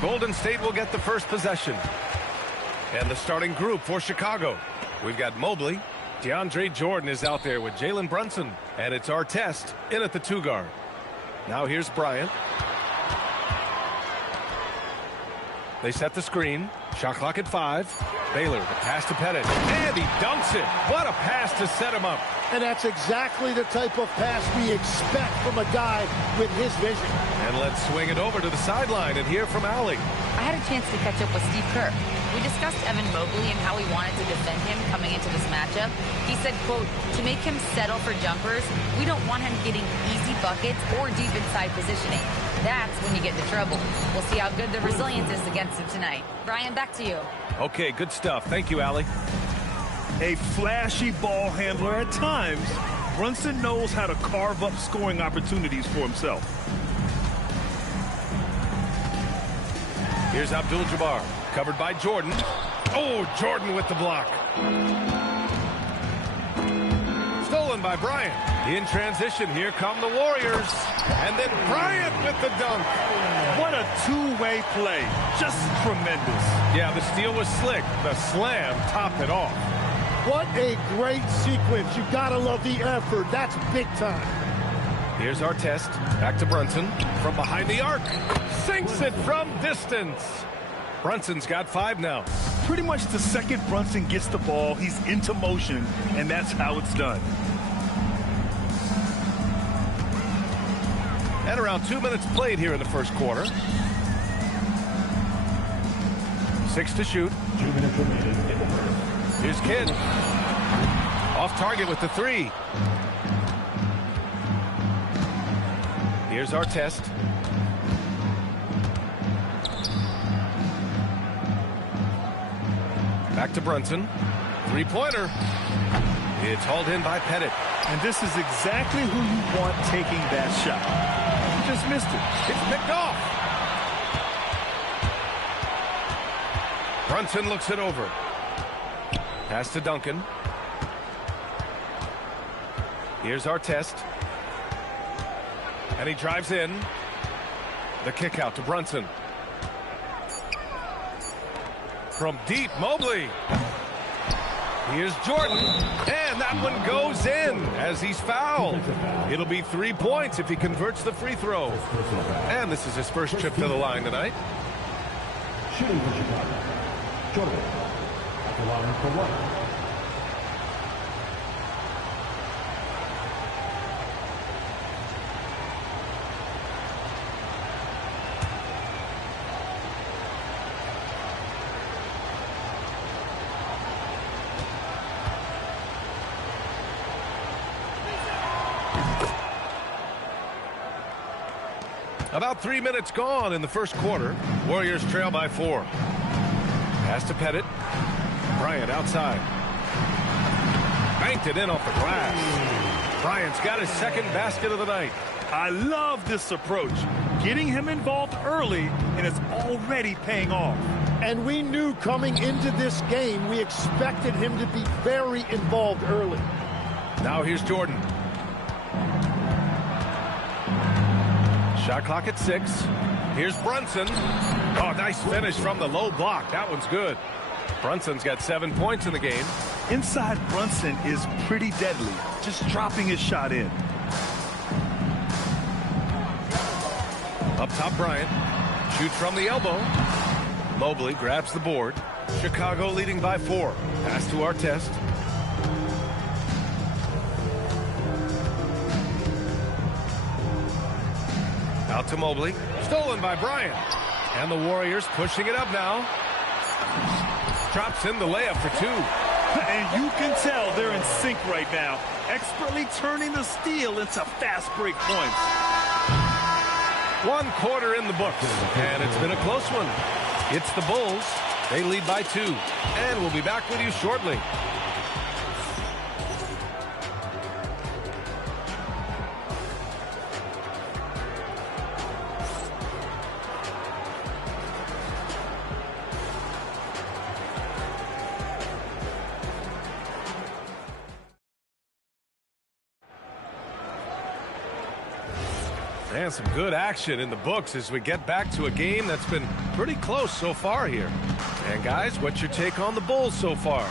Golden State will get the first possession. And the starting group for Chicago. We've got Mobley. DeAndre Jordan is out there with Jalen Brunson. And it's Artest in at the 2 guard. Now here's Bryant. They set the screen. Shot clock at 5. Baylor, the pass to Pettit. And he dunks it. What a pass to set him up. And that's exactly the type of pass we expect from a guy with his vision. And let's swing it over to the sideline and hear from Allie. I had a chance to catch up with Steve Kerr. We discussed Evan Mobley and how we wanted to defend him coming into this matchup. He said, quote, to make him settle for jumpers, we don't want him getting easy buckets or deep inside positioning. That's when you get into trouble. We'll see how good the resilience is against him tonight. Brian, back to you. Okay, good stuff. Thank you, Allie. A flashy ball handler at times, Brunson knows how to carve up scoring opportunities for himself. Here's Abdul-Jabbar, covered by Jordan. Oh, Jordan with the block. Stolen by Bryant. In transition, here come the Warriors. And then Bryant with the dunk. What a two-way play. Just tremendous. Yeah, the steal was slick. The slam topped it off. What a great sequence. You gotta love the effort. That's big time. Here's Artest. Back to Brunson. From behind the arc. Sinks it from distance. Brunson's got 5 now. Pretty much the second Brunson gets the ball, he's into motion, and that's how it's done. And around 2 minutes played here in the first quarter. 6 to shoot. 2 minutes remaining in the first. Here's Kidd. Off target with the 3. Here's Artest. Back to Brunson. 3-pointer. It's hauled in by Pettit. And this is exactly who you want taking that shot. He just missed it. It's picked off. Brunson looks it over. Pass to Duncan. Here's Artest. And he drives in. The kick out to Brunson. From deep, Mobley. Here's Jordan. And that one goes in as he's fouled. It'll be 3 points if he converts the free throw. And this is his first trip to the line tonight. Shooting for Chicago. Jordan at the line for 1. About 3 minutes gone in the first quarter. Warriors trail by 4. Pass to Pettit. Bryant outside. Banked it in off the glass. Bryant's got his second basket of the night. I love this approach. Getting him involved early, and it's already paying off. And we knew coming into this game, we expected him to be very involved early. Now here's Jordan. Shot clock at 6. Here's Brunson. Oh, nice finish from the low block. That one's good. Brunson's got 7 points in the game. Inside Brunson is pretty deadly, just dropping his shot in. Up top, Bryant. Shoots from the elbow. Mobley grabs the board. Chicago leading by 4. Pass to Artest. Out to Mobley. Stolen by Bryant. And the Warriors pushing it up now. Drops in the layup for 2. And you can tell they're in sync right now, expertly turning the steal into fast break points. 1 quarter in the books, and it's been a close one. It's the Bulls. They lead by 2. And we'll be back with you shortly. And some good action in the books as we get back to a game that's been pretty close so far here. And guys, what's your take on the Bulls so far?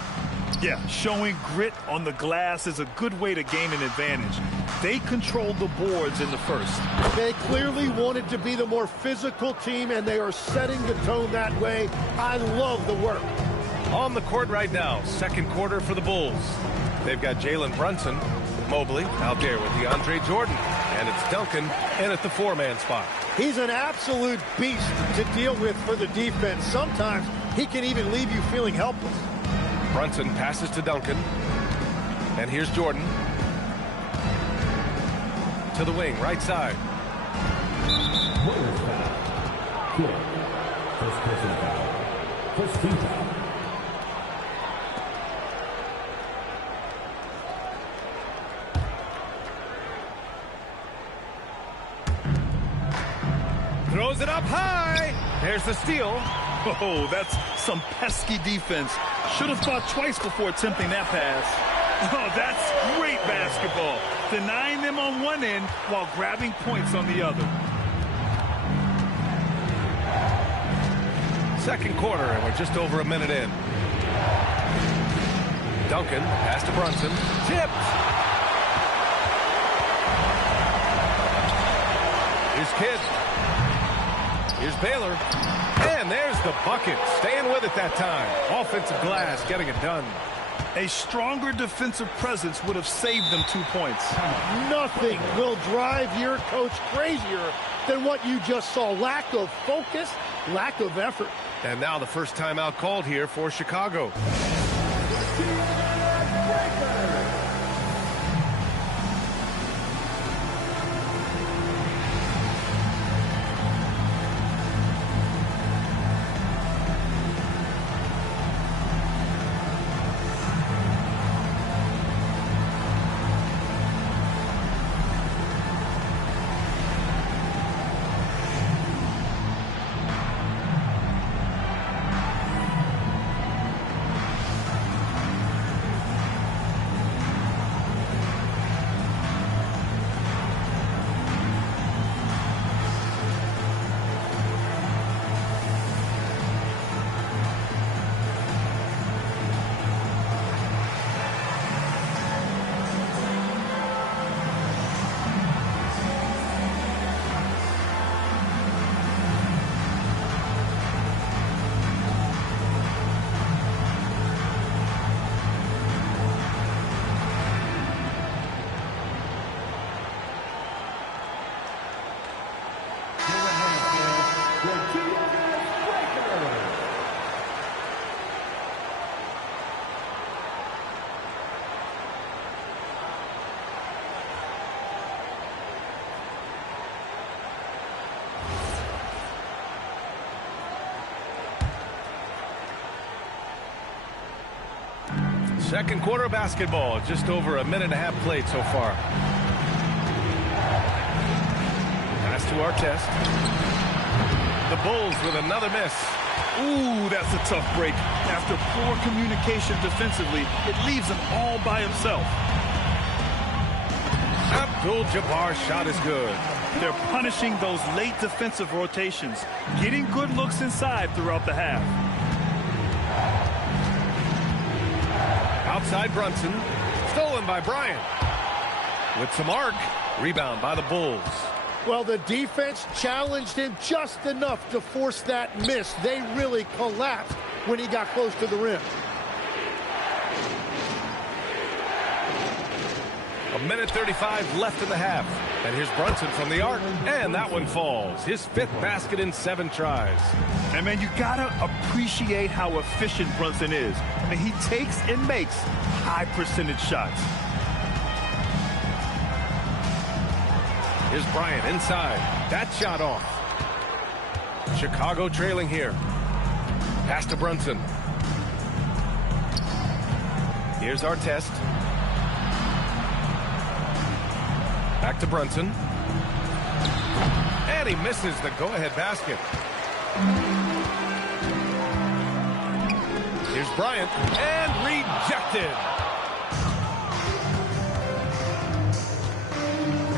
Yeah, showing grit on the glass is a good way to gain an advantage. They controlled the boards in the first. They clearly wanted to be the more physical team, and they are setting the tone that way. I love the work. On the court right now, second quarter for the Bulls. They've got Jalen Brunson, Mobley out there with DeAndre Jordan, and it's Duncan in at the four-man spot. He's an absolute beast to deal with for the defense. Sometimes he can even leave you feeling helpless. Brunson passes to Duncan, and here's Jordan to the wing, right side. Warriors foul. Good. First person foul. First team foul. Throws it up high. There's the steal. Oh, that's some pesky defense. Should have thought twice before attempting that pass. Oh, that's great basketball. Denying them on one end while grabbing points on the other. Second quarter, and we're just over a minute in. Duncan, pass to Brunson. Tipped. Here's Kidd. Here's Baylor. And there's the bucket. Staying with it that time. Offensive glass, getting it done. A stronger defensive presence would have saved them 2 points. Nothing will drive your coach crazier than what you just saw. Lack of focus, lack of effort. And now the first timeout called here for Chicago. Second quarter basketball, just over a minute and a half played so far. Pass to Artest. The Bulls with another miss. Ooh, that's a tough break. After poor communication defensively, it leaves him all by himself. Abdul-Jabbar's shot is good. They're punishing those late defensive rotations, getting good looks inside throughout the half. Outside Brunson, stolen by Bryant. With some arc, rebound by the Bulls. Well, the defense challenged him just enough to force that miss. They really collapsed when he got close to the rim. A minute 35 left in the half. And here's Brunson from the arc. And that one falls. His fifth basket in 7 tries. And, man, you got to appreciate how efficient Brunson is. I mean, he takes and makes high-percentage shots. Here's Bryant inside. That shot off. Chicago trailing here. Pass to Brunson. Here's Artest. Back to Brunson. And he misses the go-ahead basket. Here's Bryant. And rejected.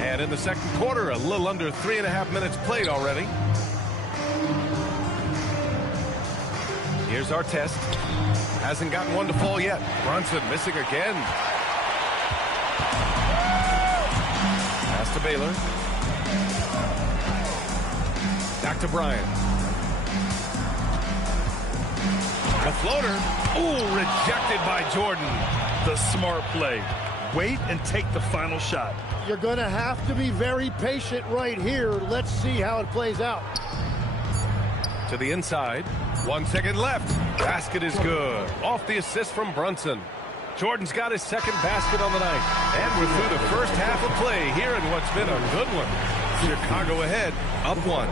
And And in the second quarter, a little under 3.5 minutes played already. Here's our test. Hasn't gotten one to fall yet. Brunson missing again. Pass to Baylor. Back to Bryant. The floater. Ooh, rejected by Jordan. The smart play. Wait and take the final shot. You're going to have to be very patient right here. Let's see how it plays out. To the inside. 1 second left. Basket is good. Off the assist from Brunson. Jordan's got his second basket on the night. And we're through the first half of play here in what's been a good one. Chicago ahead, up 1.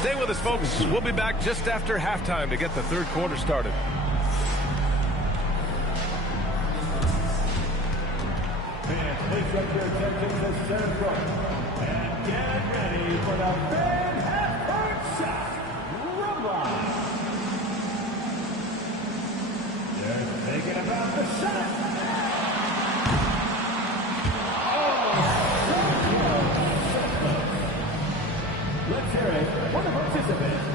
Stay with us, folks. We'll be back just after halftime to get the third quarter started. Fans, please up your attention to center front. And get ready for the fan half-court shot. Rumba. Just thinking about the shot. Let's hear it for the participants.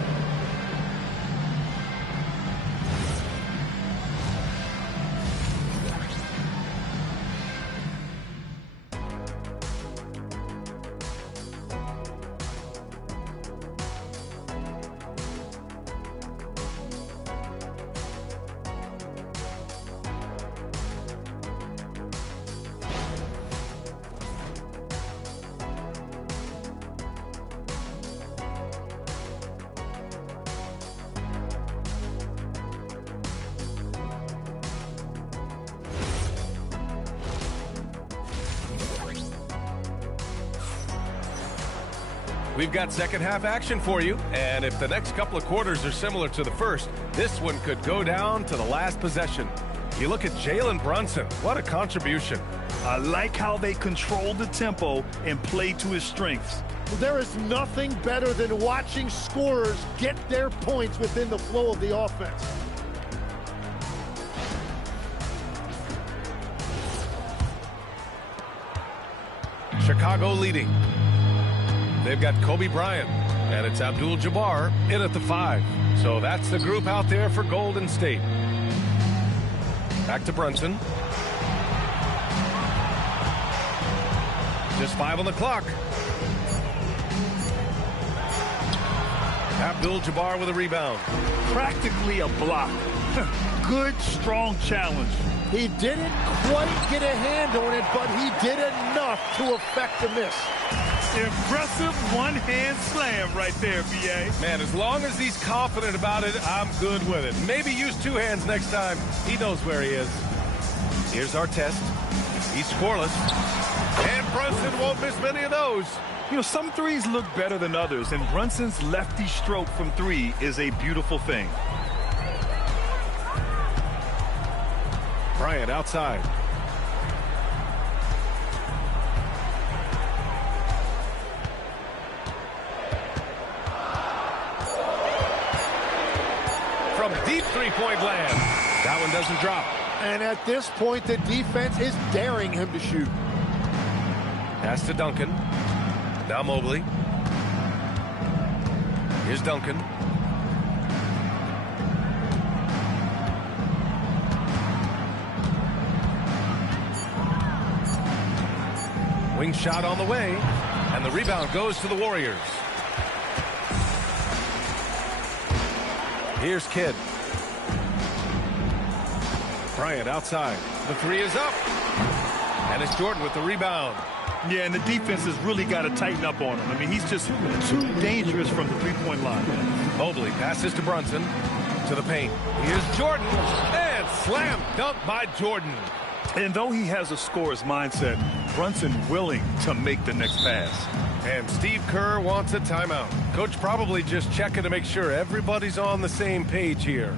We've got second half action for you, and if the next couple of quarters are similar to the first, this one could go down to the last possession. You look at Jalen Brunson, what a contribution. I like how they control the tempo and play to his strengths. There is nothing better than watching scorers get their points within the flow of the offense. Chicago leading. They've got Kobe Bryant, and it's Abdul-Jabbar in at the 5. So that's the group out there for Golden State. Back to Brunson. Just 5 on the clock. Abdul-Jabbar with a rebound. Practically a block. Good, strong challenge. He didn't quite get a hand on it, but he did enough to affect the miss. Impressive one-hand slam right there, B.A. Man, as long as he's confident about it, I'm good with it. Maybe use 2 hands next time. He knows where he is. Here's our test. He's scoreless. And Brunson won't miss many of those. You know, some threes look better than others, and Brunson's lefty stroke from 3 is a beautiful thing. Bryant outside. From deep three-point land. That one doesn't drop. And at this point, the defense is daring him to shoot. Pass to Duncan. Now Mobley. Here's Duncan. Wing shot on the way, and the rebound goes to the Warriors. Here's Kidd. Bryant outside. The 3 is up. And it's Jordan with the rebound. Yeah, and the defense has really got to tighten up on him. I mean, he's just too dangerous from the three-point line. Mobley passes to Brunson. To the paint. Here's Jordan. And slam dunk by Jordan. And though he has a scorer's mindset, Brunson willing to make the next pass. And Steve Kerr wants a timeout. Coach probably just checking to make sure everybody's on the same page here.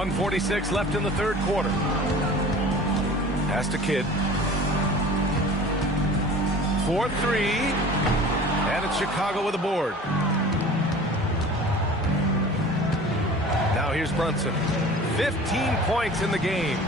1:46 left in the third quarter. Pass to Kidd. 4-3. And it's Chicago with a board. Now here's Brunson. 15 points in the game.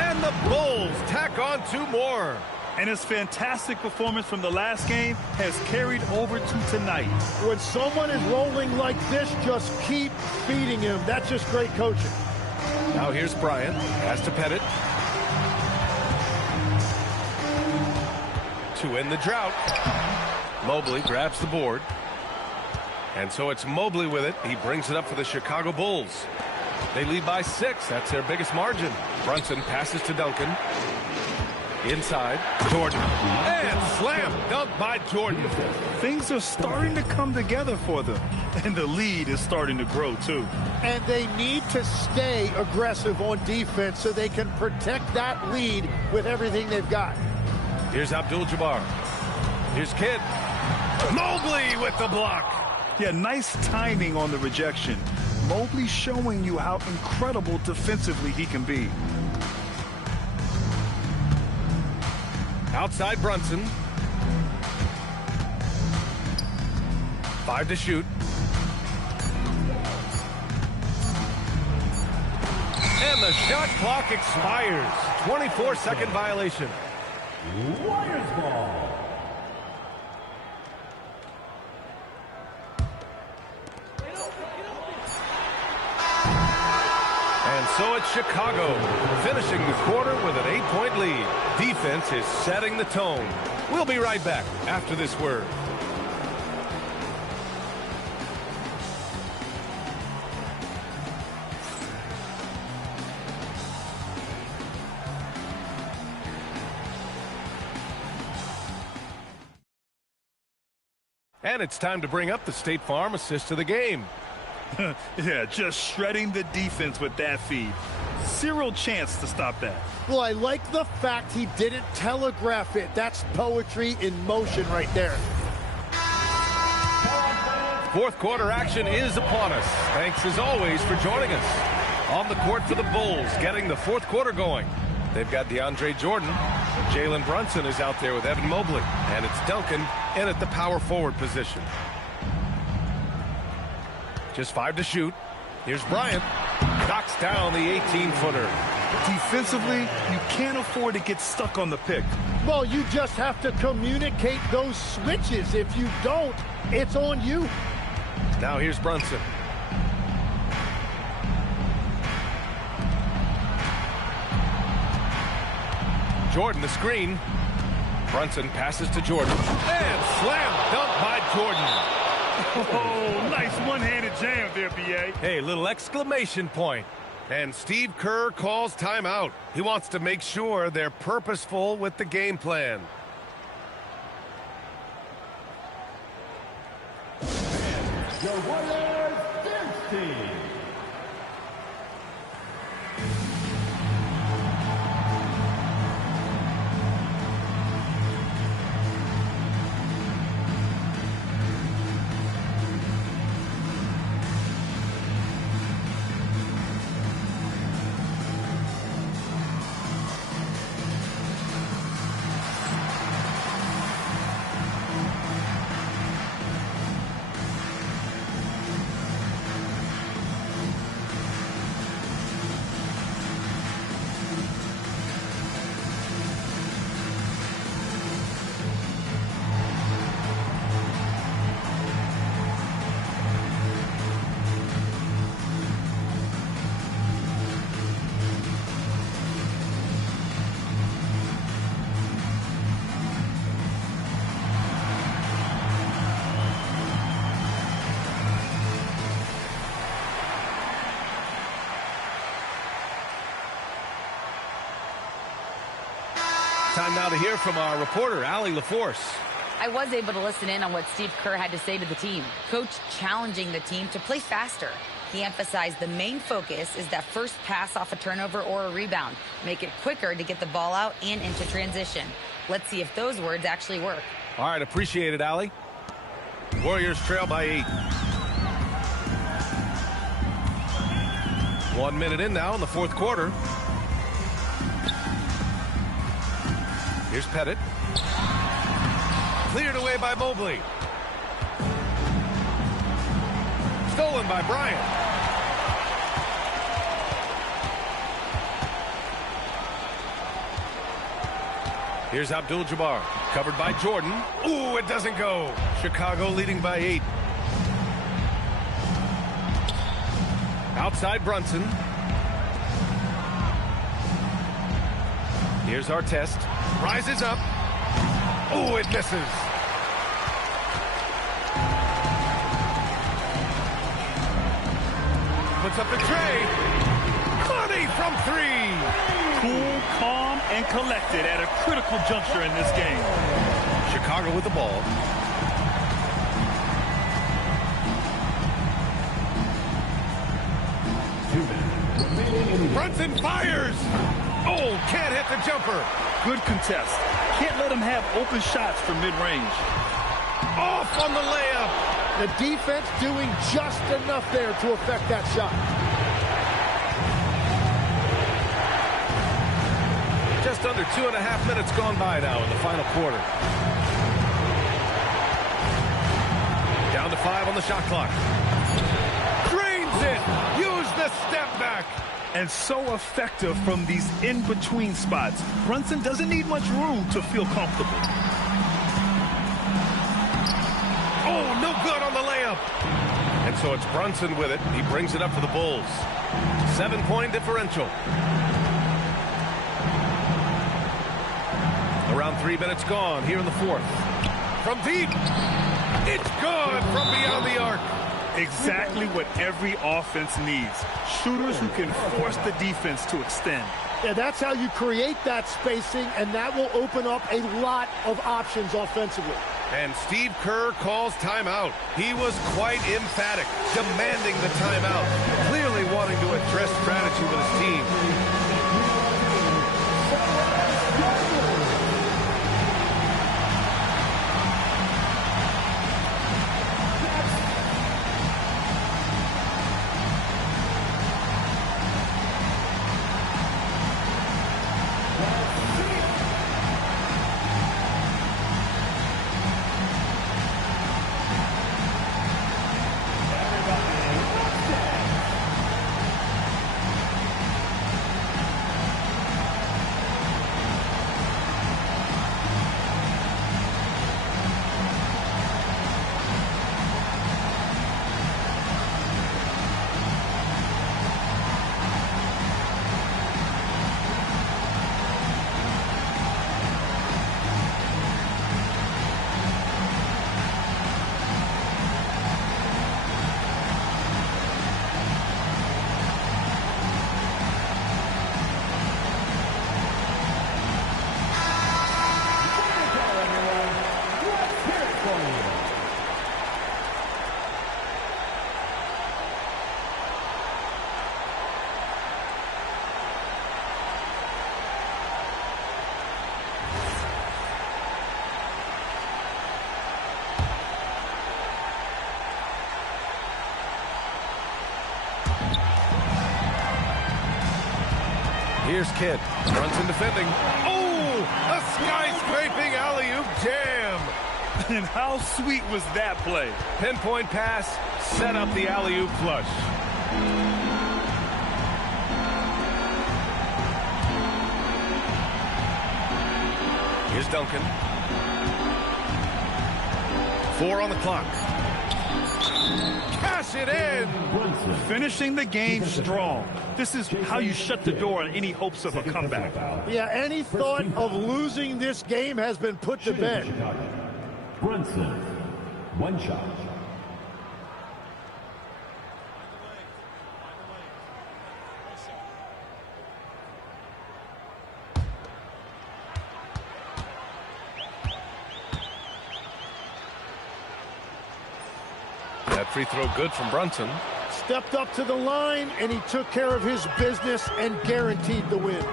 And the Bulls tack on 2 more. And his fantastic performance from the last game has carried over to tonight. When someone is rolling like this, just keep feeding him. That's just great coaching. Now here's Bryant. Pass to Pettit. To end the drought. Mobley grabs the board. And so it's Mobley with it. He brings it up for the Chicago Bulls. They lead by 6. That's their biggest margin. Brunson passes to Duncan. Inside, Jordan. And slam dunk by Jordan. Things are starting to come together for them. And the lead is starting to grow, too. And they need to stay aggressive on defense so they can protect that lead with everything they've got. Here's Abdul-Jabbar. Here's Kidd. Mobley with the block. Yeah, nice timing on the rejection. Mobley showing you how incredible defensively he can be. Outside Brunson. 5 to shoot. And the shot clock expires. 24-second violation. Warriors ball. And so it's Chicago, finishing the quarter with an 8-point lead. Defense is setting the tone. We'll be right back after this word. And it's time to bring up the State Farm assist of the game. Yeah, just shredding the defense with that feed. Zero chance to stop that. Well, I like the fact he didn't telegraph it. That's poetry in motion right there. Fourth quarter action is upon us. Thanks as always for joining us. On the court for the Bulls, getting the fourth quarter going. They've got DeAndre Jordan. Jalen Brunson is out there with Evan Mobley. And it's Duncan in at the power forward position. Just 5 to shoot. Here's Bryant. Knocks down the 18-footer. Defensively, you can't afford to get stuck on the pick. Well, you just have to communicate those switches. If you don't, it's on you. Now here's Brunson. Jordan the screen. Brunson passes to Jordan. And slam dunk by Jordan. Oh, nice one-handed jam there, B.A. Hey, little exclamation point. And Steve Kerr calls timeout. He wants to make sure they're purposeful with the game plan. Your Warriors dance team. Time now to hear from our reporter, Allie LaForce. I was able to listen in on what Steve Kerr had to say to the team. Coach challenging the team to play faster. He emphasized the main focus is that first pass off a turnover or a rebound. Make it quicker to get the ball out and into transition. Let's see if those words actually work. All right, appreciate it, Allie. Warriors trail by 8. 1 minute in now in the fourth quarter. Here's Pettit. Cleared away by Mobley. Stolen by Bryant. Here's Abdul-Jabbar. Covered by Jordan. Ooh, it doesn't go. Chicago leading by 8. Outside Brunson. Here's Artest. Rises up. Ooh, it misses. Puts up the tray. Money from 3. Cool, calm, and collected at a critical juncture in this game. Chicago with the ball. Brunson fires. Oh, can't hit the jumper. Good contest. Can't let him have open shots from mid-range. Off on the layup. The defense doing just enough there to affect that shot. Just under 2.5 minutes gone by now in the final quarter. Down to 5 on the shot clock. Drains it. Use the step back. And so effective from these in-between spots. Brunson doesn't need much room to feel comfortable. Oh, no good on the layup. And so it's Brunson with it. He brings it up for the Bulls. 7-point differential. Around 3 minutes gone here in the fourth. From deep. It's good from beyond the arc. Exactly what every offense needs. Shooters who can force the defense to extend. Yeah, that's how you create that spacing, and that will open up a lot of options offensively. And Steve Kerr calls timeout. He was quite emphatic, demanding the timeout, clearly wanting to address strategy with his team. Here's Kidd. Brunson defending. Oh, a skyscraping alley-oop jam. And how sweet was that play? Pinpoint pass, set up the alley-oop flush. Here's Duncan. 4 on the clock. Cash it in. Finishing the game strong. This is how you shut the door on any hopes of a comeback. Yeah, any thought of losing this game has been put to bed. Brunson, 1 shot. That free throw good from Brunson. Stepped up to the line, and he took care of his business and guaranteed the win.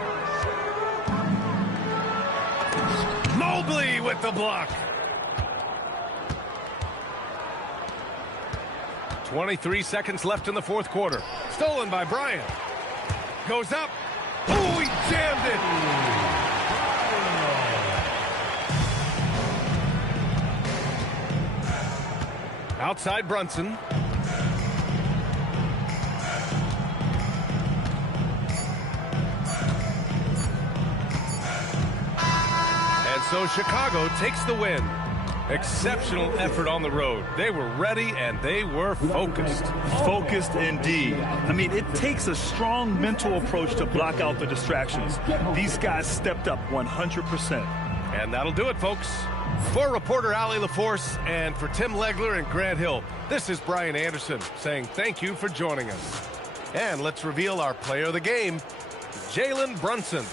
Mobley with the block. 23 seconds left in the fourth quarter. Stolen by Bryant. Goes up. Oh, he jammed it. Outside Brunson. And so Chicago takes the win. Exceptional effort on the road. They were ready and they were focused. Focused indeed. I mean, it takes a strong mental approach to block out the distractions. These guys stepped up 100%. And that'll do it, folks. For reporter Allie LaForce and for Tim Legler and Grant Hill, this is Brian Anderson saying thank you for joining us. And let's reveal our player of the game, Jalen Brunson.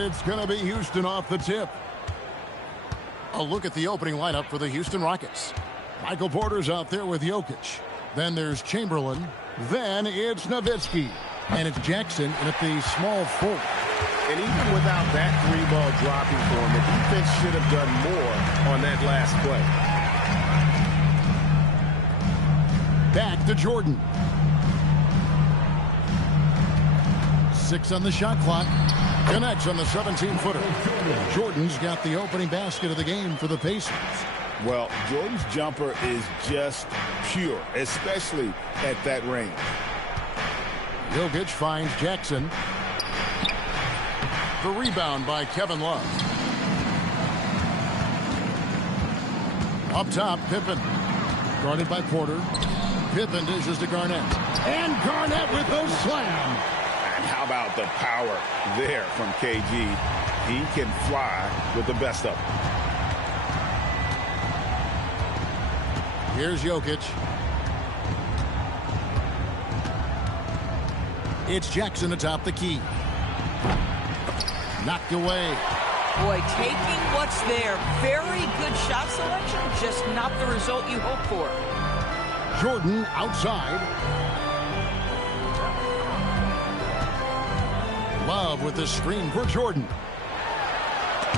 it's going to be Houston off the tip. A look at the opening lineup for the Houston Rockets. Michael Porter's out there with Jokic. Then there's Chamberlain. Then it's Nowitzki. And it's Jackson at the small forward. And even without that three-ball dropping for him, the defense should have done more on that last play. Back to Jordan. 6 on the shot clock. Connects on the 17-footer. Jordan's got the opening basket of the game for the Pacers. Well, Jordan's jumper is just pure, especially at that range. Jokic finds Jackson. The rebound by Kevin Love. Up top, Pippen. Guarded by Porter. Pippen dishes to Garnett. And Garnett with a slam. And how about the power there from KG? He can fly with the best of them. Here's Jokic. It's Jackson atop the key. Knocked away. Boy, taking what's there. Very good shot selection, just not the result you hope for. Jordan outside. Love with the screen for Jordan.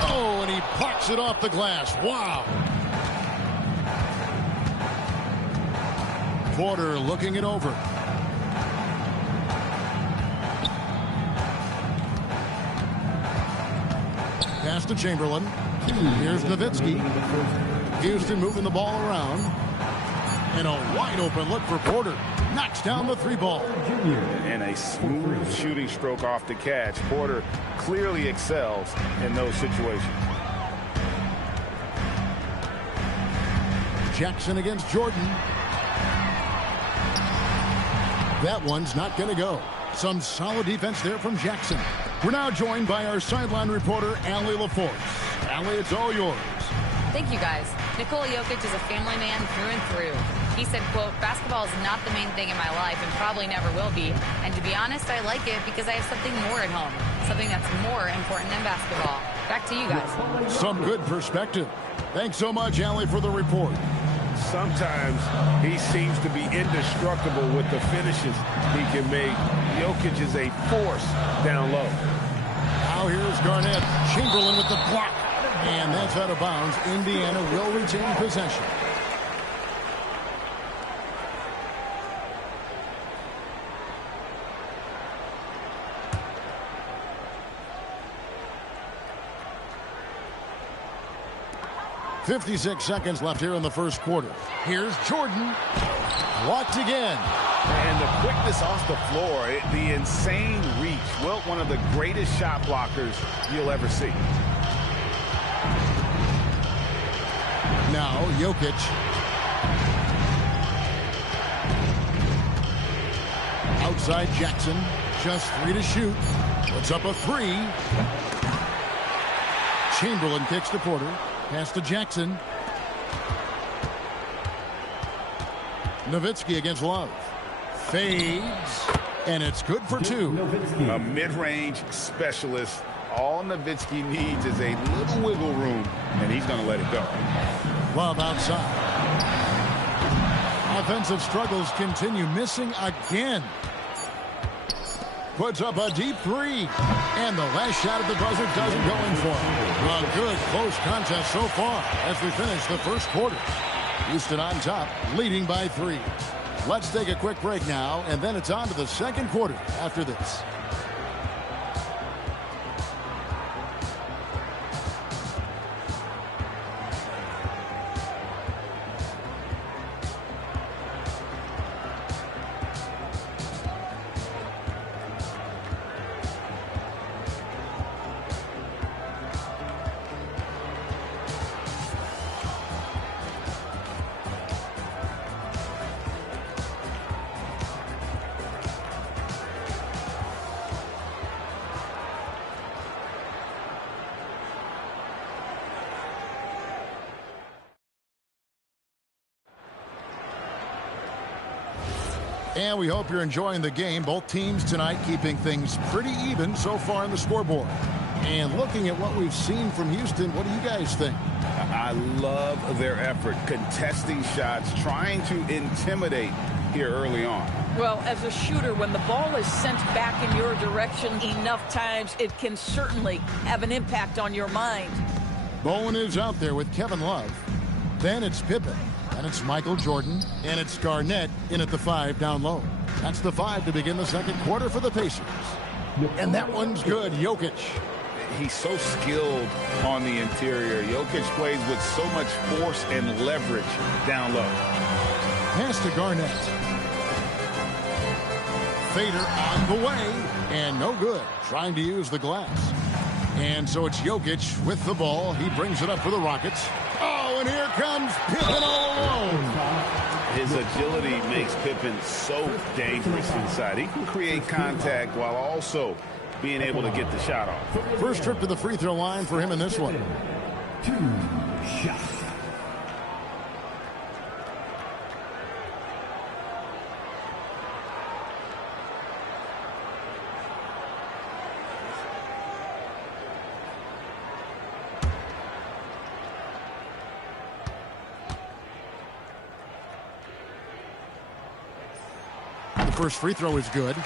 Oh, and he parks it off the glass. Wow. Porter looking it over. Pass to Chamberlain. Here's Nowitzki. Houston moving the ball around. And a wide open look for Porter. Knocks down the three ball. And a smooth shooting stroke off the catch. Porter clearly excels in those situations. Jackson against Jordan. That one's not going to go. Some solid defense there from Jackson. We're now joined by our sideline reporter, Allie LaForce. Allie, it's all yours. Thank you, guys. Nikola Jokic is a family man through and through. He said, quote, basketball is not the main thing in my life and probably never will be. And to be honest, I like it because I have something more at home. Something that's more important than basketball. Back to you guys. Some good perspective. Thanks so much, Allie, for the report. Sometimes he seems to be indestructible with the finishes he can make. Jokic is a force down low. Now here's Garnett. Chamberlain with the block. And that's out of bounds. Indiana will retain possession. .56 seconds left here in the first quarter. Here's Jordan. Blocked again. And the quickness off the floor, the insane reach. Well, one of the greatest shot blockers you'll ever see. Now, Jokic. Outside Jackson. Just 3 to shoot. Puts up a 3. Chamberlain kicks to Porter. Pass to Jackson. Nowitzki against Love. Fades. And it's good for 2. A mid-range specialist. All Nowitzki needs is a little wiggle room, and he's going to let it go. Love outside. Offensive struggles continue. Missing again. Puts up a deep 3. And the last shot at the buzzer doesn't go in for him. A good close contest so far as we finish the first quarter. Houston on top, leading by 3. Let's take a quick break now, and then it's on to the second quarter after this. And we hope you're enjoying the game. Both teams tonight keeping things pretty even so far in the scoreboard. And looking at what we've seen from Houston, what do you guys think? I love their effort, contesting shots, trying to intimidate here early on. Well, as a shooter, when the ball is sent back in your direction enough times, it can certainly have an impact on your mind. Bowen is out there with Kevin Love. Then it's Pippen. And it's Michael Jordan. And it's Garnett in at the 5 down low. That's the 5 to begin the second quarter for the Pacers. And that one's good. Jokic. He's so skilled on the interior. Jokic plays with so much force and leverage down low. Pass to Garnett. Fader on the way. And no good. Trying to use the glass. And so it's Jokic with the ball. He brings it up for the Rockets. Oh, and here comes Pippen all alone. His agility makes Pippen so dangerous inside. He can create contact while also being able to get the shot off. First trip to the free throw line for him in this one. 2 shots. The first free throw is good.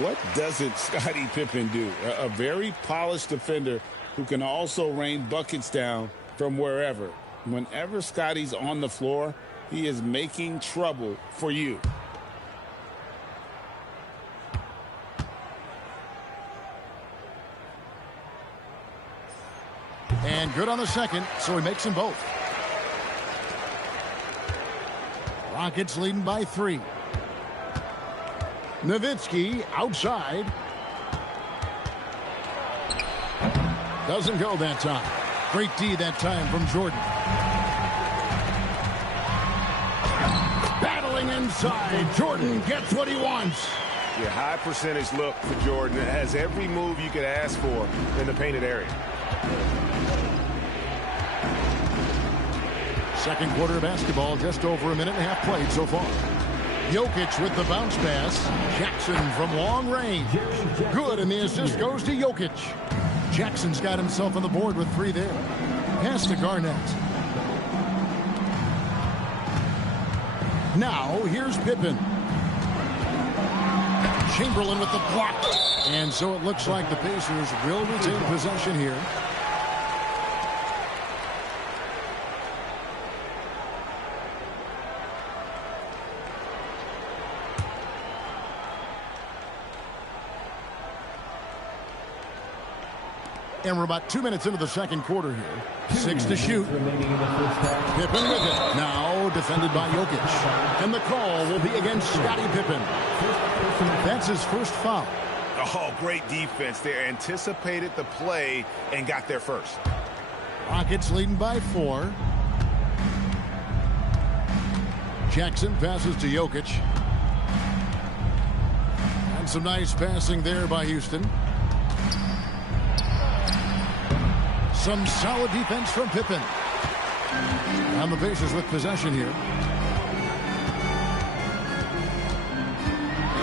What doesn't Scottie Pippen do? A very polished defender who can also rain buckets down from wherever. Whenever Scottie's on the floor, he is making trouble for you. And good on the second, so he makes them both. Rockets leading by 3. Nowitzki outside. Doesn't go that time. Great D that time from Jordan. Battling inside. Jordan gets what he wants. Yeah, high percentage look for Jordan. It has every move you could ask for in the painted area. Second quarter of basketball, just over a minute and a half played so far. Jokic with the bounce pass. Jackson from long range. Good, and the assist goes to Jokic. Jackson's got himself on the board with 3 there. Pass to Garnett. Now, here's Pippen. Chamberlain with the block. And so it looks like the Pacers will retain possession here. And we're about 2 minutes into the second quarter here. 6 to shoot. Pippen with it. Now defended by Jokic. And the call will be against Scottie Pippen. That's his first foul. Oh, great defense there. Anticipated the play and got there first. Rockets leading by 4. Jackson passes to Jokic. And some nice passing there by Houston. Some solid defense from Pippen. And the Pacers with possession here.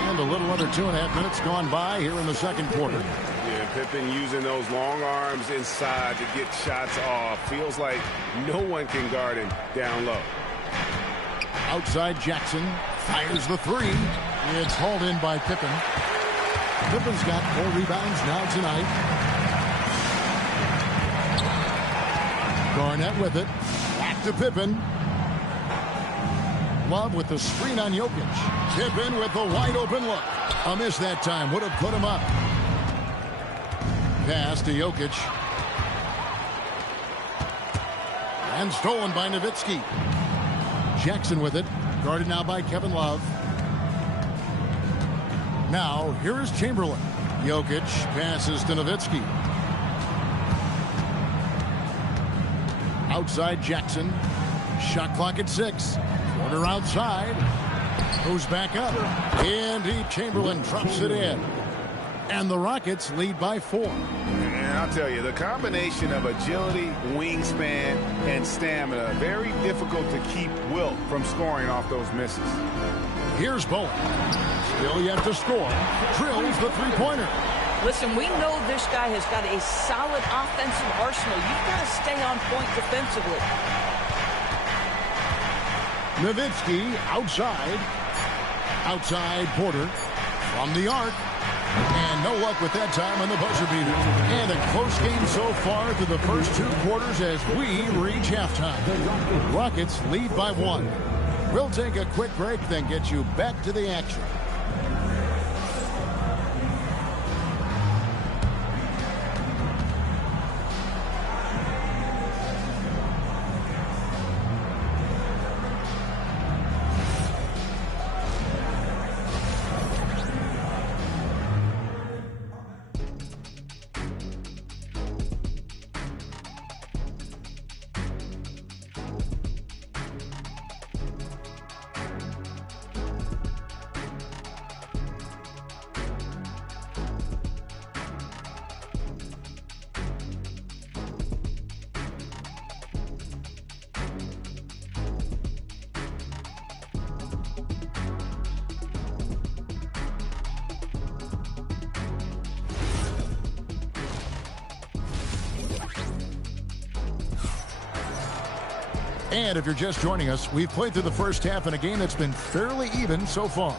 And a little under 2.5 minutes gone by here in the second quarter. Yeah, Pippen using those long arms inside to get shots off. Feels like no one can guard him down low. Outside Jackson fires the 3. It's hauled in by Pippen. Pippen's got 4 rebounds now tonight. Garnett with it. Back to Pippen. Love with the screen on Jokic. Pippen with the wide open look. A miss that time. Would have put him up. Pass to Jokic. And stolen by Nowitzki. Jackson with it. Guarded now by Kevin Love. Now, here is Chamberlain. Jokic passes to Nowitzki. Outside Jackson. Shot clock at 6. Corner outside. Goes back up. And Chamberlain drops it in. And the Rockets lead by 4. And I'll tell you, the combination of agility, wingspan, and stamina, very difficult to keep Wilt from scoring off those misses. Here's Bowen. Still yet to score. Drills the 3-pointer. Listen, we know this guy has got a solid offensive arsenal. You've got to stay on point defensively. Nowitzki outside. Outside Porter from the arc. And no luck with that time on the buzzer beater. And a close game so far through the first 2 quarters as we reach halftime. Rockets lead by 1. We'll take a quick break, then get you back to the action. And if you're just joining us, we've played through the first half in a game that's been fairly even so far.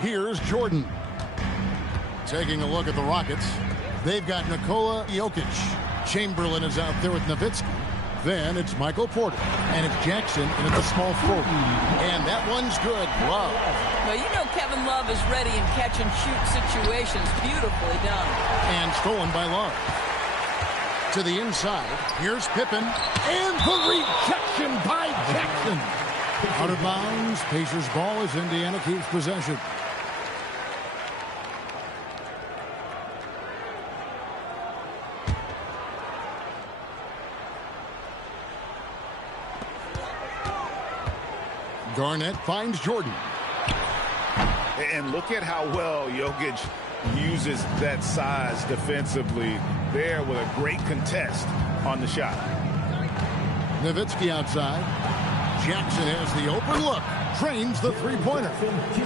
Here's Jordan. Taking a look at the Rockets. They've got Nikola Jokic. Chamberlain is out there with Nowitzki. Then it's Michael Porter. And it's Jackson in at the small forward. And that one's good. Love. Well, you know Kevin Love is ready in catch-and-shoot situations. Beautifully done. And stolen by Love. To the inside. Here's Pippen. And the rejection by Jackson. Out of bounds. Pacers ball as Indiana keeps possession. Garnett finds Jordan. And look at how well Jokic uses that size defensively there with a great contest on the shot. Nowitzki outside. Jackson has the open look. Trains the three-pointer.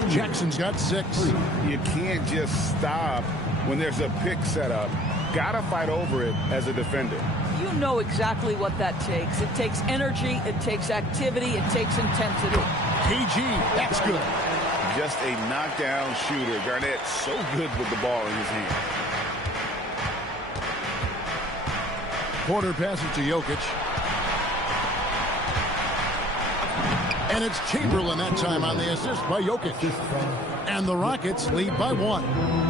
Jackson's got 6. You can't just stop when there's a pick set up. Gotta fight over it as a defender. You know exactly what that takes. It takes energy, it takes activity, it takes intensity. KG, that's good. Just a knockdown shooter. Garnett so good with the ball in his hand. Porter passes to Jokic. And it's Chamberlain that time on the assist by Jokic. And the Rockets lead by 1.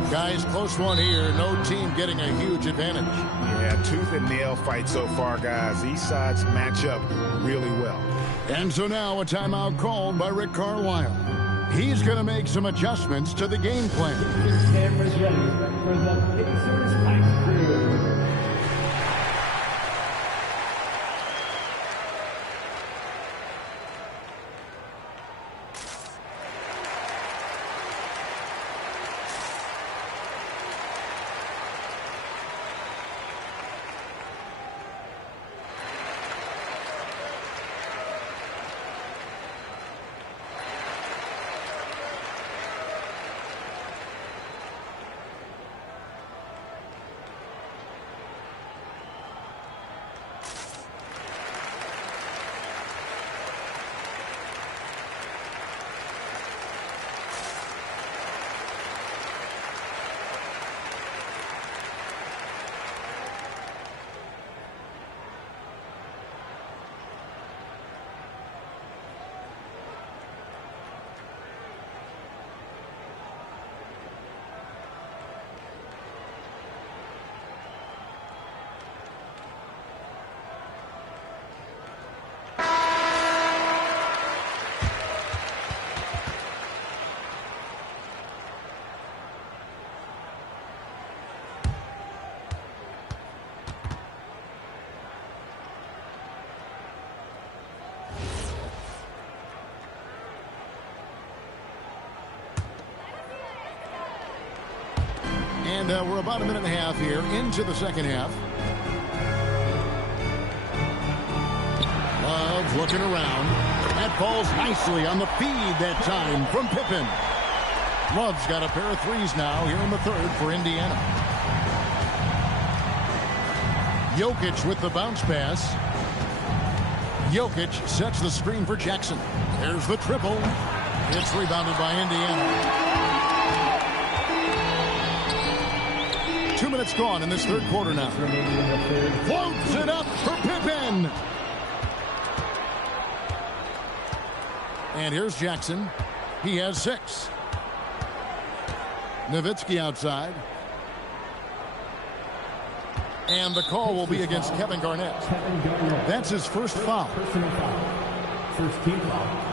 Guys, close one here. No team getting a huge advantage. Yeah, tooth and nail fight so far, guys. These sides match up really well. And so now a timeout called by Rick Carlisle. He's going to make some adjustments to the game plan. Cameras ready for the Pacers Ice Crew. And we're about a minute and a half here into the second half. Love looking around. That falls nicely on the feed that time from Pippen. Love's got a pair of threes now here in the third for Indiana. Jokic with the bounce pass. Jokic sets the screen for Jackson. There's the triple. It's rebounded by Indiana. 2 minutes gone in this third quarter now. Floats it up for Pippen. And here's Jackson. He has 6. Nowitzki outside. And the call will be against Kevin Garnett. That's his first foul. Personal foul. First team foul.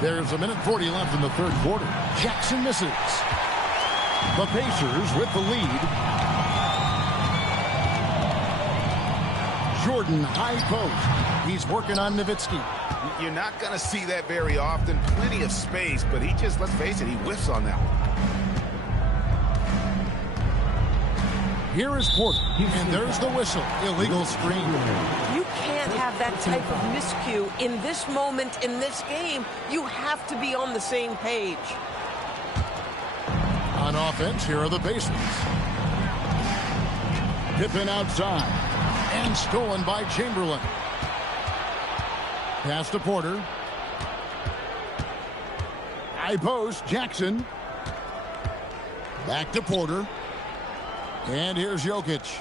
There's a minute 40 left in the third quarter. Jackson misses. The Pacers with the lead. Jordan high post. He's working on Nowitzki. You're not going to see that very often. Plenty of space, but he just, let's face it, he whiffs on that one. Here is Porter, and there's the whistle. Illegal screen. You can't have that type of miscue in this moment in this game. You have to be on the same page. On offense, here are the Pacers. Pippen outside, and stolen by Chamberlain. Pass to Porter. High post, Jackson. Back to Porter. And here's Jokic.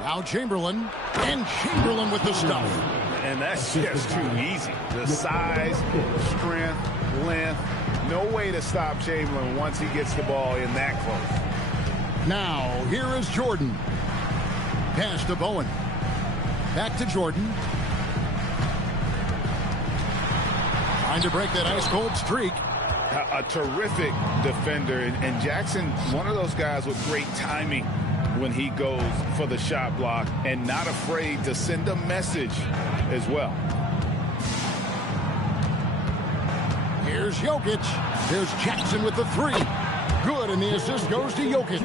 Now Chamberlain. And Chamberlain with the stuff. And that's just too easy. The size, strength, length. No way to stop Chamberlain once he gets the ball in that close. Now, here is Jordan. Pass to Bowen. Back to Jordan. Trying to break that ice-cold streak. A terrific defender. And Jackson, one of those guys with great timing when he goes for the shot block and not afraid to send a message as well. Here's Jokic. There's Jackson with the three. Good, and the assist goes to Jokic.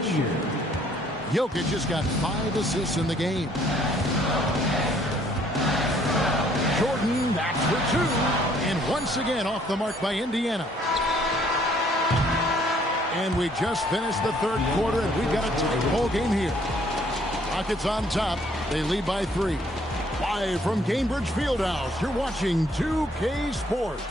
Jokic has got 5 assists in the game. Jordan, that's for 2. And once again off the mark by Indiana. And we just finished the third quarter, and we've got a tight ball game here. Rockets on top. They lead by 3. Live from Gainbridge Fieldhouse, you're watching 2K Sports.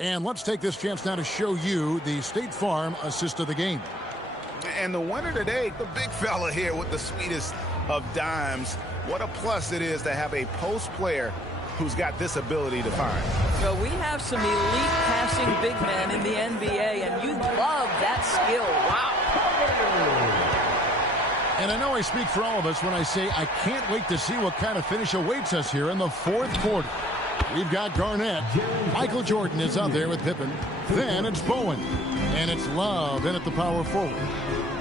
And let's take this chance now to show you the State Farm assist of the game. And the winner today, the big fella here with the sweetest of dimes. What a plus it is to have a post player who's got this ability to find. Well, we have some elite passing big men in the NBA, and you love that skill. Wow. And I know I speak for all of us when I say I can't wait to see what kind of finish awaits us here in the fourth quarter. We've got Garnett. Michael Jordan is out there with Pippen. Then it's Bowen. And it's Love in at the power forward.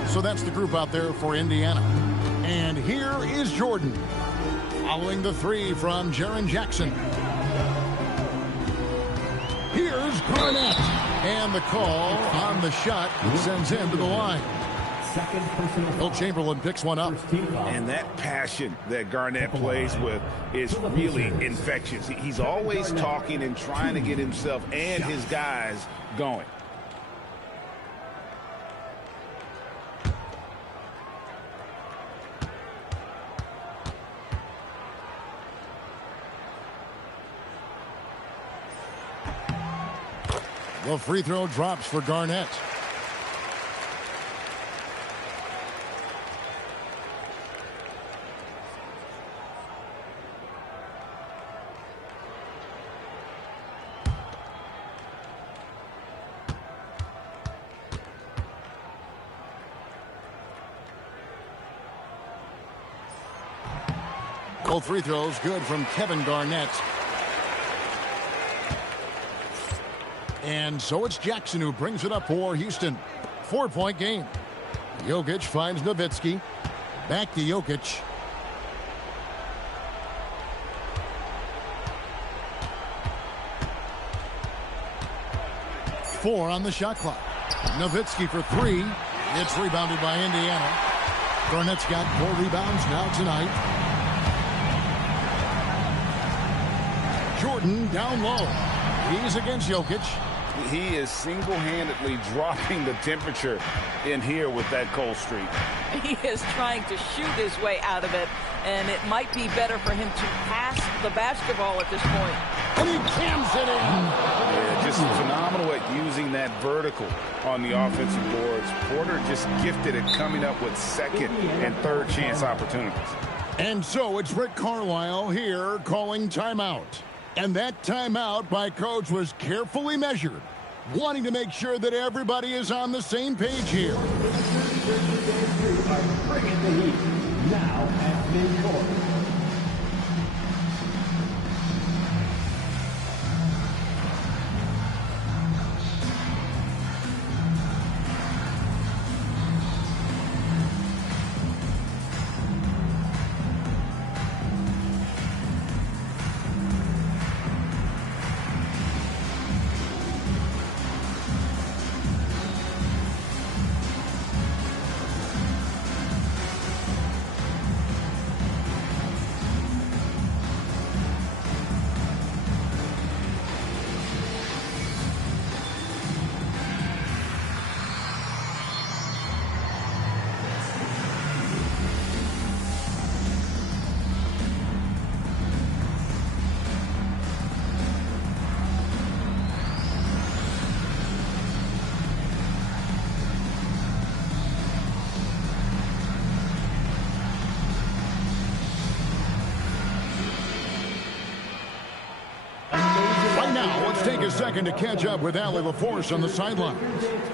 So that's the group out there for Indiana. And here is Jordan. Following the 3 from Jaren Jackson. Here's Garnett. And the call on the shot sends him to the line. Will Chamberlain picks one up. And that passion that Garnett plays with is really infectious. He's always talking and trying to get himself and his guys going. The free throw drops for Garnett. Both free throws good from Kevin Garnett. And so it's Jackson who brings it up for Houston. 4-point game. Jokic finds Nowitzki. Back to Jokic. Four on the shot clock. Nowitzki for three. It's rebounded by Indiana. Garnett's got 4 rebounds now tonight. Jordan down low. He's against Jokic. He is single-handedly dropping the temperature in here with that cold streak. He is trying to shoot his way out of it, and it might be better for him to pass the basketball at this point. And he cams it in. Yeah, just phenomenal at using that vertical on the offensive boards. Porter just gifted at coming up with second and third chance opportunities. And so it's Rick Carlisle here calling timeout. And that timeout by Coach was carefully measured, wanting to make sure that everybody is on the same page here. Bringing the heat now at midcourt. Take a second to catch up with Allie LaForce on the sideline.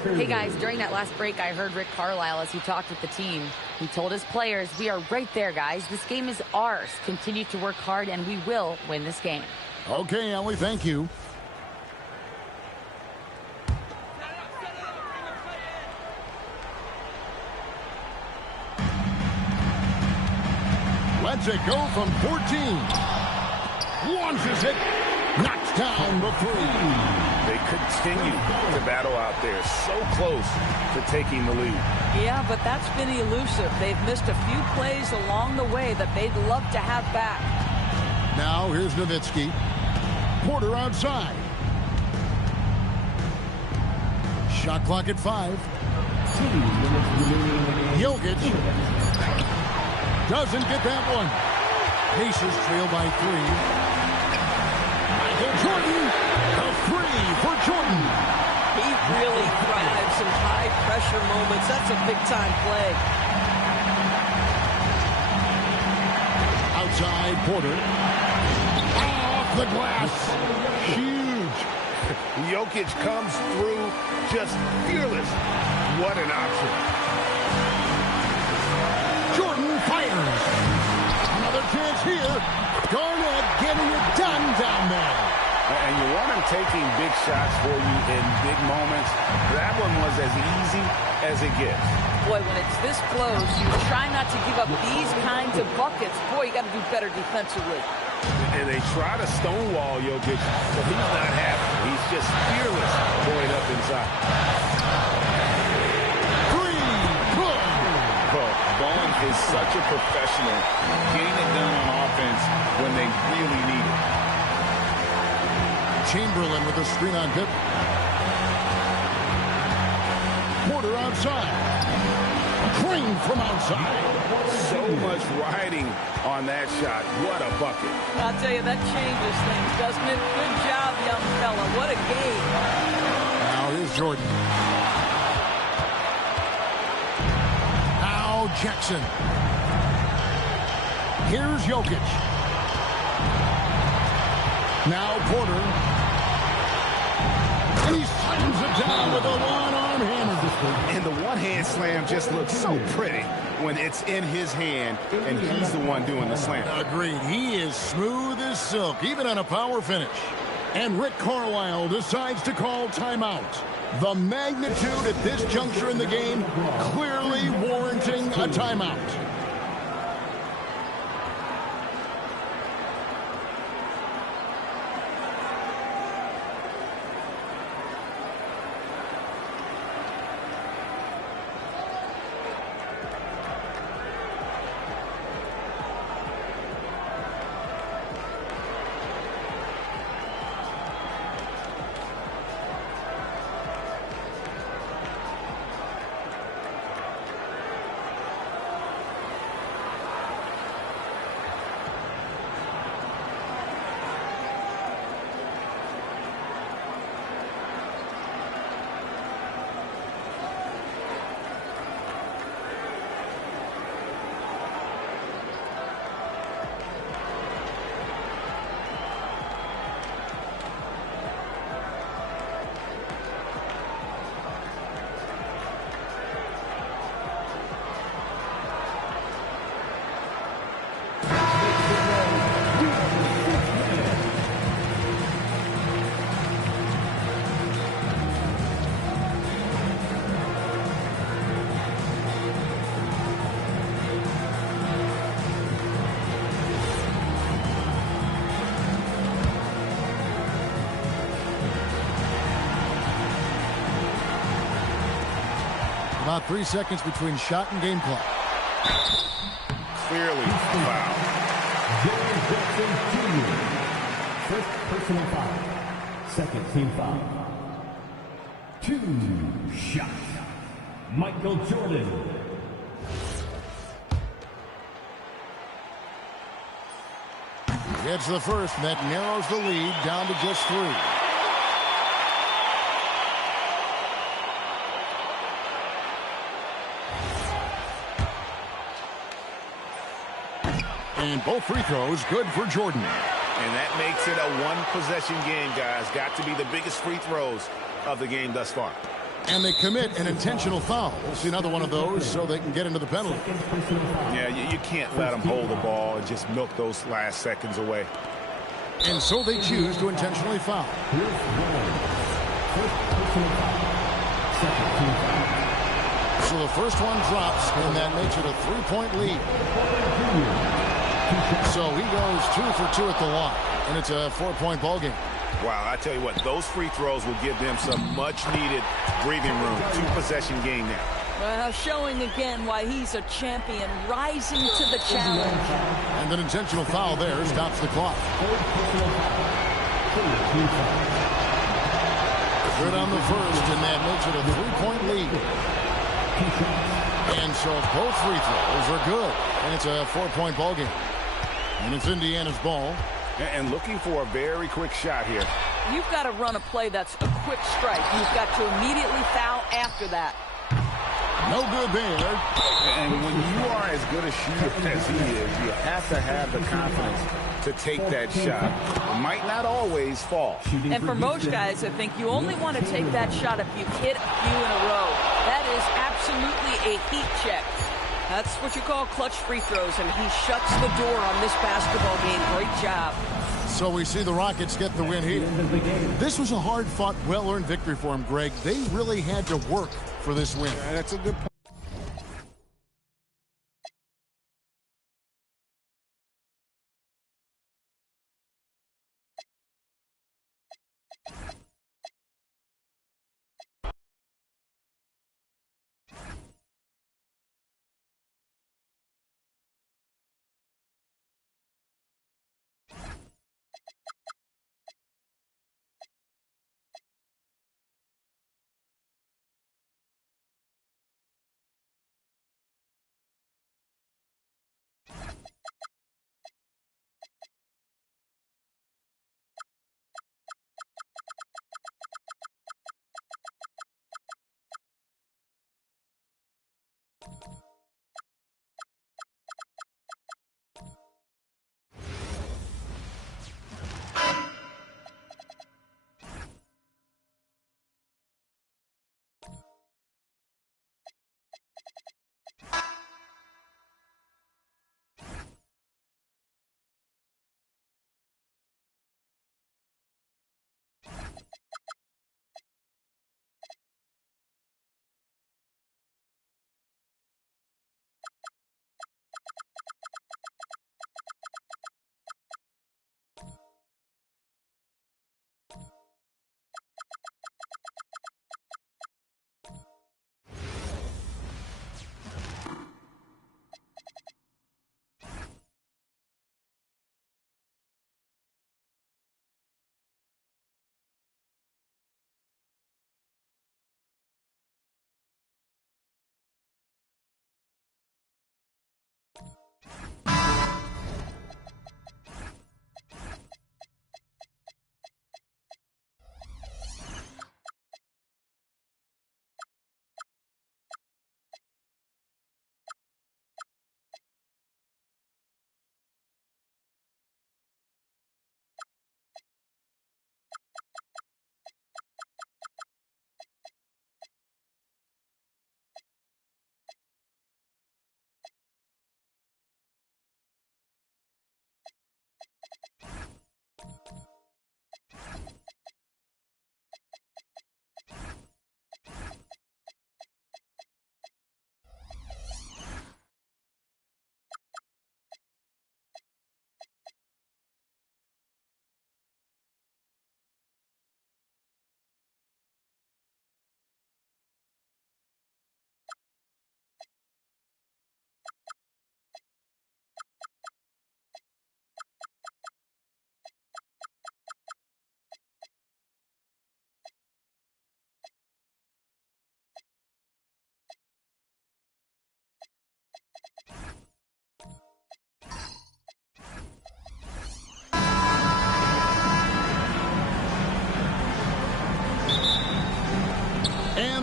Hey guys, during that last break, I heard Rick Carlisle as he talked with the team. He told his players, we are right there, guys. This game is ours. Continue to work hard, and we will win this game. Okay, Allie, thank you. Lets it go from 14. Launches it. Knocks down the three. They continue to battle out there, so close to taking the lead. Yeah, but that's been elusive. They've missed a few plays along the way that they'd love to have back. Now here's Nowitzki. Porter outside. Shot clock at 5. Jokic doesn't get that one. Pacers trail by 3. Jordan, a 3 for Jordan. He really thrives in high-pressure moments. That's a big-time play. Outside, Porter. Off the glass. Huge. Jokic comes through just fearless. What an option. Jordan fires. Another chance here. Garnett getting it done down there. And you want him taking big shots for you in big moments. That one was as easy as it gets. Boy, when it's this close, you try not to give up these kinds of buckets. Boy, you got to do better defensively. And they try to stonewall Jokic, but he's not happy. He's just fearless going up inside. 3, good. Well, Bowen is such a professional, getting it done on offense when they really need it. Chamberlain with a screen on Pippen. Porter outside. Green from outside. So much riding on that shot. What a bucket. I'll tell you, that changes things, doesn't it? Good job, young fella. What a game. Now here's Jordan. Now Jackson. Here's Jokic. Now Porter. And he slams it down with a one-arm one-hander. And the one-hand slam just looks so pretty when it's in his hand and he's the one doing the slam. Agreed. He is smooth as silk, even on a power finish. And Rick Carlisle decides to call timeout. The magnitude at this juncture in the game clearly warranting a timeout. About 3 seconds between shot and game clock. Clearly a foul. First personal foul. Second team foul. 2 shots. Michael Jordan. Gets the first, and that narrows the lead down to just 3. And both free throws good for Jordan. And that makes it a one-possession game, guys. Got to be the biggest free throws of the game thus far. And they commit an intentional foul. We'll see another one of those so they can get into the penalty. Yeah, you can't let them hold the ball and just milk those last seconds away. And so they choose to intentionally foul. So the first one drops, and that makes it a 3-point lead. So he goes 2 for 2 at the line, and it's a 4-point ball game. Wow, I tell you what, those free throws will give them some much-needed breathing room. 2-possession game now. Well, showing again why he's a champion, rising to the challenge. And an intentional foul there stops the clock. Good on the first, and that makes it a 3-point lead. And so both free throws are good, and it's a 4-point ball game. And it's Indiana's ball. And looking for a very quick shot here. You've got to run a play that's a quick strike. You've got to immediately foul after that. No good there. And when you are as good a shooter as he is, you have to have the confidence to take that shot. It might not always fall. And for most guys, I think you only want to take that shot if you've hit a few in a row. That is absolutely a heat check. That's what you call clutch free throws, and he shuts the door on this basketball game. Great job. So we see the Rockets get the win here. This was a hard-fought, well-earned victory for them, Greg. They really had to work for this win. That's a good point.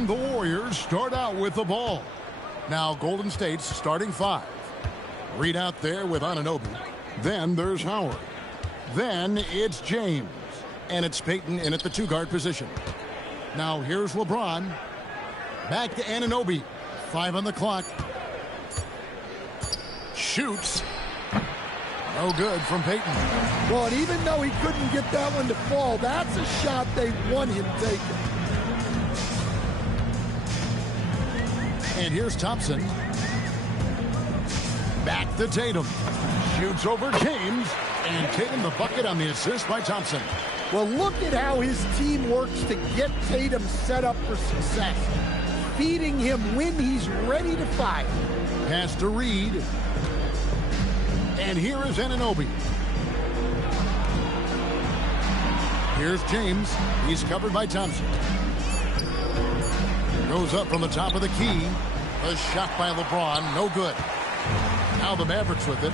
And the Warriors start out with the ball. Now Golden State's starting 5. Reed out there with Anunoby. Then there's Howard. Then it's James. And it's Payton in at the 2-guard position. Now here's LeBron. Back to Anunoby. 5 on the clock. Shoots. No good from Payton. Well, and even though he couldn't get that one to fall, that's a shot they want him taking. And here's Thompson. Back to Tatum. Shoots over James. And Tatum the bucket on the assist by Thompson. Well, look at how his team works to get Tatum set up for success. Feeding him when he's ready to fire. Pass to Reed. And here is Anunoby. Here's James. He's covered by Thompson. Goes up from the top of the key. A shot by LeBron. No good. Now the Mavericks with it.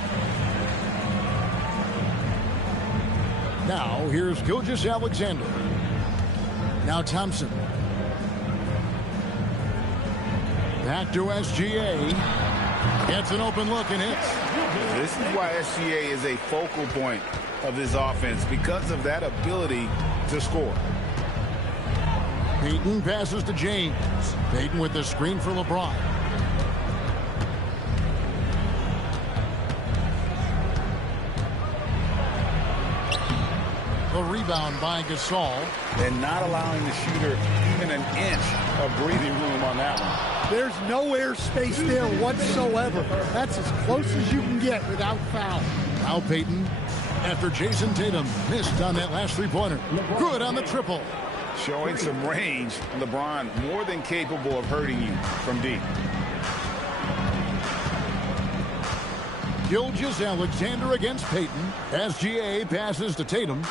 Now here's Gilgeous-Alexander. Now Thompson. Back to SGA. Gets an open look and hits. This is why SGA is a focal point of this offense, because of that ability to score. Payton passes to James. Payton with the screen for LeBron. The rebound by Gasol. And not allowing the shooter even an inch of breathing room on that one. There's no air space there whatsoever. That's as close as you can get without foul. Now Payton, after Jason Tatum missed on that last 3-pointer. Good on the triple. Showing some range. LeBron more than capable of hurting you from deep. Gilgeous-Alexander against Payton. SGA passes to Tatum.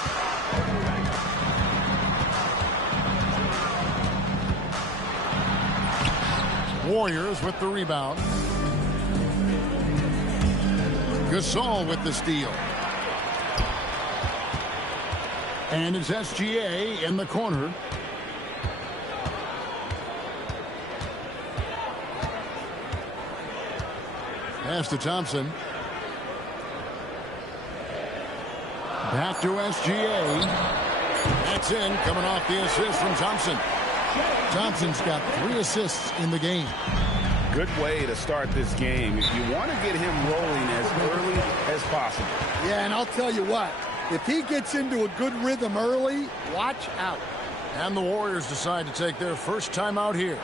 Warriors with the rebound. Gasol with the steal. And it's SGA in the corner. Pass to Thompson. Back to SGA. That's in, coming off the assist from Thompson. Thompson's got 3 assists in the game. Good way to start this game. If you want to get him rolling as early as possible. Yeah, and I'll tell you what. If he gets into a good rhythm early, watch out. And the Warriors decide to take their first time out here.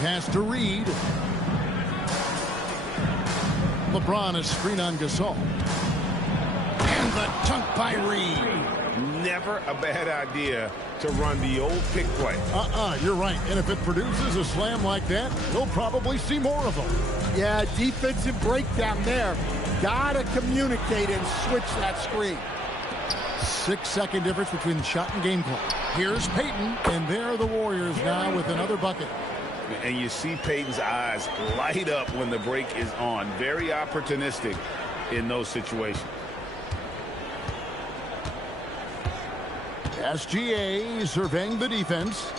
Pass to Reed. LeBron is screen on Gasol. And the dunk by Reed. Never a bad idea to run the old pick play. You're right. And if it produces a slam like that, we'll probably see more of them. Yeah, defensive breakdown there. Gotta communicate and switch that screen. 6-second difference between the shot and game clock. Here's Payton, and there are the Warriors now with another bucket. And you see Payton's eyes light up when the break is on. Very opportunistic in those situations. SGA surveying the defense.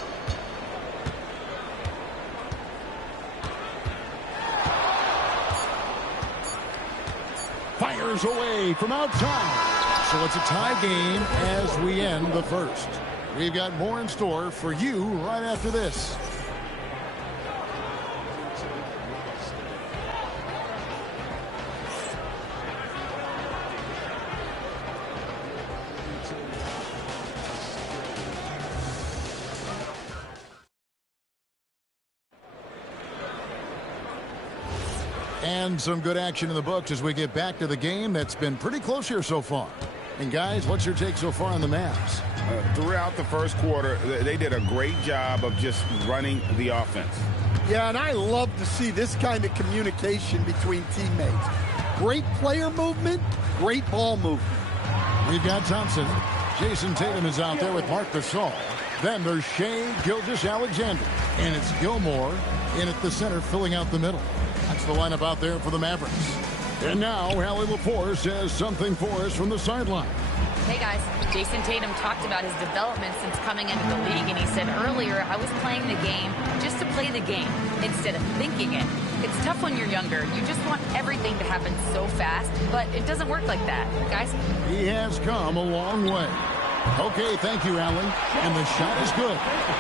Fires away from outside. So it's a tie game as we end the first. We've got more in store for you right after this. And some good action in the books as we get back to the game that's been pretty close here so far. And guys, what's your take so far on the Mavs? Throughout the first quarter, they did a great job of just running the offense. Yeah, and I love to see this kind of communication between teammates. Great player movement, great ball movement. We've got Thompson. Jason Tatum is out there with Marc Gasol. Then there's Shai Gilgeous-Alexander. And it's Gilmore in at the center filling out the middle. That's the lineup out there for the Mavericks. And now, Allie LaForce says something for us from the sideline. Hey guys, Jason Tatum talked about his development since coming into the league, and he said earlier, I was playing the game just to play the game instead of thinking it. It's tough when you're younger. You just want everything to happen so fast, but it doesn't work like that, guys. He has come a long way. Okay, thank you, Allen. And the shot is good.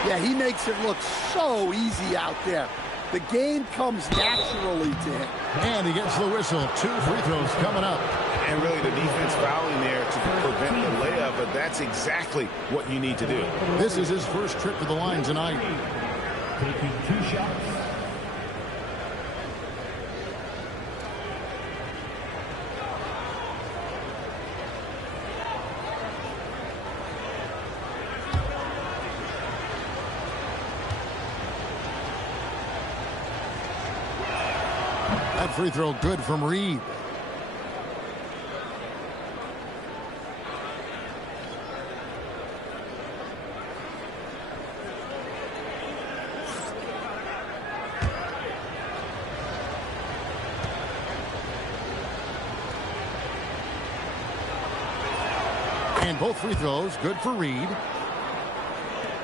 Yeah, he makes it look so easy out there. The game comes naturally to him. And he gets the whistle. 2 free throws coming up. And really the defense fouling there to prevent the layup, but that's exactly what you need to do. This is his first trip to the line tonight. Taking 2 shots. That free throw good from Reed. And both free throws good for Reed.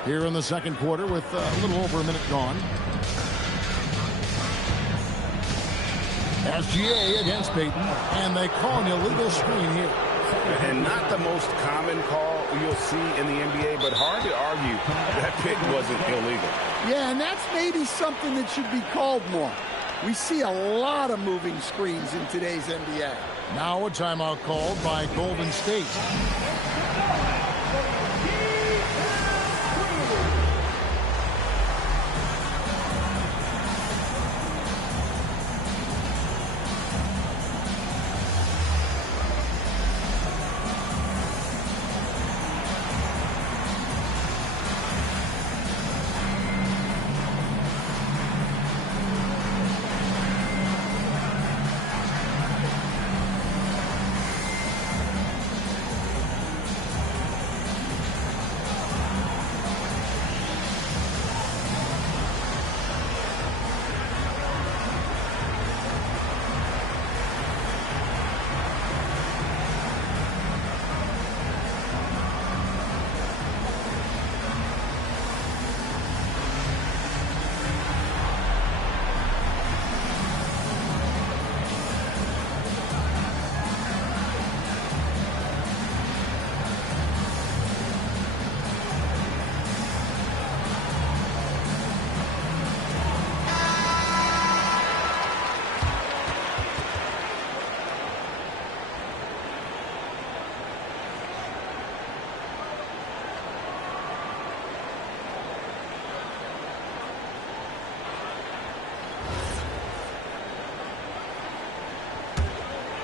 Here in the second quarter with a little over a minute gone. SGA against Payton, and they call an illegal screen here. And not the most common call you'll see in the NBA, but hard to argue that pick wasn't illegal. Yeah, and that's maybe something that should be called more. We see a lot of moving screens in today's NBA. Now a timeout called by Golden State.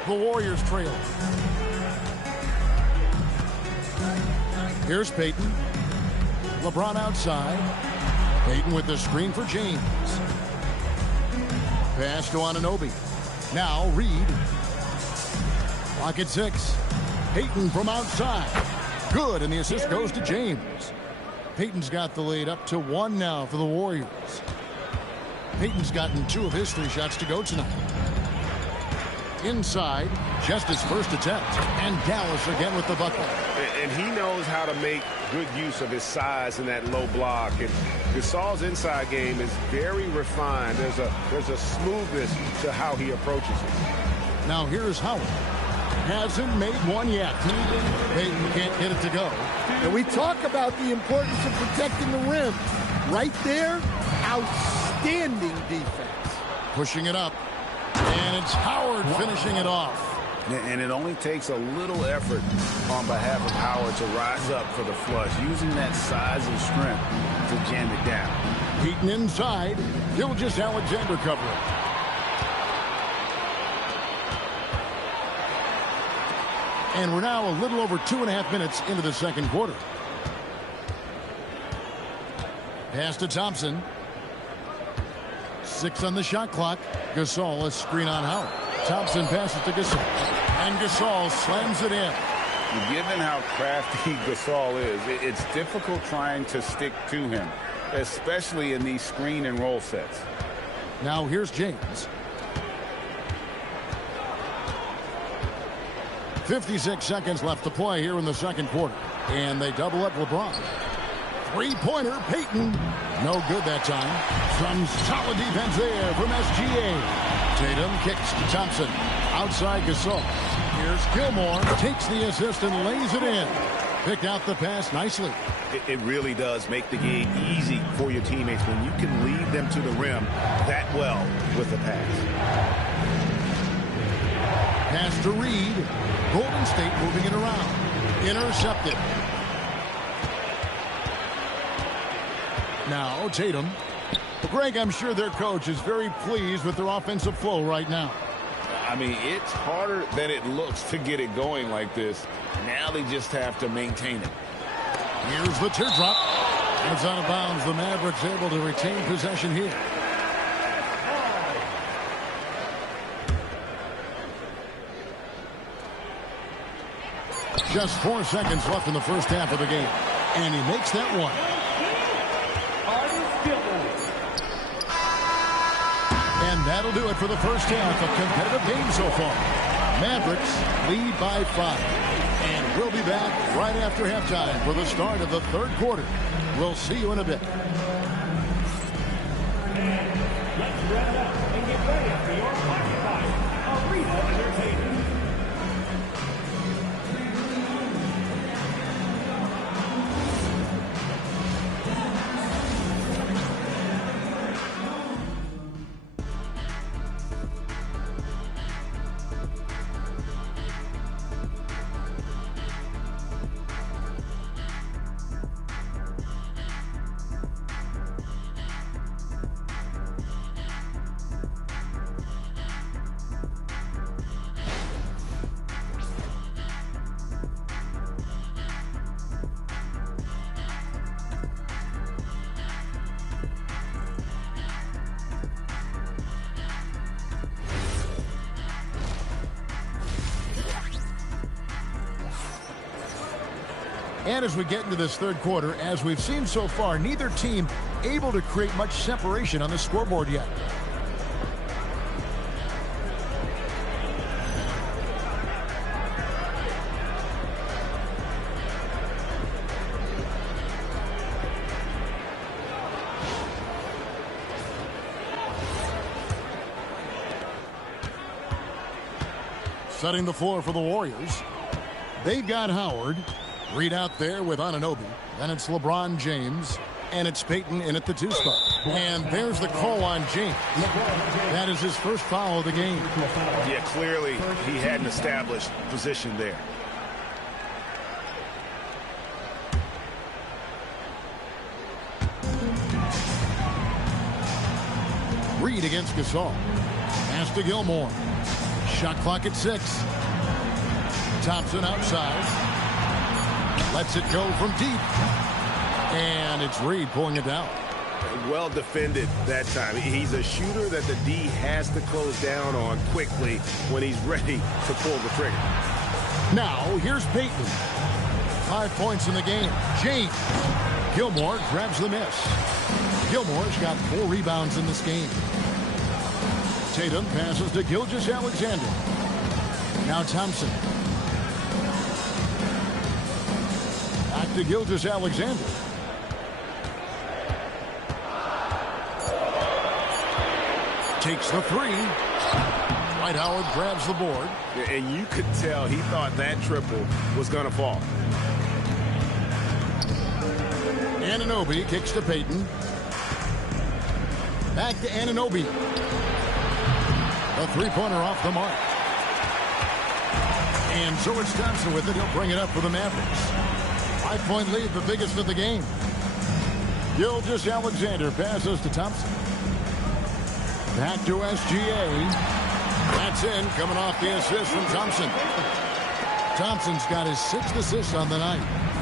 The Warriors trail. Here's Payton. LeBron outside. Payton with the screen for James. Pass to Anunoby. Now Reed. Clock at 6. Payton from outside. Good, and the assist goes to James. Payton's got the lead up to 1 now for the Warriors. Payton's gotten 2 of his 3 shots to go tonight. Inside, just his first attempt. And Dallas again with the bucket. And he knows how to make good use of his size in that low block. And Gasol's inside game is very refined. There's a smoothness to how he approaches it. Now here's Howard. Hasn't made one yet. Payton can't get it to go. And we talk about the importance of protecting the rim. Right there, outstanding defense. Pushing it up. And it's Howard finishing it off. And it only takes a little effort on behalf of Howard to rise up for the flush, using that size and strength to jam it down. Payton inside. Gilgeous-Alexander covering. And we're now a little over 2.5 minutes into the second quarter. Pass to Thompson. 6 on the shot clock. Gasol, a screen on Howard. Thompson passes to Gasol. And Gasol slams it in. Given how crafty Gasol is, it's difficult trying to stick to him, especially in these screen and roll sets. Now here's James. 56 seconds left to play here in the second quarter. And they double up LeBron. Three-pointer, Payton. No good that time. Some solid defense there from SGA. Tatum kicks to Thompson. Outside Gasol. Here's Gilmore. Takes the assist and lays it in. Picked out the pass nicely. It really does make the game easy for your teammates when you can lead them to the rim that well with the pass. Pass to Reed. Golden State moving it around. Intercepted. Now Tatum. Greg, I'm sure their coach is very pleased with their offensive flow right now. I mean, it's harder than it looks to get it going like this. Now they just have to maintain it. Here's the teardrop. And it's out of bounds. The Mavericks able to retain possession here. Just 4 seconds left in the first half of the game. And he makes that one. And that'll do it for the first half of competitive game so far. Mavericks lead by 5. And we'll be back right after halftime for the start of the third quarter. We'll see you in a bit. Let's wrap up and get ready for your Occupy Arena Entertainment. And as we get into this third quarter, as we've seen so far, neither team able to create much separation on the scoreboard yet. Setting the floor for the Warriors. They've got Howard. Reed out there with Anunoby. Then it's LeBron James. And it's Payton in at the 2 spot. And there's the call on James. That is his first foul of the game. Yeah, clearly he had an established position there. Reed against Gasol. Pass to Gilmore. Shot clock at 6. Thompson outside. Lets it go from deep. And it's Reed pulling it down. Well defended that time. He's a shooter that the D has to close down on quickly when he's ready to pull the trigger. Now, here's Payton. 5 points in the game. James. Gilmore grabs the miss. Gilmore's got 4 rebounds in this game. Tatum passes to Gilgeous-Alexander. Now Thompson. Back to Gilgeous-Alexander. Takes the 3. Dwight Howard grabs the board. And you could tell he thought that triple was going to fall. Anunoby kicks to Payton. Back to Anunoby. A 3-pointer off the mark. And so it's Thompson with it. He'll bring it up for the Mavericks. 5-point lead, the biggest of the game. Gilgeous-Alexander passes to Thompson. Back to SGA. That's in, coming off the assist from Thompson. Thompson's got his 6th assist on the night.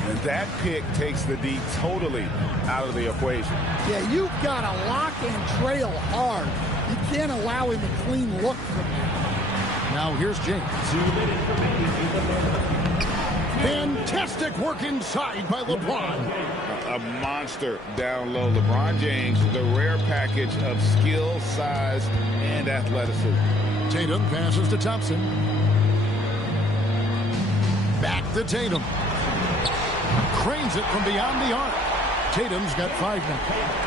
And that pick takes the D totally out of the equation. Yeah, you've got to lock and trail hard. You can't allow him a clean look from that. Now here's James. Fantastic work inside by LeBron. A monster down low. LeBron James, the rare package of skill, size, and athleticism. Tatum passes to Thompson. Back to Tatum. Cranes it from beyond the arc. Tatum's got 5 now.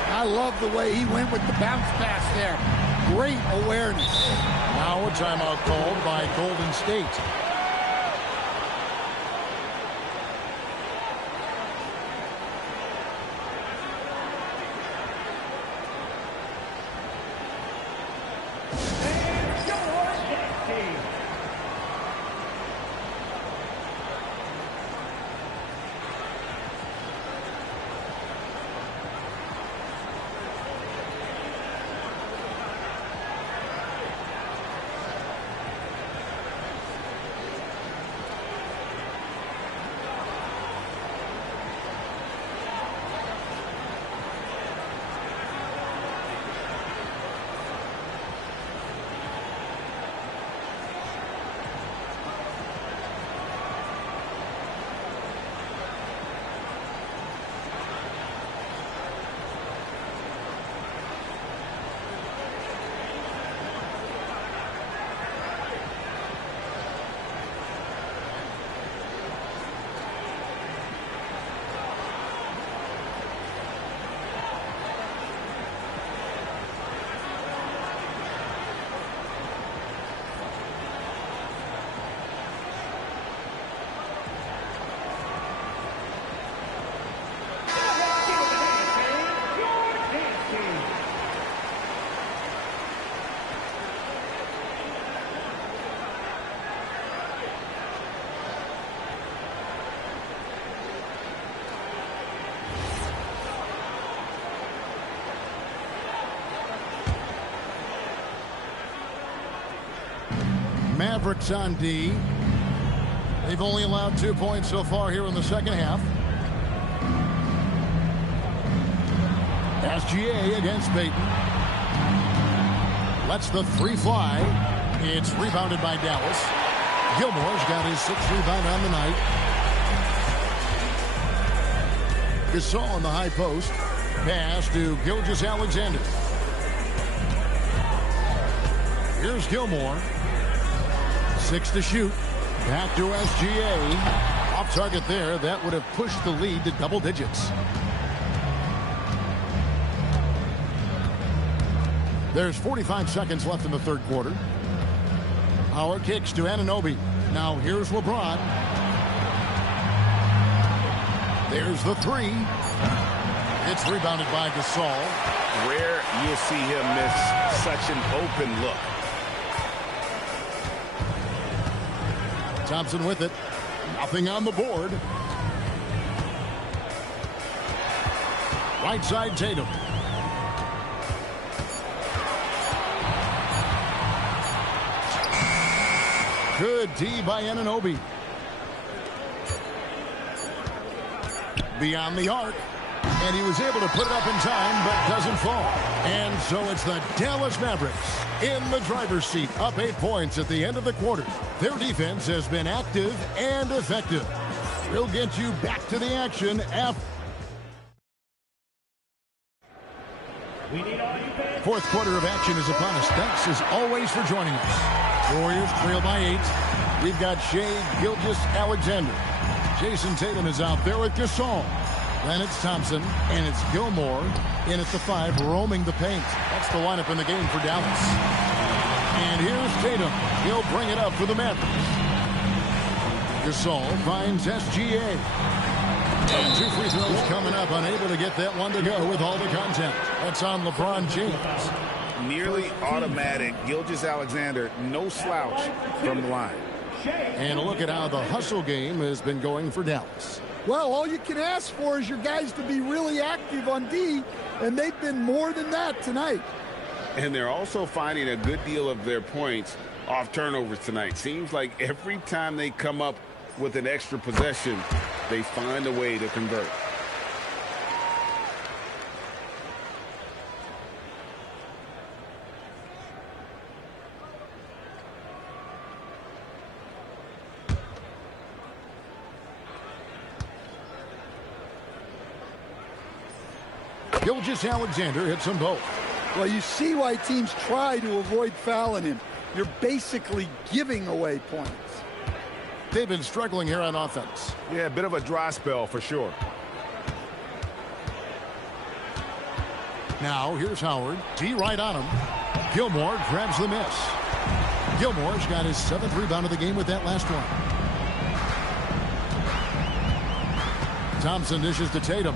I love the way he went with the bounce pass there. Great awareness. Now a timeout called by Golden State. Mavericks on D. They've only allowed 2 points so far here in the second half. SGA against Payton. Lets the 3 fly. It's rebounded by Dallas. Gilmore's got his 6th rebound on the night. Gasol on the high post. Pass to Gilgeous-Alexander. Here's Gilmore. 6 to shoot. Back to SGA. Off target there. That would have pushed the lead to double digits. There's 45 seconds left in the third quarter. Howard kicks to Anunoby. Now here's LeBron. There's the 3. It's rebounded by Gasol. Rare you see him miss such an open look. Thompson with it. Nothing on the board. Right side Tatum. Good D by Anunoby. Beyond the arc. And he was able to put it up in time, but doesn't fall. And so it's the Dallas Mavericks in the driver's seat, up 8 points at the end of the quarter. Their defense has been active and effective. We'll get you back to the action after. Fourth quarter of action is upon us. Thanks as always for joining us. Warriors trail by 8. We've got Shai Gilgeous-Alexander. Jason Tatum is out there with Gasol. Then it's Thompson, and it's Gilmore in at the 5, roaming the paint. That's the lineup in the game for Dallas. And here's Tatum. He'll bring it up for the Mavericks. Gasol finds SGA. And 2 free throws coming up, unable to get that one to go with all the contact. That's on LeBron James. Nearly automatic. Gilgeous-Alexander, no slouch from the line. And a look at how the hustle game has been going for Dallas. Well, all you can ask for is your guys to be really active on D, and they've been more than that tonight. And they're also finding a good deal of their points off turnovers tonight. Seems like every time they come up with an extra possession, they find a way to convert. Gilgeous-Alexander hits them both. Well, you see why teams try to avoid fouling him. You're basically giving away points. They've been struggling here on offense. Yeah, a bit of a dry spell for sure. Now, here's Howard. D right on him. Gilmore grabs the miss. Gilmore's got his 7th rebound of the game with that last one. Thompson dishes to Tatum.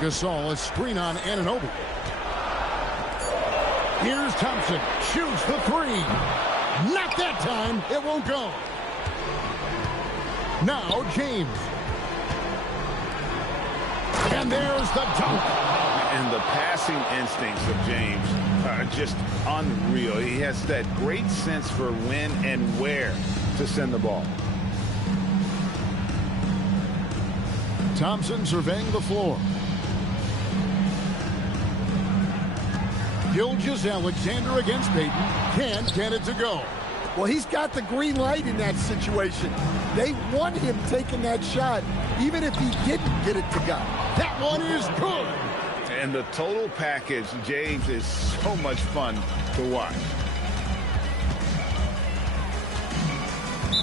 Gasol, a screen on Anunoby. Here's Thompson. Shoots the 3. Not that time. It won't go. Now James. And there's the dunk. And the passing instincts of James are just unreal. He has that great sense for when and where to send the ball. Thompson surveying the floor. Gilgeous-Alexander against Payton. Can't get it to go. Well, he's got the green light in that situation. They want him taking that shot, even if he didn't get it to go. That one is good. And the total package, James, is so much fun to watch.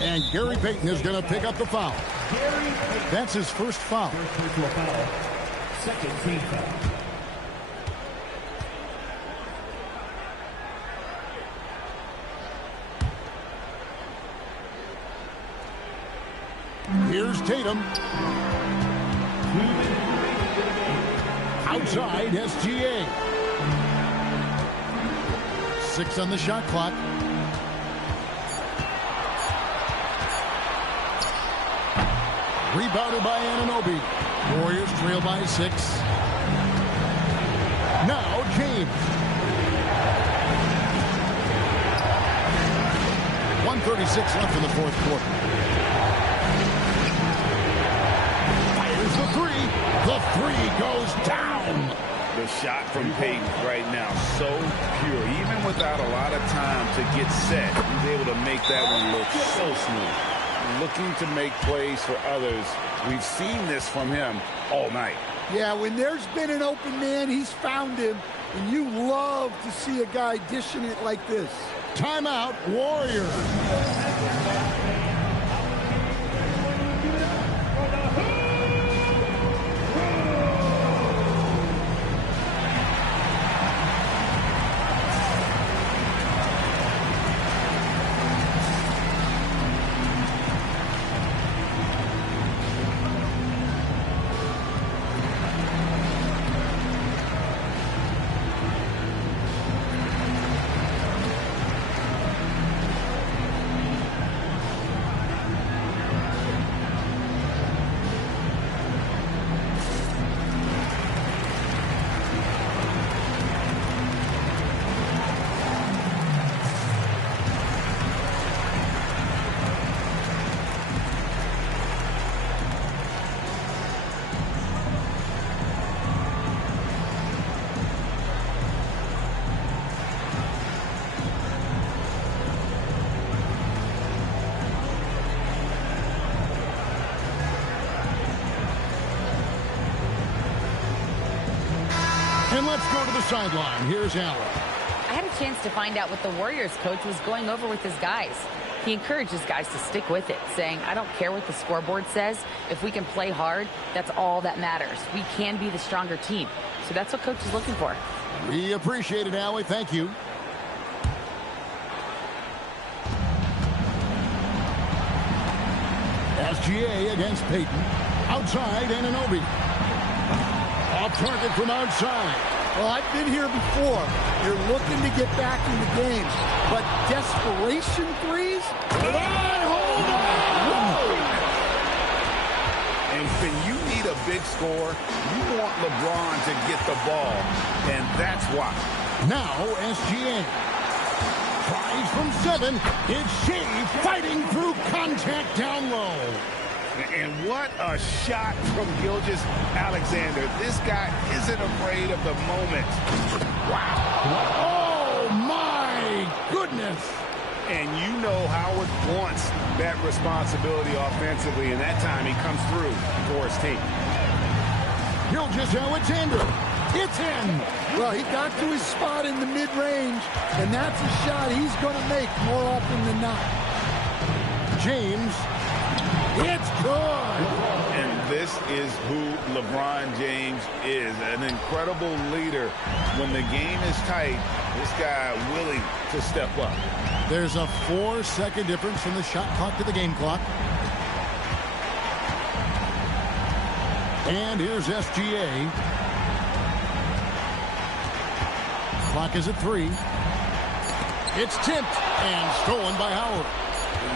And Gary Payton is going to pick up the foul. That's his first foul. Second team foul. Here's Tatum. Outside SGA. 6 on the shot clock. Rebounded by Anunoby. Warriors trail by 6. Now James. 1:36 left in the fourth quarter. Fires the 3. The 3 goes down. The shot from Payton right now, so pure. Even without a lot of time to get set, he's able to make that one look so smooth. Looking to make plays for others. We've seen this from him all night. Yeah, when there's been an open man, he's found him. And you love to see a guy dishing it like this. Timeout, Warriors. let's go to the sideline. Here's Allen. I had a chance to find out what the Warriors coach was going over with his guys. He encouraged his guys to stick with it, saying, I don't care what the scoreboard says. If we can play hard, that's all that matters. We can be the stronger team. So that's what coach is looking for. We appreciate it, Allie. Thank you. SGA against Payton. Outside, Anunoby. Off target from outside. Well, I've been here before. You're looking to get back in the game, but desperation threes? Hold on! And when you need a big score, you want LeBron to get the ball, and that's why. Now, SGA. Tries from 7. It's Shea fighting through contact down low. And what a shot from Gilgeous-Alexander. This guy isn't afraid of the moment. Wow. Oh, my goodness. And you know Howard wants that responsibility offensively, and that time he comes through for his team. Gilgeous-Alexander. It's in. Well, he got to his spot in the mid-range, and that's a shot he's going to make more often than not. James. It's good. And this is who LeBron James is, an incredible leader. When the game is tight, this guy willing to step up. There's a 4-second difference from the shot clock to the game clock. And here's SGA. Clock is at 3. It's tipped and stolen by Howard.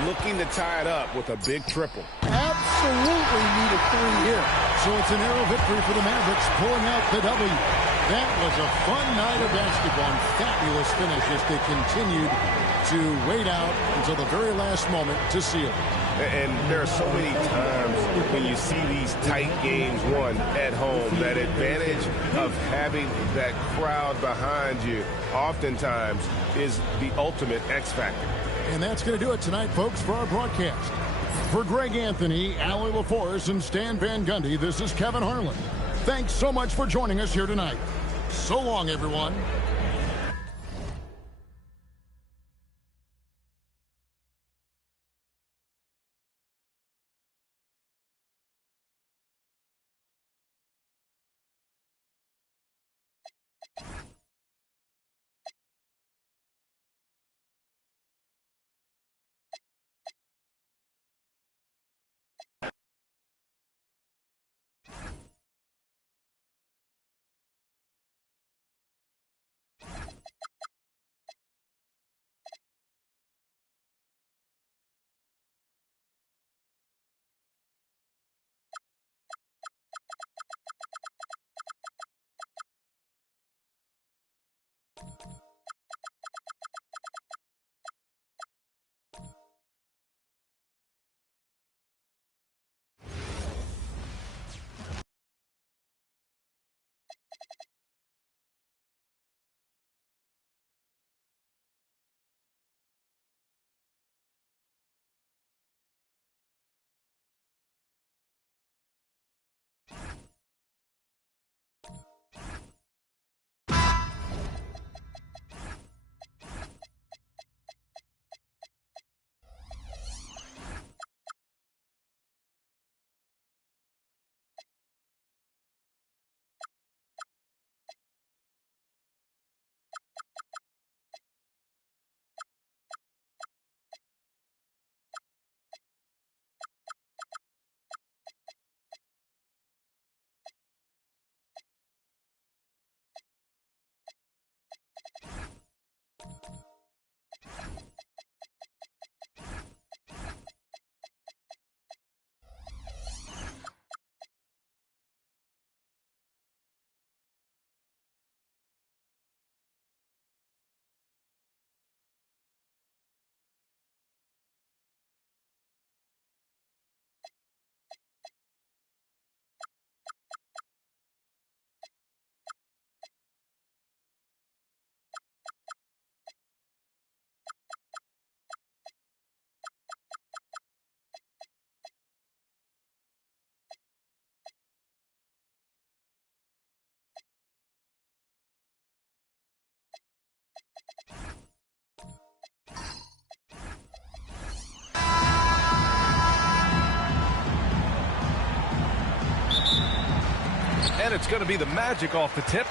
Looking to tie it up with a big triple. Absolutely need a 3 here. So it's a narrow victory for the Mavericks, pulling out the W. That was a fun night of basketball and fabulous finish as they continued to wait out until the very last moment to seal. And there are so many times when you see these tight games won at home, that advantage of having that crowd behind you oftentimes is the ultimate X factor. And that's going to do it tonight, folks, for our broadcast. For Greg Anthony, Allie LaForce, and Stan Van Gundy, this is Kevin Harlan. Thanks so much for joining us here tonight. So long, everyone. And it's going to be the Magic off the tip.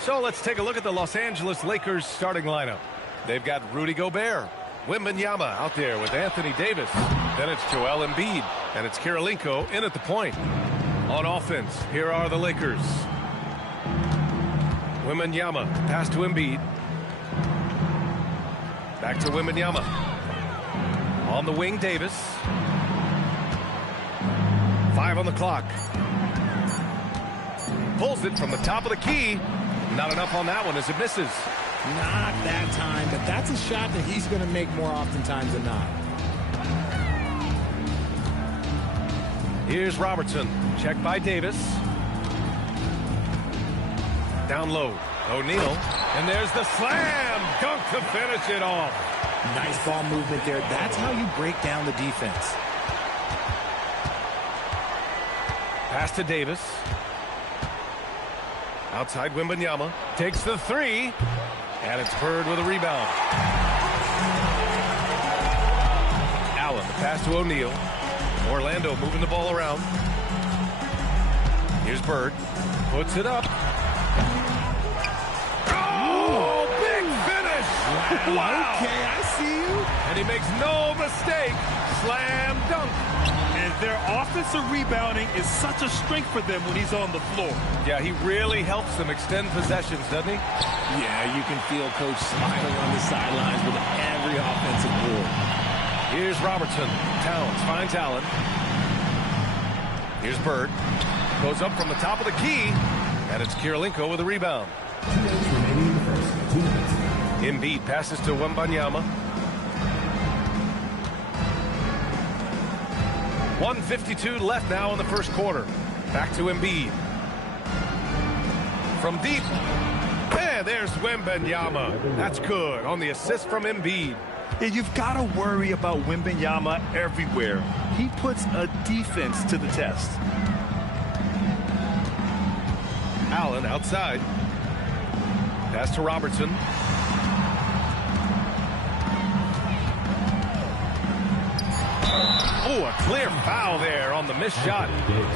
So let's take a look at the Los Angeles Lakers starting lineup. They've got Rudy Gobert, Wembanyama out there with Anthony Davis. Then it's Joel Embiid, and it's Kirilenko in at the point. On offense, here are the Lakers. Wembanyama, pass to Embiid. Back to Wembanyama. On the wing, Davis. 5 on the clock. Pulls it from the top of the key. Not enough on that one as it misses. Not that time, but that's a shot that he's going to make more oftentimes than not. Here's Robertson. Check by Davis. Down low. O'Neal. And there's the slam dunk to finish it off. Nice ball movement there. That's how you break down the defense. Pass to Davis. Outside Wembanyama. Takes the three. And it's Bird with a rebound. Allen, the pass to O'Neal. Orlando moving the ball around. Here's Bird. Puts it up. Oh, big finish! Wow! Okay, I see you. And he makes no mistake. Slam dunk. And their offensive rebounding is such a strength for them when he's on the floor. Yeah, he really helps them extend possessions, doesn't he? Yeah, you can feel Coach smiling on the sidelines with every offensive board. Here's Robertson. Towns finds Allen. Here's Bird. Goes up from the top of the key. And it's Kirilenko with a rebound. Embiid passes to Wembanyama. 1:52 left now in the first quarter. Back to Embiid. From deep. And there's Wembanyama. That's good on the assist from Embiid. Yeah, you've got to worry about Wembanyama everywhere. He puts a defense to the test. Allen outside. Pass to Robertson. Oh, a clear foul there on the missed shot.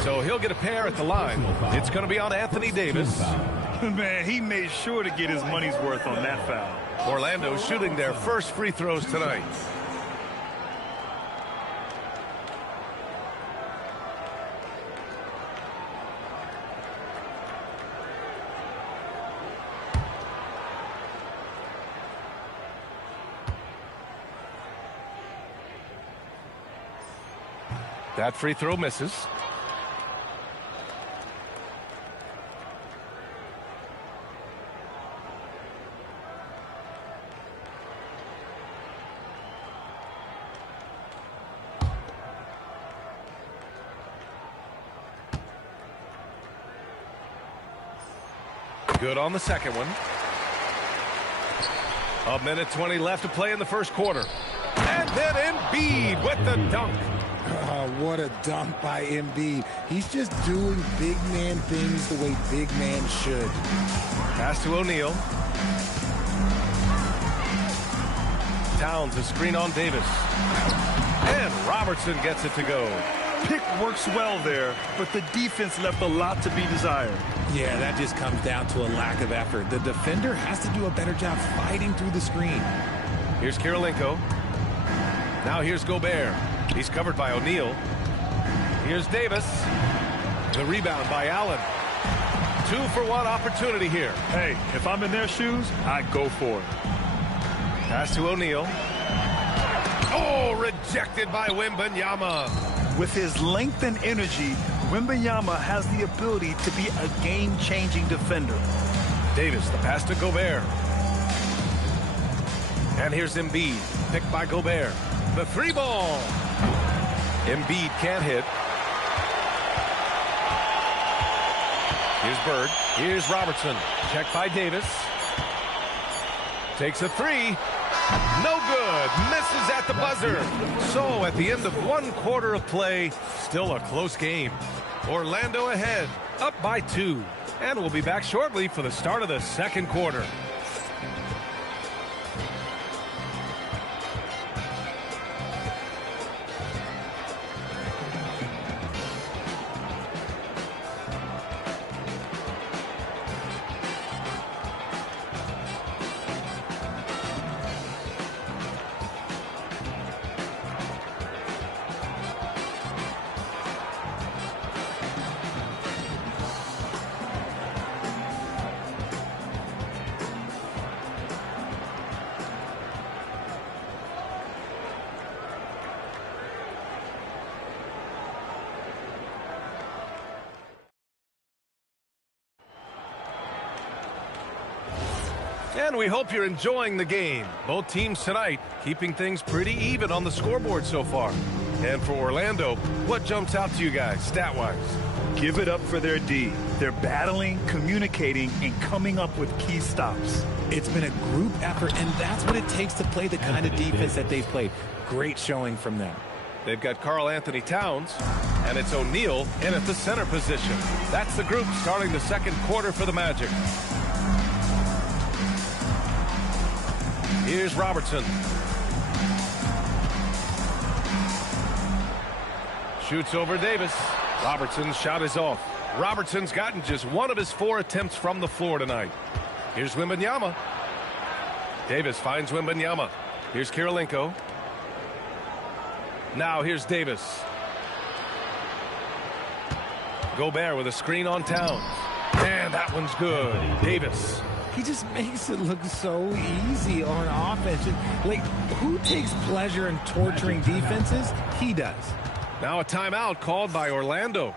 So he'll get a pair at the line. It's going to be on Anthony Davis. Man, he made sure to get his money's worth on that foul. Orlando shooting their first free throws tonight. That free throw misses. Good on the second one. 1:20 left to play in the first quarter. And then Embiid with the dunk. Oh, what a dunk by Embiid. He's just doing big man things the way big man should. Pass to O'Neal. Towns a screen on Davis. And Robertson gets it to go. Pick works well there, but the defense left a lot to be desired. Yeah, that just comes down to a lack of effort. The defender has to do a better job fighting through the screen. Here's Kirilenko. Now here's Gobert. He's covered by O'Neal. Here's Davis. The rebound by Allen. 2-for-1 opportunity here. Hey, if I'm in their shoes, I'd go for it. Pass to O'Neal. Oh, rejected by Wembanyama. With his length and energy, Wembanyama has the ability to be a game-changing defender. Davis, the pass to Gobert. And here's Embiid, picked by Gobert. The three ball. Embiid can't hit. Here's Bird. Here's Robertson. Checked by Davis. Takes a three. No good. Misses at the buzzer. So at the end of 1 quarter of play, still a close game. Orlando ahead, up by 2. And we'll be back shortly for the start of the second quarter. And we hope you're enjoying the game. Both teams tonight keeping things pretty even on the scoreboard so far. And for Orlando, what jumps out to you guys stat-wise? Give it up for their D. They're battling, communicating, and coming up with key stops. It's been a group effort, and that's what it takes to play the kind of defense that they've played. Great showing from them. They've got Karl Anthony Towns, and it's O'Neal in at the center position. That's the group starting the second quarter for the Magic. Here's Robertson. Shoots over Davis. Robertson's shot is off. Robertson's gotten just one of his 4 attempts from the floor tonight. Here's Wembanyama. Davis finds Wembanyama. Here's Kirilenko. Now here's Davis. Gobert with a screen on Towns. And that one's good. Davis. He just makes it look so easy on offense. Like, who takes pleasure in torturing defenses? He does. Now a timeout called by Orlando.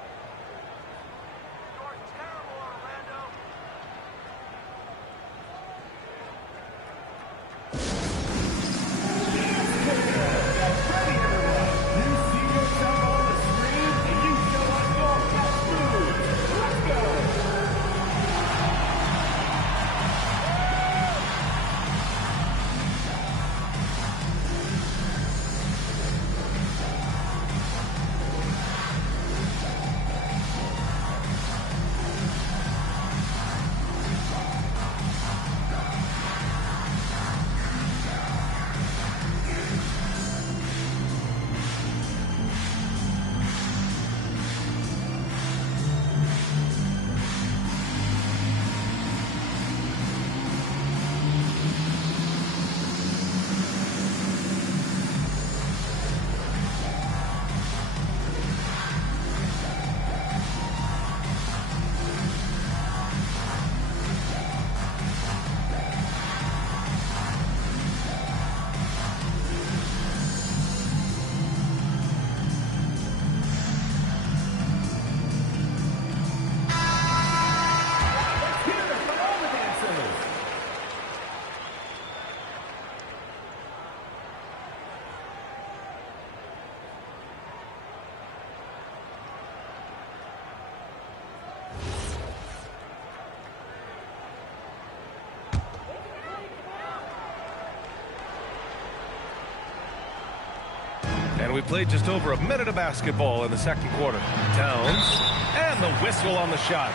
And we played just over a minute of basketball in the second quarter. Towns, and the whistle on the shot.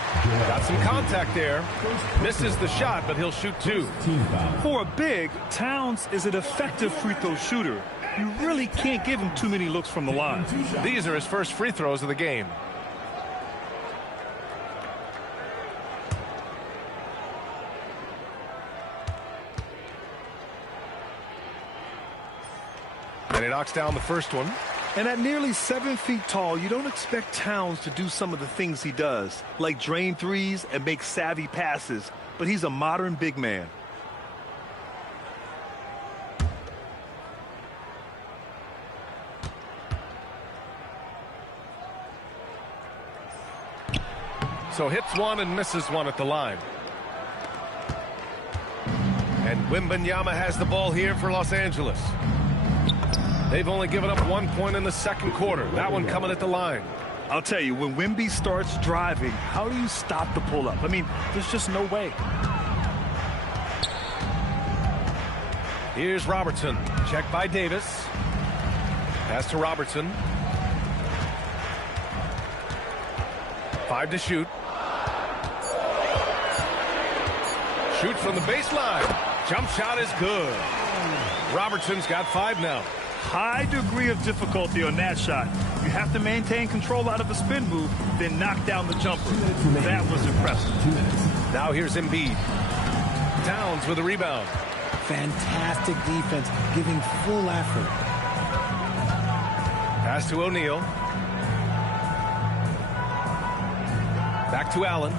Got some contact there. Misses the shot, but he'll shoot 2. For a big, Towns is an effective free throw shooter. You really can't give him too many looks from the line. These are his first free throws of the game. And he knocks down the first one. And at nearly 7 feet tall, you don't expect Towns to do some of the things he does, like drain threes and make savvy passes. But he's a modern big man. So hits one and misses one at the line. And Wembanyama has the ball here for Los Angeles. They've only given up 1 point in the second quarter. That one coming at the line. I'll tell you, when Wemby starts driving, how do you stop the pull-up? I mean, there's just no way. Here's Robertson. Check by Davis. Pass to Robertson. 5 to shoot. Shoots from the baseline. Jump shot is good. Robertson's got 5 now. High degree of difficulty on that shot. You have to maintain control out of the spin move, then knock down the jumper. That was impressive. Now here's Embiid. Towns with a rebound. Fantastic defense, giving full effort. Pass to O'Neal. Back to Allen.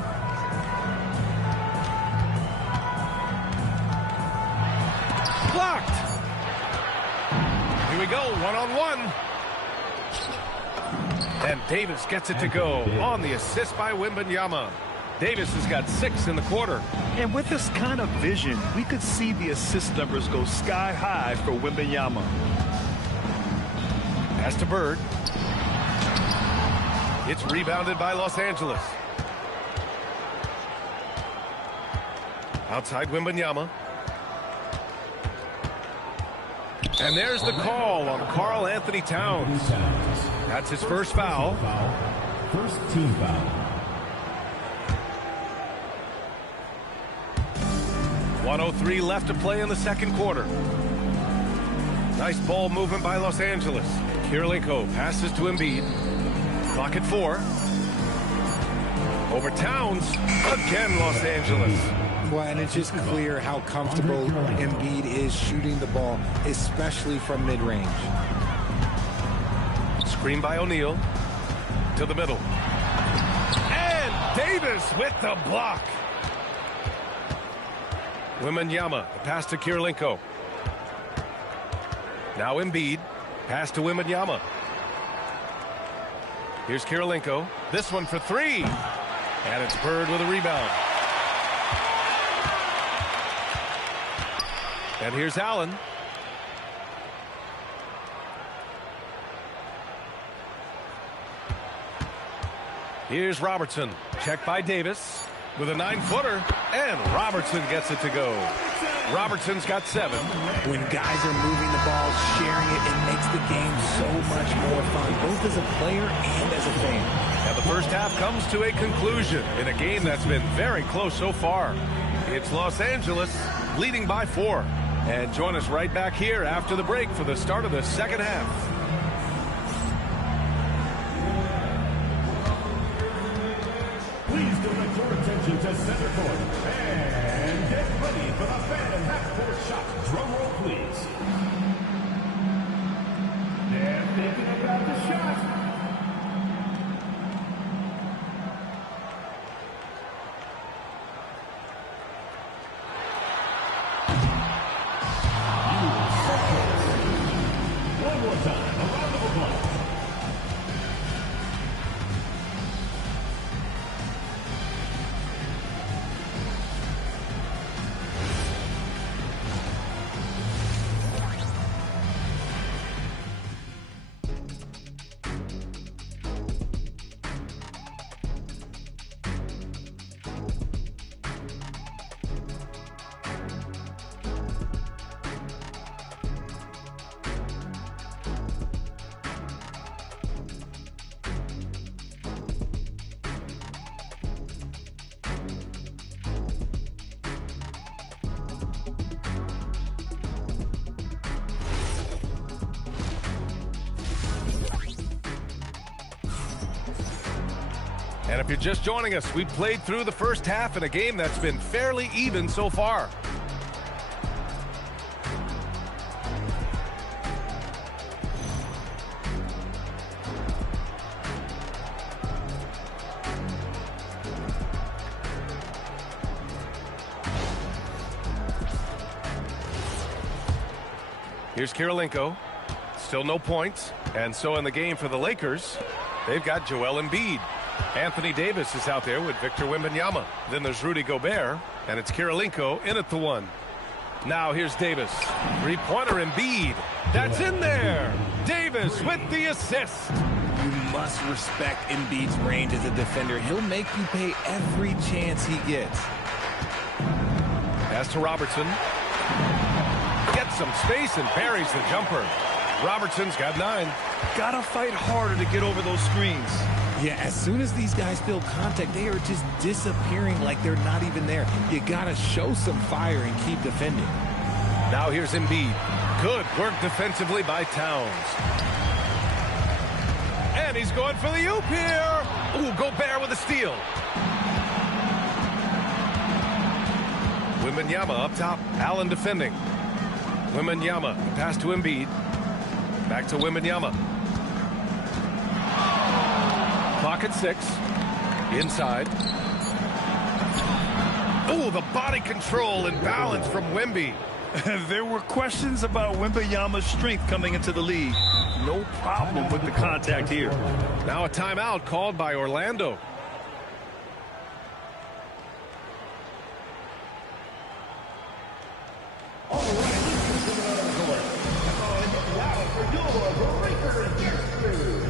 Blocked. Here we go, one-on-one. And Davis gets it to go on the assist by Wembanyama. Davis has got 6 in the quarter. And with this kind of vision, we could see the assist numbers go sky high for Wembanyama. Pass to Bird. It's rebounded by Los Angeles. Outside Wembanyama. And there's the call on Karl Anthony Towns. That's his first foul. First team foul. 1:03 left to play in the second quarter. Nice ball movement by Los Angeles. Kirilenko passes to Embiid. Clock at 4. Over Towns. Again, Los Angeles. Well, and it's just clear how comfortable Embiid is shooting the ball, especially from mid-range. Screen by O'Neal. To the middle. And Davis with the block. Wembanyama, the pass to Kirilenko. Now Embiid. Pass to Wembanyama. Here's Kirilenko. This one for 3. And it's Bird with a rebound. And here's Allen. Here's Robertson. Checked by Davis with a 9-footer. And Robertson gets it to go. Robertson's got 7. When guys are moving the ball, sharing it makes the game so much more fun, both as a player and as a fan. And the first half comes to a conclusion in a game that's been very close so far. It's Los Angeles leading by 4. And join us right back here after the break for the start of the second half. Please direct your attention to center court and get ready for the Phantom half-court shot. Drum roll, please. They're thinking about the shot. One more time, a round of applause. And if you're just joining us, we played through the first half in a game that's been fairly even so far. Here's Kirilenko. Still no points. And so in the game for the Lakers, they've got Joel Embiid. Anthony Davis is out there with Victor Wembanyama. Then there's Rudy Gobert, and it's Kirilenko in at the 1. Now here's Davis. Three-pointer Embiid. That's in there. Davis with the assist. You must respect Embiid's range as a defender. He'll make you pay every chance he gets. Pass to Robertson. Gets some space and buries the jumper. Robertson's got 9. Gotta fight harder to get over those screens. Yeah, as soon as these guys feel contact, they are just disappearing like they're not even there. You gotta show some fire and keep defending. Now here's Embiid. Good work defensively by Towns. And he's going for the oop here. Ooh, Gobert with a steal. Wembanyama up top. Allen defending. Wembanyama. Pass to Embiid. Back to Wembanyama. Clock at 6. Inside. Oh, the body control and balance from Wemby. There were questions about Wembanyama's strength coming into the league. No problem with the contact here. Now a timeout called by Orlando. Lakers.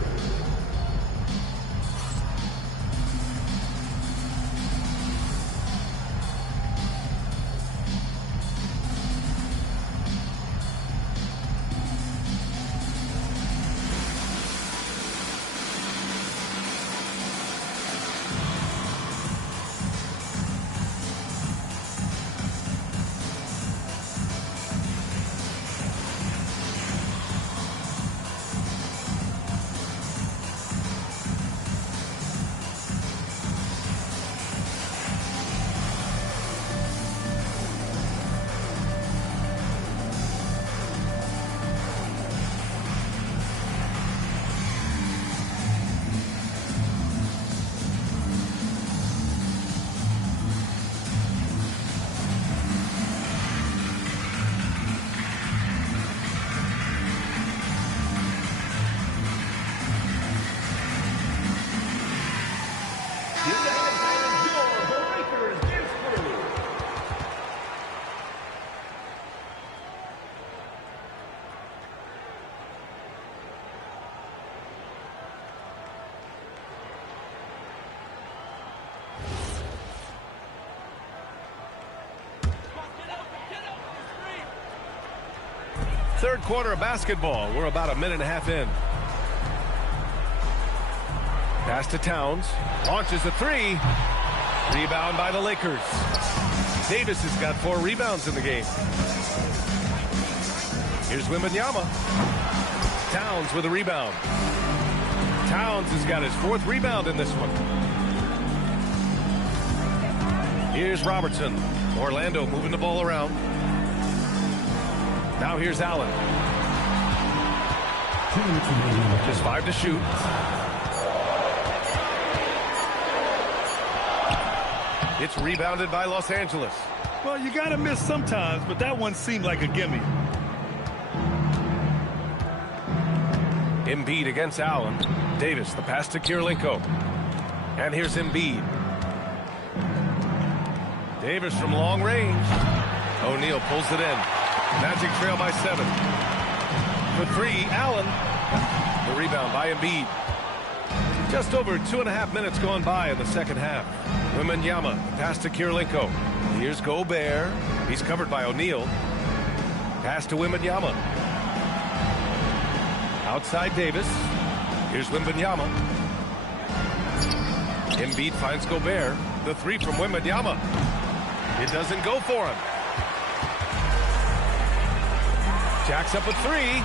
Third quarter of basketball. We're about a minute and a half in. Pass to Towns. Launches a three. Rebound by the Lakers. Davis has got 4 rebounds in the game. Here's Wembanyama. Towns with a rebound. Towns has got his 4th rebound in this one. Here's Robertson. Orlando moving the ball around. Now here's Allen. Just 5 to shoot. It's rebounded by Los Angeles. Well, you got to miss sometimes, but that one seemed like a gimme. Embiid against Allen. Davis, the pass to Kirilenko. And here's Embiid. Davis from long range. O'Neal pulls it in. Magic trail by 7. For 3, Allen. The rebound by Embiid. Just over 2.5 minutes gone by in the second half. Wembanyama, pass to Kirilenko. Here's Gobert. He's covered by O'Neal. Pass to Wembanyama. Outside Davis. Here's Wembanyama. Embiid finds Gobert. The 3 from Wembanyama. It doesn't go for him. Jacks up a 3.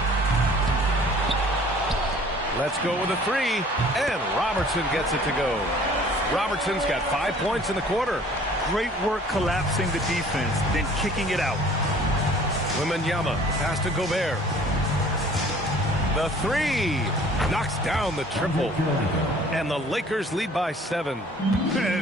Let's go with a 3. And Robertson gets it to go. Robertson's got 5 points in the quarter. Great work collapsing the defense, then kicking it out. Wembanyama, pass to Gobert. The 3 knocks down the triple. And the Lakers lead by 7.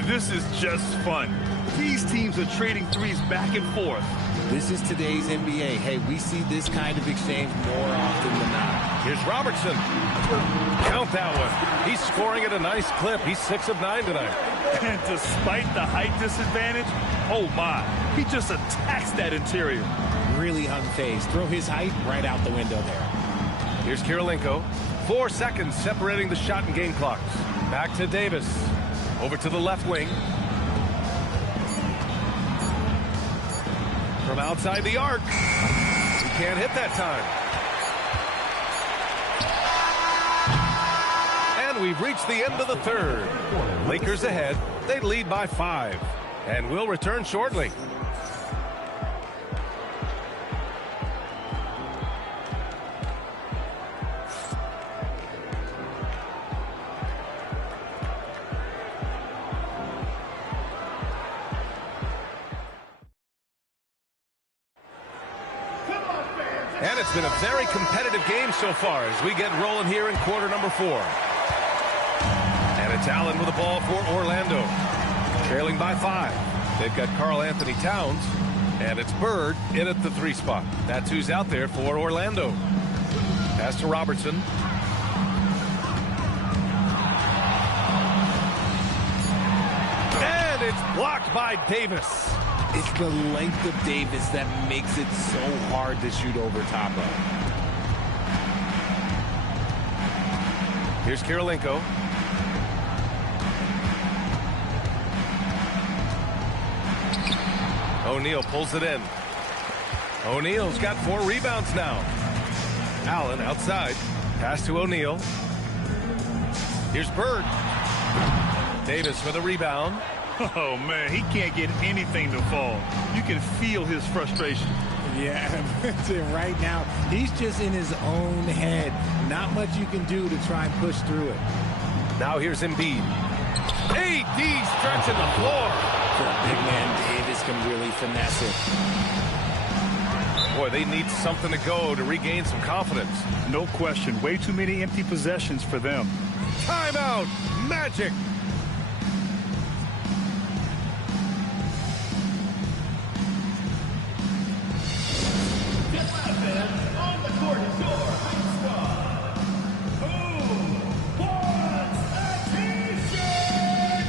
This is just fun. These teams are trading threes back and forth. This is today's NBA. Hey, we see this kind of exchange more often than not. Here's Robertson. Count that one. He's scoring at a nice clip. He's 6 of 9 tonight. And despite the height disadvantage, oh my, he just attacks that interior. Really unfazed. Throw his height right out the window there. Here's Kirilenko. 4 seconds separating the shot and game clocks. Back to Davis. Over to the left wing. From outside the arc. He can't hit that time. And we've reached the end of the third. Lakers ahead. They lead by 5. And we'll return shortly. And it's been a very competitive game so far as we get rolling here in quarter number 4. And it's Allen with the ball for Orlando. Trailing by 5. They've got Karl-Anthony Towns. And it's Bird in at the 3 spot. That's who's out there for Orlando. Pass to Robertson. And it's blocked by Davis. It's the length of Davis that makes it so hard to shoot over top of. Here's Kirilenko. O'Neal pulls it in. O'Neal's got 4 rebounds now. Allen outside. Pass to O'Neal. Here's Bird. Davis for the rebound. Oh, man, he can't get anything to fall. You can feel his frustration. Yeah, right now, he's just in his own head. Not much you can do to try and push through it. Now here's Embiid. AD stretching the floor. For a big man, Davis can really finesse it. Boy, they need something to go to regain some confidence. No question. Way too many empty possessions for them. Timeout. Magic. On the court is your high squad. Who wants a t-shirt?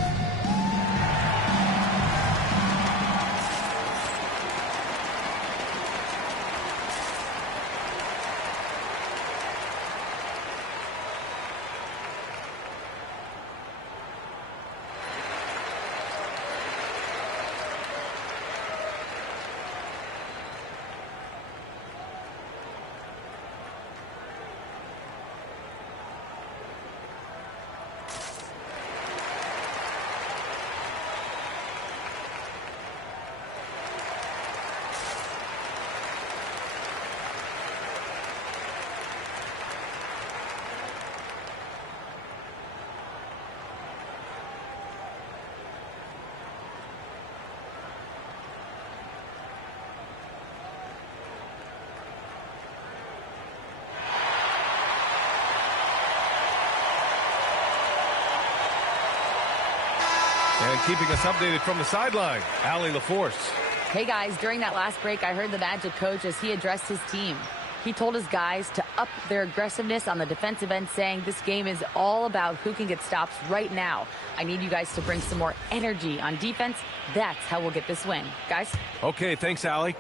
And keeping us updated from the sideline, Allie LaForce. Hey guys, during that last break, I heard the Magic coach as he addressed his team. He told his guys to up their aggressiveness on the defensive end, saying this game is all about who can get stops right now. I need you guys to bring some more energy on defense. That's how we'll get this win. Guys? Okay, thanks, Allie.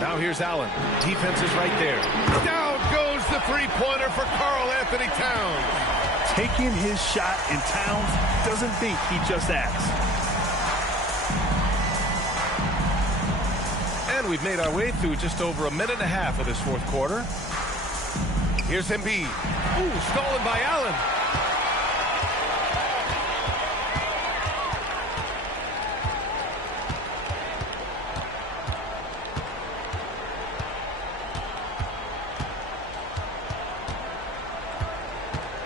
Now here's Allen. Defense is right there. Down goes the three-pointer for Karl-Anthony Towns. Taking his shot, and Towns doesn't think he just asked. And we've made our way through just over a minute and a half of this fourth quarter. Here's Embiid. Ooh, stolen by Allen.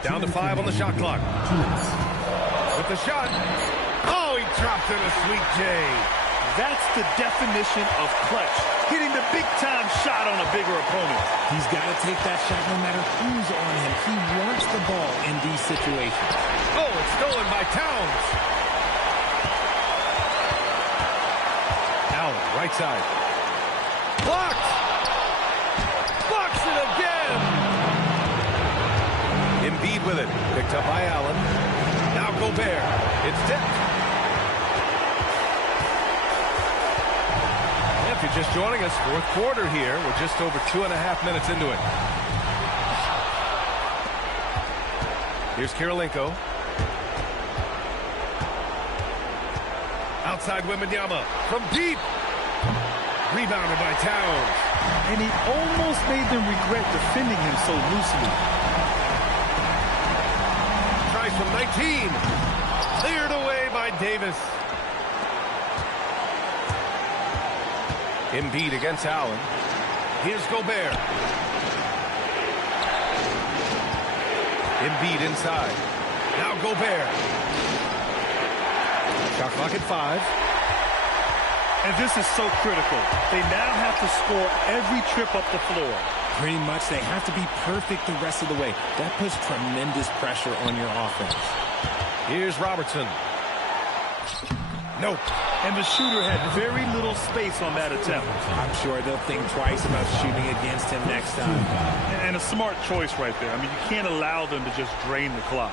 Down to 5 on the shot clock. With the shot. Oh, he dropped in a sweet J. That's the definition of clutch. Hitting the big-time shot on a bigger opponent. He's got to take that shot no matter who's on him. He wants the ball in these situations. Oh, it's stolen by Towns. Allen, right side. Blocked. Blocks it again. Embiid with it. Picked up by Allen. Now Gobert. It's tipped. If you're just joining us, fourth quarter here. We're just over 2.5 minutes into it. Here's Kirilenko. Outside Wembanyama from deep. Rebounded by Towns. And he almost made them regret defending him so loosely. Tries from 19. Cleared away by Davis. Embiid against Allen. Here's Gobert. Embiid inside. Now Gobert. Shot clock at 5. And this is so critical. They now have to score every trip up the floor. Pretty much, they have to be perfect the rest of the way. That puts tremendous pressure on your offense. Here's Robertson. Nope. And the shooter had very little space on that attempt. I'm sure they'll think twice about shooting against him next time. And a smart choice right there. I mean, you can't allow them to just drain the clock.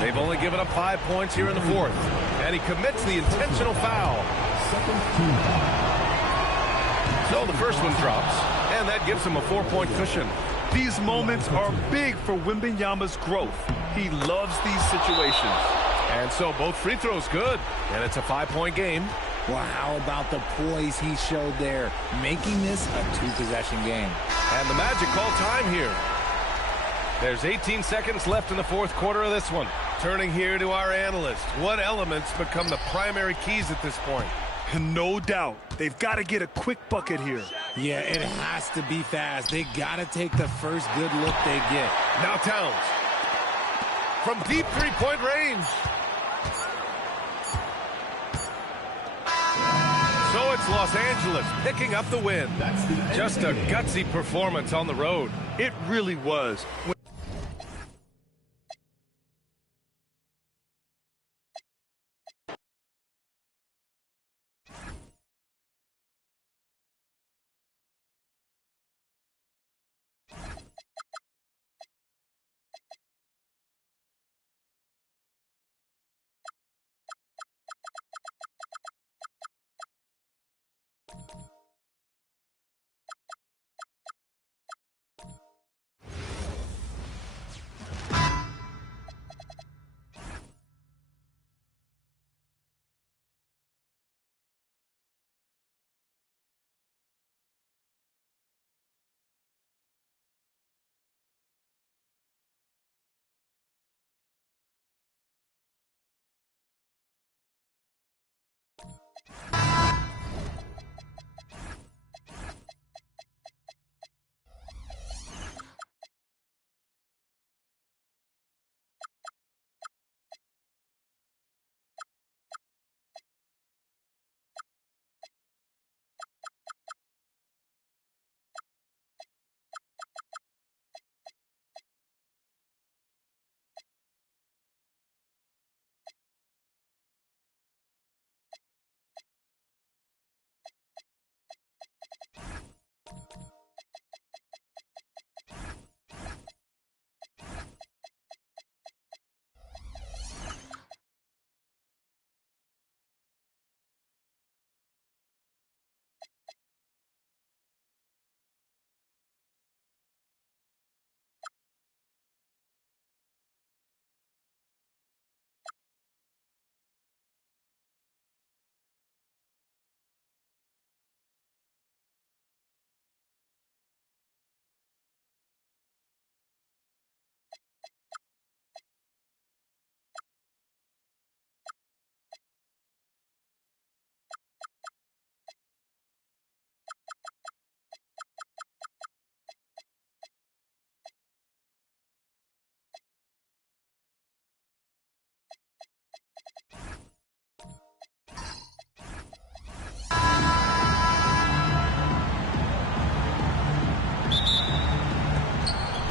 They've only given up 5 points here in the fourth. And he commits the intentional foul. So the first one drops, and that gives him a 4-point cushion. These moments are big for Wembanyama's growth. He loves these situations. And so both free throws good, and it's a 5-point game. Wow, how about the poise he showed there, making this a 2-possession game. And the Magic call time here. There's 18 seconds left in the fourth quarter of this one. Turning here to our analyst. What elements become the primary keys at this point? No doubt. They've got to get a quick bucket here. Yeah, it has to be fast. They got to take the first good look they get. Now Towns. From deep three-point range. So it's Los Angeles picking up the win. Just a gutsy performance on the road. It really was.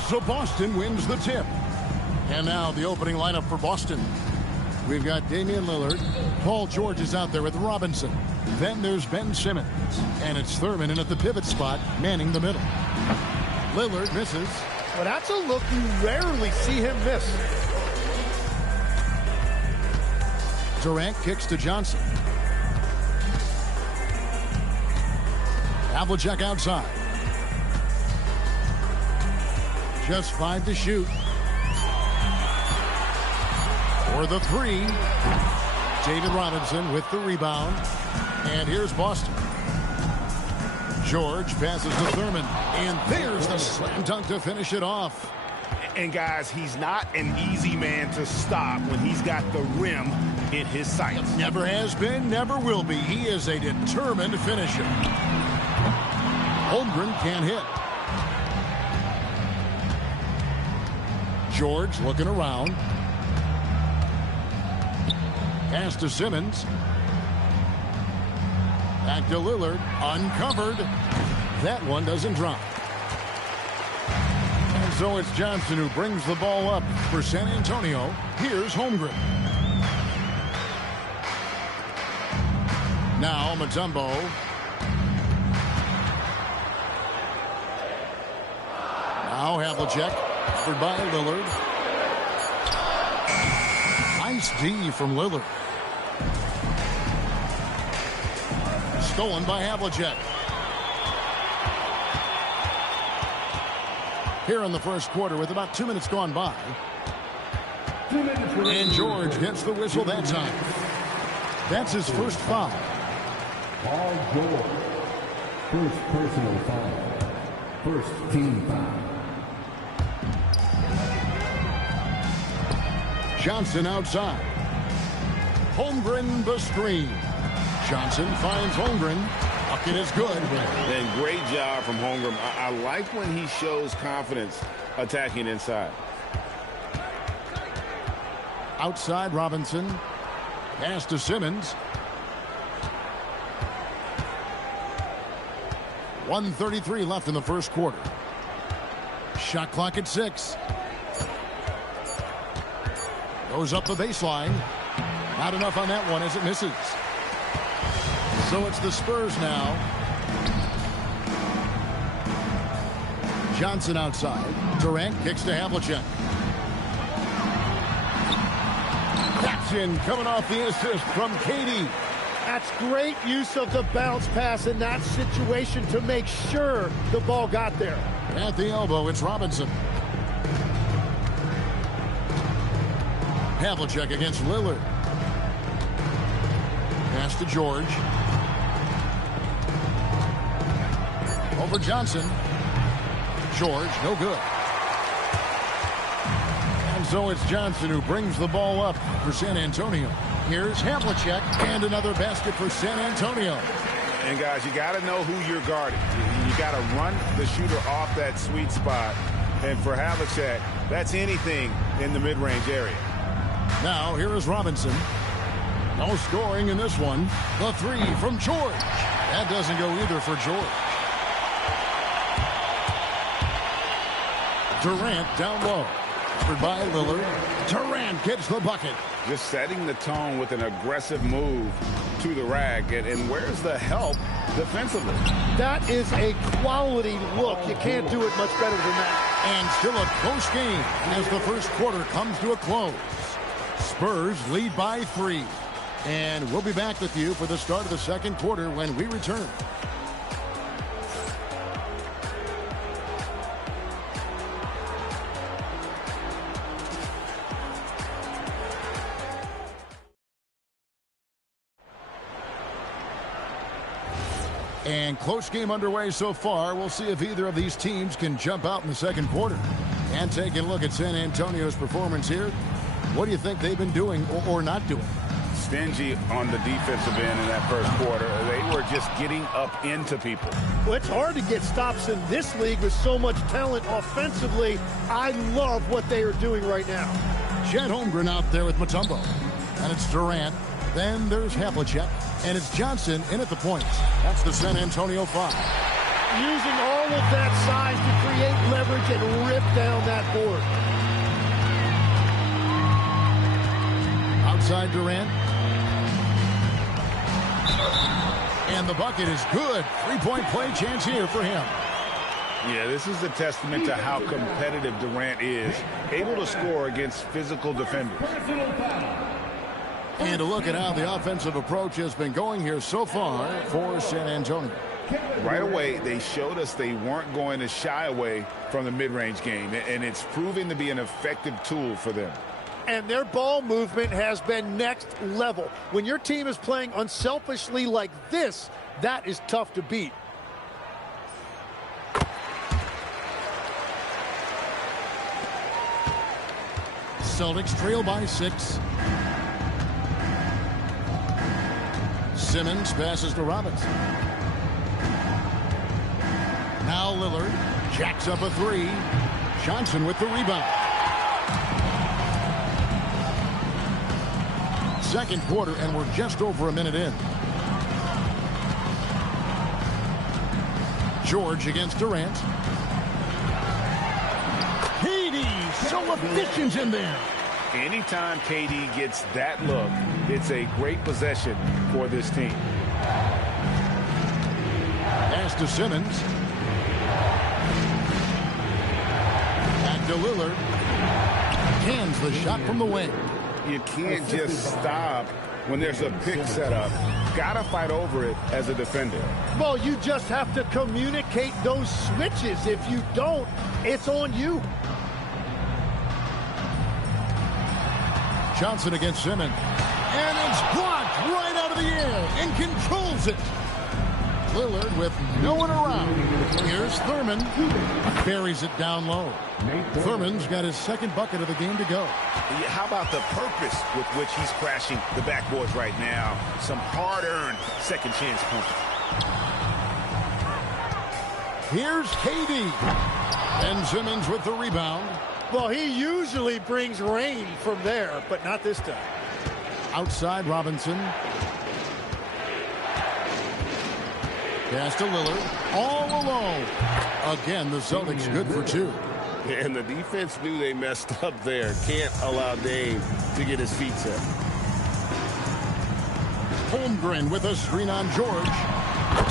So Boston wins the tip. And now the opening lineup for Boston. We've got Damian Lillard. Paul George is out there with Robinson. Then there's Ben Simmons. And it's Thurman in at the pivot spot, manning the middle. Lillard misses. Well, that's a look you rarely see him miss. Durant kicks to Johnson. Havlicek outside. Just 5 to shoot. For the 3. David Robinson with the rebound. And here's Boston. George passes to Thurman. And there's the slam dunk to finish it off. And guys, he's not an easy man to stop when he's got the rim in his sights. Never has been, never will be. He is a determined finisher. Holmgren can't hit. George looking around. Pass to Simmons. Back to Lillard. Uncovered. That one doesn't drop. And so it's Johnson who brings the ball up for San Antonio. Here's Holmgren. Now Mutombo. Now Havlicek. Covered by Lillard. Nice D from Lillard. Stolen by Havlicek. here in the first quarter with about 2 minutes gone by. And George gets the whistle that time. That's his first foul. Paul George. First personal foul. First team foul. Johnson outside. Holmgren the screen. Johnson finds Holmgren. Bucket is good. And great job from Holmgren. I like when he shows confidence attacking inside. Outside Robinson. Pass to Simmons. 1:33 left in the first quarter. Shot clock at 6. Goes up the baseline. Not enough on that one as it misses. So it's the Spurs now. Johnson outside. Durant kicks to Havlicek. That's in, coming off the assist from KD. That's great use of the bounce pass in that situation to make sure the ball got there. At the elbow, it's Robinson. Havlicek against Lillard. Pass to George. Over Johnson. George, no good. And so it's Johnson who brings the ball up for San Antonio. Here's Havlicek and another basket for San Antonio. And guys, you got to know who you're guarding. You got to run the shooter off that sweet spot. And for Havlicek, that's anything in the mid-range area. Now here is Robinson. No scoring in this one. The three from George. That doesn't go either for George. Durant down low. Covered by Lillard. Durant gets the bucket. Just setting the tone with an aggressive move to the rack. And where's the help defensively? That is a quality look. You can't do it much better than that. And still a close game as the first quarter comes to a close. Spurs lead by 3. And we'll be back with you for the start of the second quarter when we return. And close game underway so far. We'll see if either of these teams can jump out in the second quarter. And taking a look at San Antonio's performance here. What do you think they've been doing or not doing? Stingy on the defensive end in that first quarter. They were just getting up into people. Well, it's hard to get stops in this league with so much talent offensively. I love what they are doing right now. Chet Holmgren out there with Mutombo. And it's Durant. Then there's Havlicek. And it's Johnson in at the points. That's the San Antonio 5. Using all of that size to create leverage and rip down that board. Outside Durant. And the bucket is good. 3-point play chance here for him. Yeah, this is a testament to how competitive Durant is. Able to score against physical defenders. And a look at how the offensive approach has been going here so far for San Antonio. Right away, they showed us they weren't going to shy away from the mid-range game, and it's proving to be an effective tool for them. And their ball movement has been next level. When your team is playing unselfishly like this, that is tough to beat. Celtics trail by 6. Simmons passes to Robinson. Now Lillard jacks up a 3. Johnson with the rebound. Second quarter, and we're just over a minute in. George against Durant. KD, so efficient in there. Anytime KD gets that look, it's a great possession for this team. Pass to Simmons. Back to Lillard. Hands the shot from the wing. You can't just stop when there's a pick set up, gotta fight over it as a defender. Well, you just have to communicate those switches. If you don't, it's on you. Johnson against Simmons. And it's blocked right out of the air and controls it. Lillard with no one around. Here's Thurman. Buries it down low. Thurman's got his second bucket of the game to go. How about the purpose with which he's crashing the backboards right now? Some hard-earned second chance points. Here's KD. And Simmons with the rebound. Well, he usually brings rain from there, but not this time. Outside Robinson. Pass to Lillard. All alone. Again, the Celtics good for two. And the defense knew they messed up there. Can't allow Dame to get his feet set. Holmgren with a screen on George.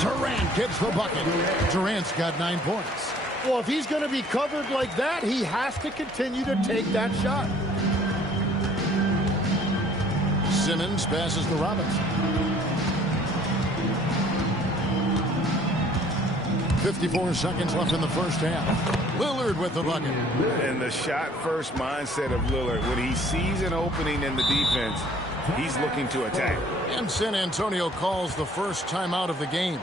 Durant gets the bucket. Durant's got 9 points. Well, if he's going to be covered like that, he has to continue to take that shot. Simmons passes to Robinson. 54 seconds left in the first half. Lillard with the bucket. And the shot-first mindset of Lillard, when he sees an opening in the defense, he's looking to attack. And San Antonio calls the first timeout of the game.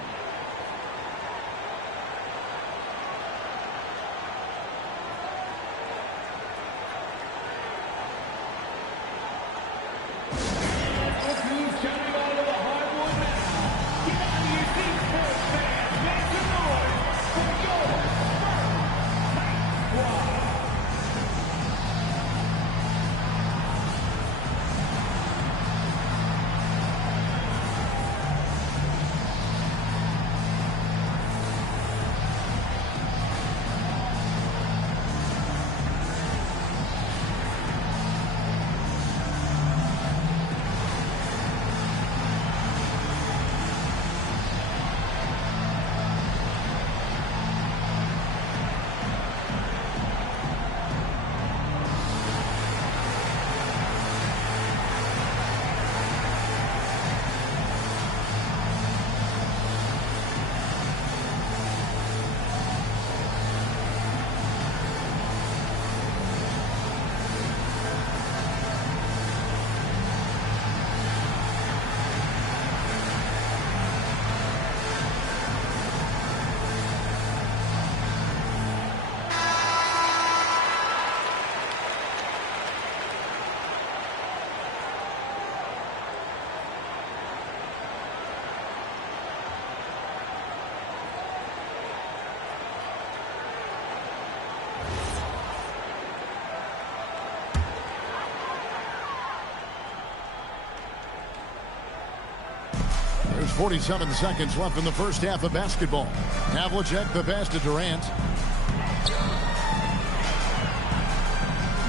There's 47 seconds left in the first half of basketball. Havlicek the pass to Durant.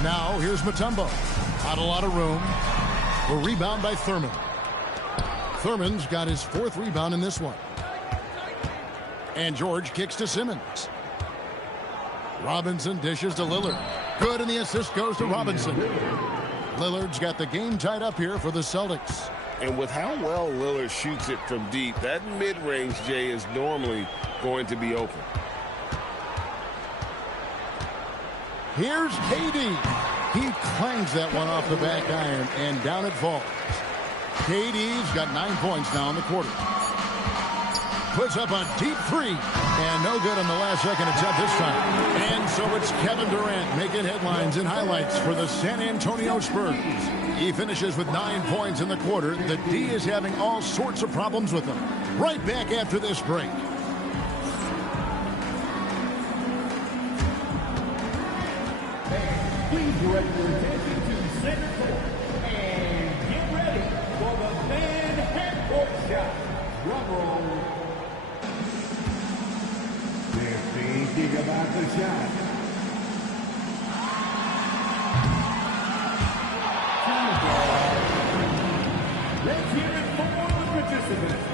Now here's Mutombo. Not a lot of room. The rebound by Thurman. Thurman's got his 4th rebound in this one. And George kicks to Simmons. Robinson dishes to Lillard. Good, and the assist goes to Robinson. Lillard's got the game tied up here for the Celtics. And with how well Lillard shoots it from deep, that mid-range, Jay, is normally going to be open. Here's KD. He clangs that one off the back iron, and down it falls. KD's got 9 points now in the quarter. Puts up a deep 3, and no good on the last second attempt this time. And so it's Kevin Durant making headlines and highlights for the San Antonio Spurs. He finishes with 9 points in the quarter. The D is having all sorts of problems with him. Right back after this break. Please direct your attention to center court and get ready for the fan half-court shot. Drum roll. They're thinking about the shot. Let's hear it for the participants.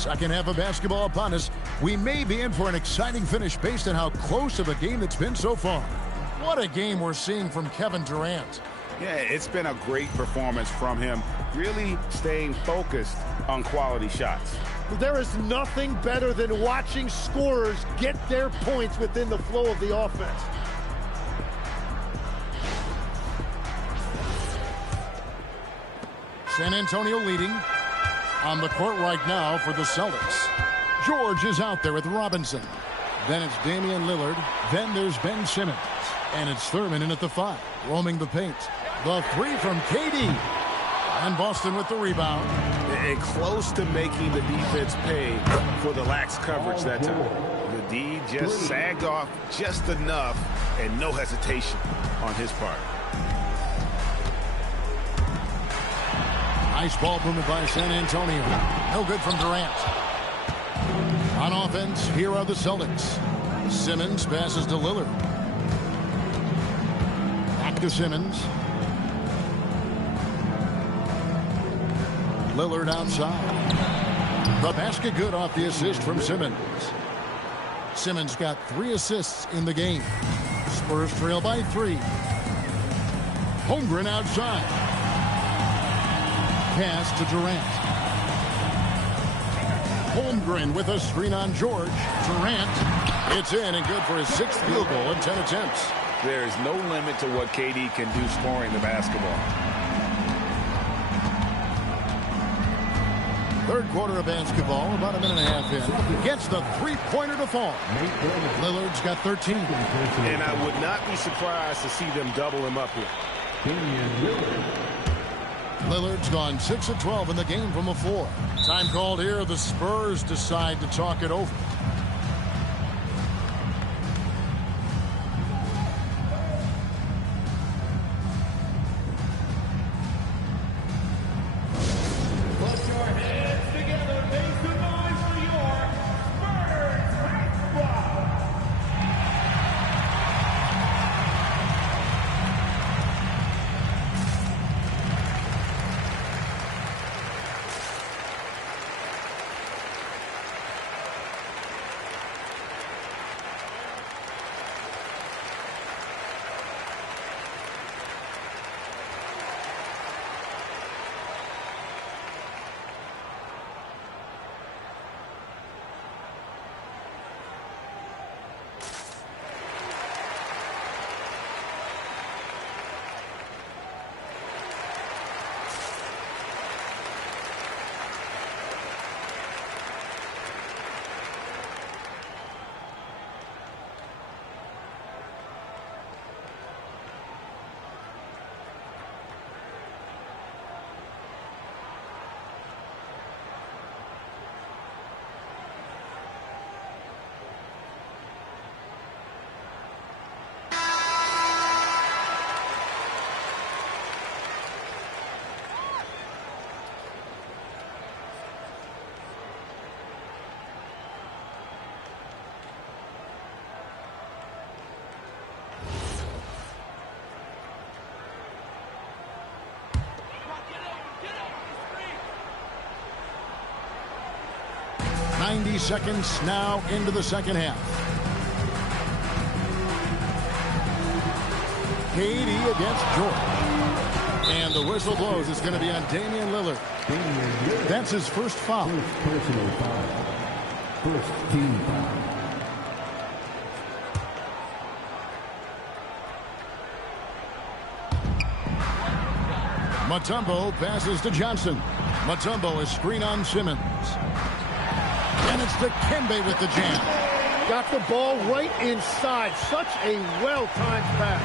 Second half of basketball upon us. We may be in for an exciting finish based on how close of a game it's been so far. What a game we're seeing from Kevin Durant. Yeah, it's been a great performance from him, really staying focused on quality shots. There is nothing better than watching scorers get their points within the flow of the offense. San Antonio leading on the court right now for the Celtics. George is out there with Robinson. Then it's Damian Lillard. Then there's Ben Simmons. And it's Thurman in at the 5, roaming the paint. The 3 from KD. And Boston with the rebound. And close to making the defense pay for the lax coverage that time. The D just sagged off just enough and no hesitation on his part. Nice ball movement by San Antonio. No good from Durant. On offense, here are the Celtics. Simmons passes to Lillard. Back to Simmons. Lillard outside. The basket good off the assist from Simmons. Simmons got 3 assists in the game. Spurs trail by 3. Holmgren outside. Pass to Durant. Holmgren with a screen on George. Durant. It's in and good for his 6th field goal in 10 attempts. There is no limit to what KD can do scoring the basketball. Third quarter of basketball, about a minute and a half in. Gets the 3-pointer to fall. Lillard's got 13. And I would not be surprised to see them double him up here. Lillard's gone 6 of 12 in the game from the floor. Time called here. The Spurs decide to talk it over. Seconds now into the second half. KD against George. And the whistle blows. It's going to be on Damian Lillard. That's his first foul. First personal foul. First team foul. Mutombo passes to Johnson. Mutombo is screen on Simmons. And it's Dikembe with the jam. Got the ball right inside. Such a well-timed pass.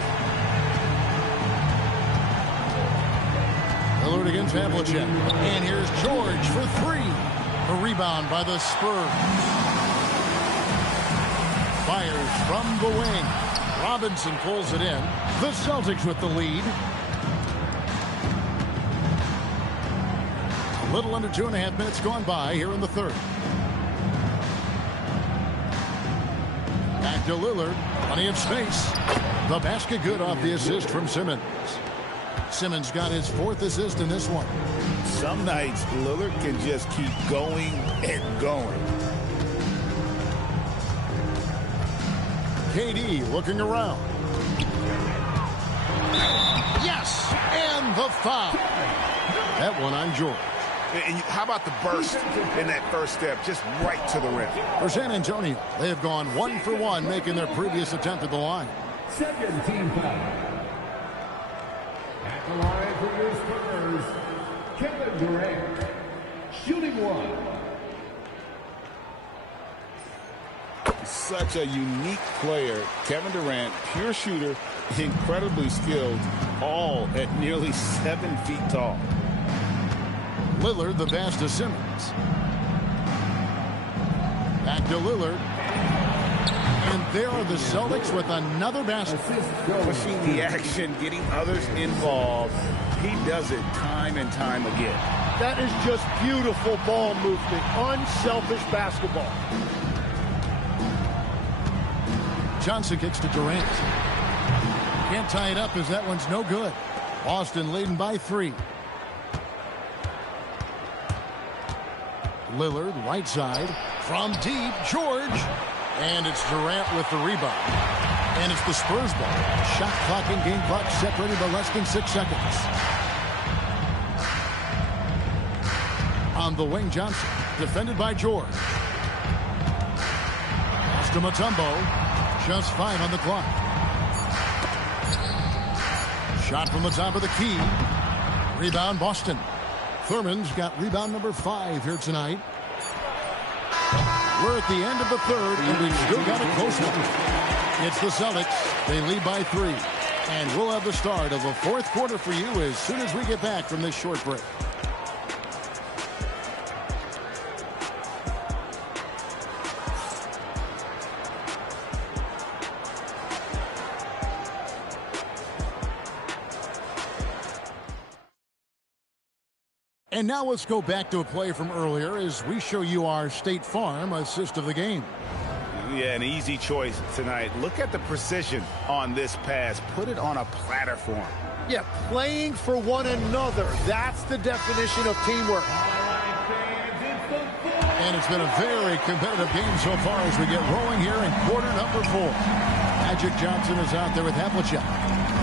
Lillard against Havlicek. And here's George for 3. A rebound by the Spurs. Fires from the wing. Robinson pulls it in. The Celtics with the lead. A little under 2.5 minutes gone by here in the third. Back to Lillard. Plenty of space. The basket good off the assist from Simmons. Simmons got his 4th assist in this one. Some nights, Lillard can just keep going and going. KD looking around. Yes, and the foul. That one on George. And how about the burst in that first step, just right to the rim? For San Antonio, they have gone 1 for 1, making their previous attempt at the line. Second team foul. At the line for your Spurs, Kevin Durant, shooting one. Such a unique player. Kevin Durant, pure shooter, incredibly skilled, all at nearly 7 feet tall. Lillard, the pass to Simmons. Back to Lillard. And there are the Celtics with another basket. Pushing the action, getting others involved. He does it time and time again. That is just beautiful ball movement. Unselfish basketball. Johnson kicks to Durant. Can't tie it up as that one's no good. Boston leading by 3. Lillard, right side, from deep, George. And it's Durant with the rebound. And it's the Spurs ball. Shot clock and game clock separated by less than 6 seconds. On the wing, Johnson, defended by George. Pass to Mutombo. Just 5 on the clock. Shot from the top of the key. Rebound, Boston. Thurman's got rebound number 5 here tonight. We're at the end of the third, and we've still got a close one. It's the Celtics. They lead by 3. And we'll have the start of the fourth quarter for you as soon as we get back from this short break. And now let's go back to a play from earlier as we show you our State Farm assist of the game. Yeah, an easy choice tonight. Look at the precision on this pass. Put it on a platter for him. Yeah, playing for one another. That's the definition of teamwork. And it's been a very competitive game so far as we get rolling here in quarter number 4. Magic Johnson is out there with Havlicek.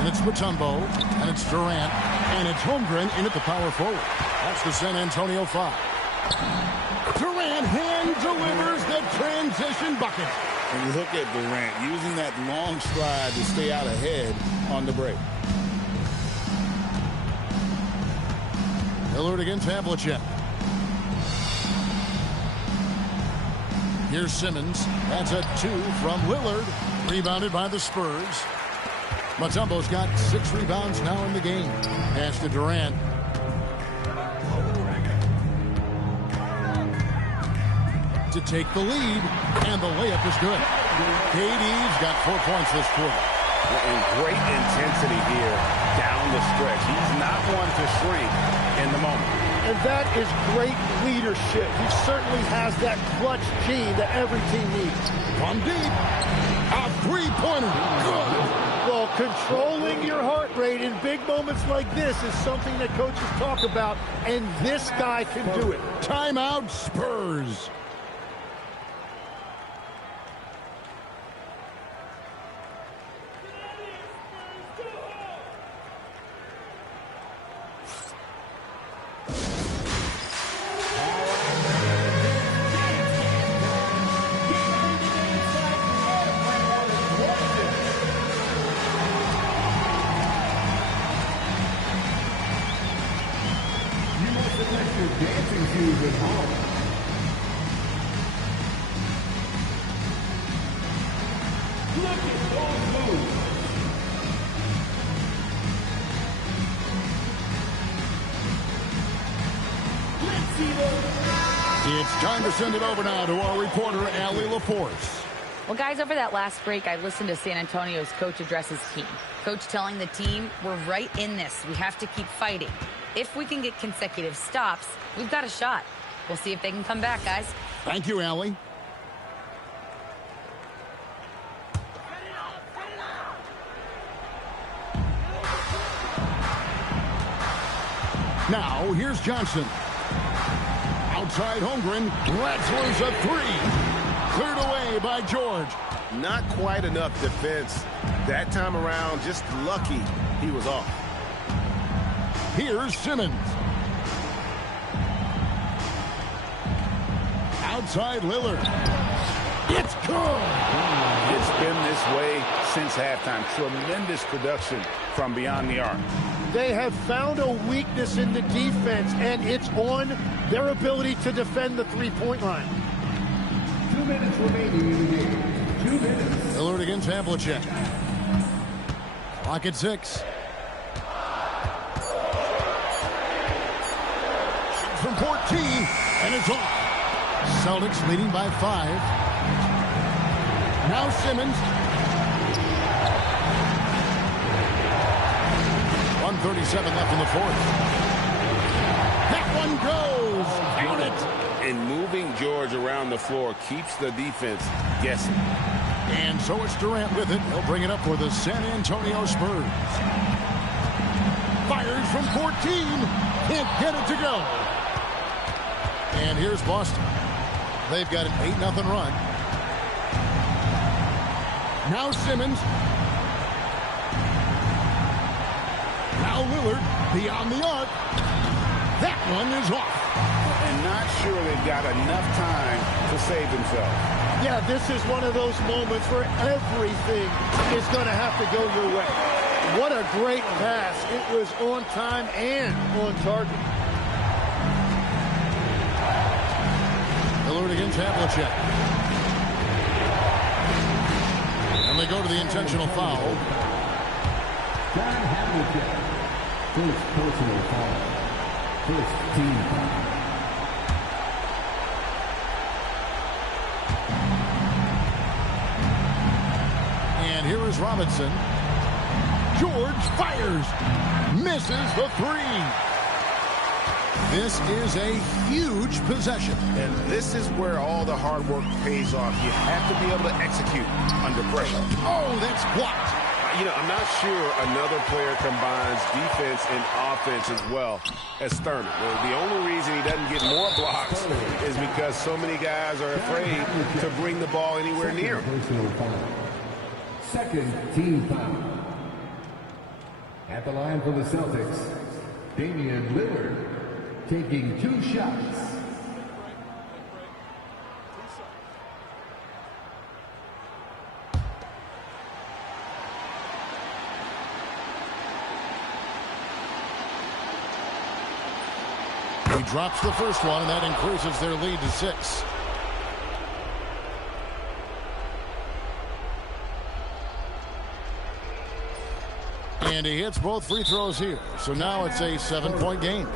And it's Mutombo. And it's Durant. And it's Holmgren in at the power forward. That's the San Antonio foul. Durant hand delivers the transition bucket. And look at Durant using that long stride to stay out ahead on the break. Lillard against Havlicek. Here's Simmons. That's a 2 from Lillard. Rebounded by the Spurs. Mutombo's got 6 rebounds now in the game. Pass to Durant. To take the lead, and the layup is good. KD's got 4 points this quarter. And great intensity here down the stretch. He's not one to shrink in the moment. And that is great leadership. He certainly has that clutch gene that every team needs. From deep, a 3-pointer. Good. Well, controlling your heart rate in big moments like this is something that coaches talk about, and this guy can do it. Timeout, Spurs. Dancing shoes at home. Look at those moves. Let's see those. It's time to send it over now to our reporter, Allie LaForce. Well, guys, over that last break, I listened to San Antonio's coach address his team. Coach telling the team, we're right in this. We have to keep fighting. If we can get consecutive stops, we've got a shot. We'll see if they can come back, guys. Thank you, Allie. Now, here's Johnson. Outside Holmgren. Ratzler's a three. Cleared away by George. Not quite enough defense. That time around, just lucky he was off. Here's Simmons. Outside Lillard. It's good. It's been this way since halftime. Tremendous production from beyond the arc. They have found a weakness in the defense, and it's on their ability to defend the three-point line. 2 minutes remaining in the game. 2 minutes. Lillard against Havlicek. Clock at 6. Shoots from 14, and it's off. Celtics leading by 5. Now Simmons. 1:37 left in the fourth. That one goes. Count it. And moving George around the floor keeps the defense guessing. And so it's Durant with it. He'll bring it up for the San Antonio Spurs. Fires from 14. Can't get it to go. And here's Boston. They've got an 8-0 run. Now Simmons. Now Lillard beyond the arc. That one is off. And not sure they've got enough time to save themselves. Yeah, this is one of those moments where everything is going to have to go your way. What a great pass. It was on time and on target. Lillard against Havlicek. And they go to the intentional foul. John Havlicek. First personal foul. First team foul. And here is Robinson. George fires. Misses the three. This is a huge possession. And this is where all the hard work pays off. You have to be able to execute under pressure. Oh, that's blocked. You know, I'm not sure another player combines defense and offense as well as Thurman. The only reason he doesn't get more blocks is because so many guys are afraid to bring the ball anywhere near him. Personal foul. Second team foul. At the line for the Celtics, Damian Lillard taking 2 shots. He drops the first one, and that increases their lead to 6. And he hits both free throws here. So now it's a 7-point game.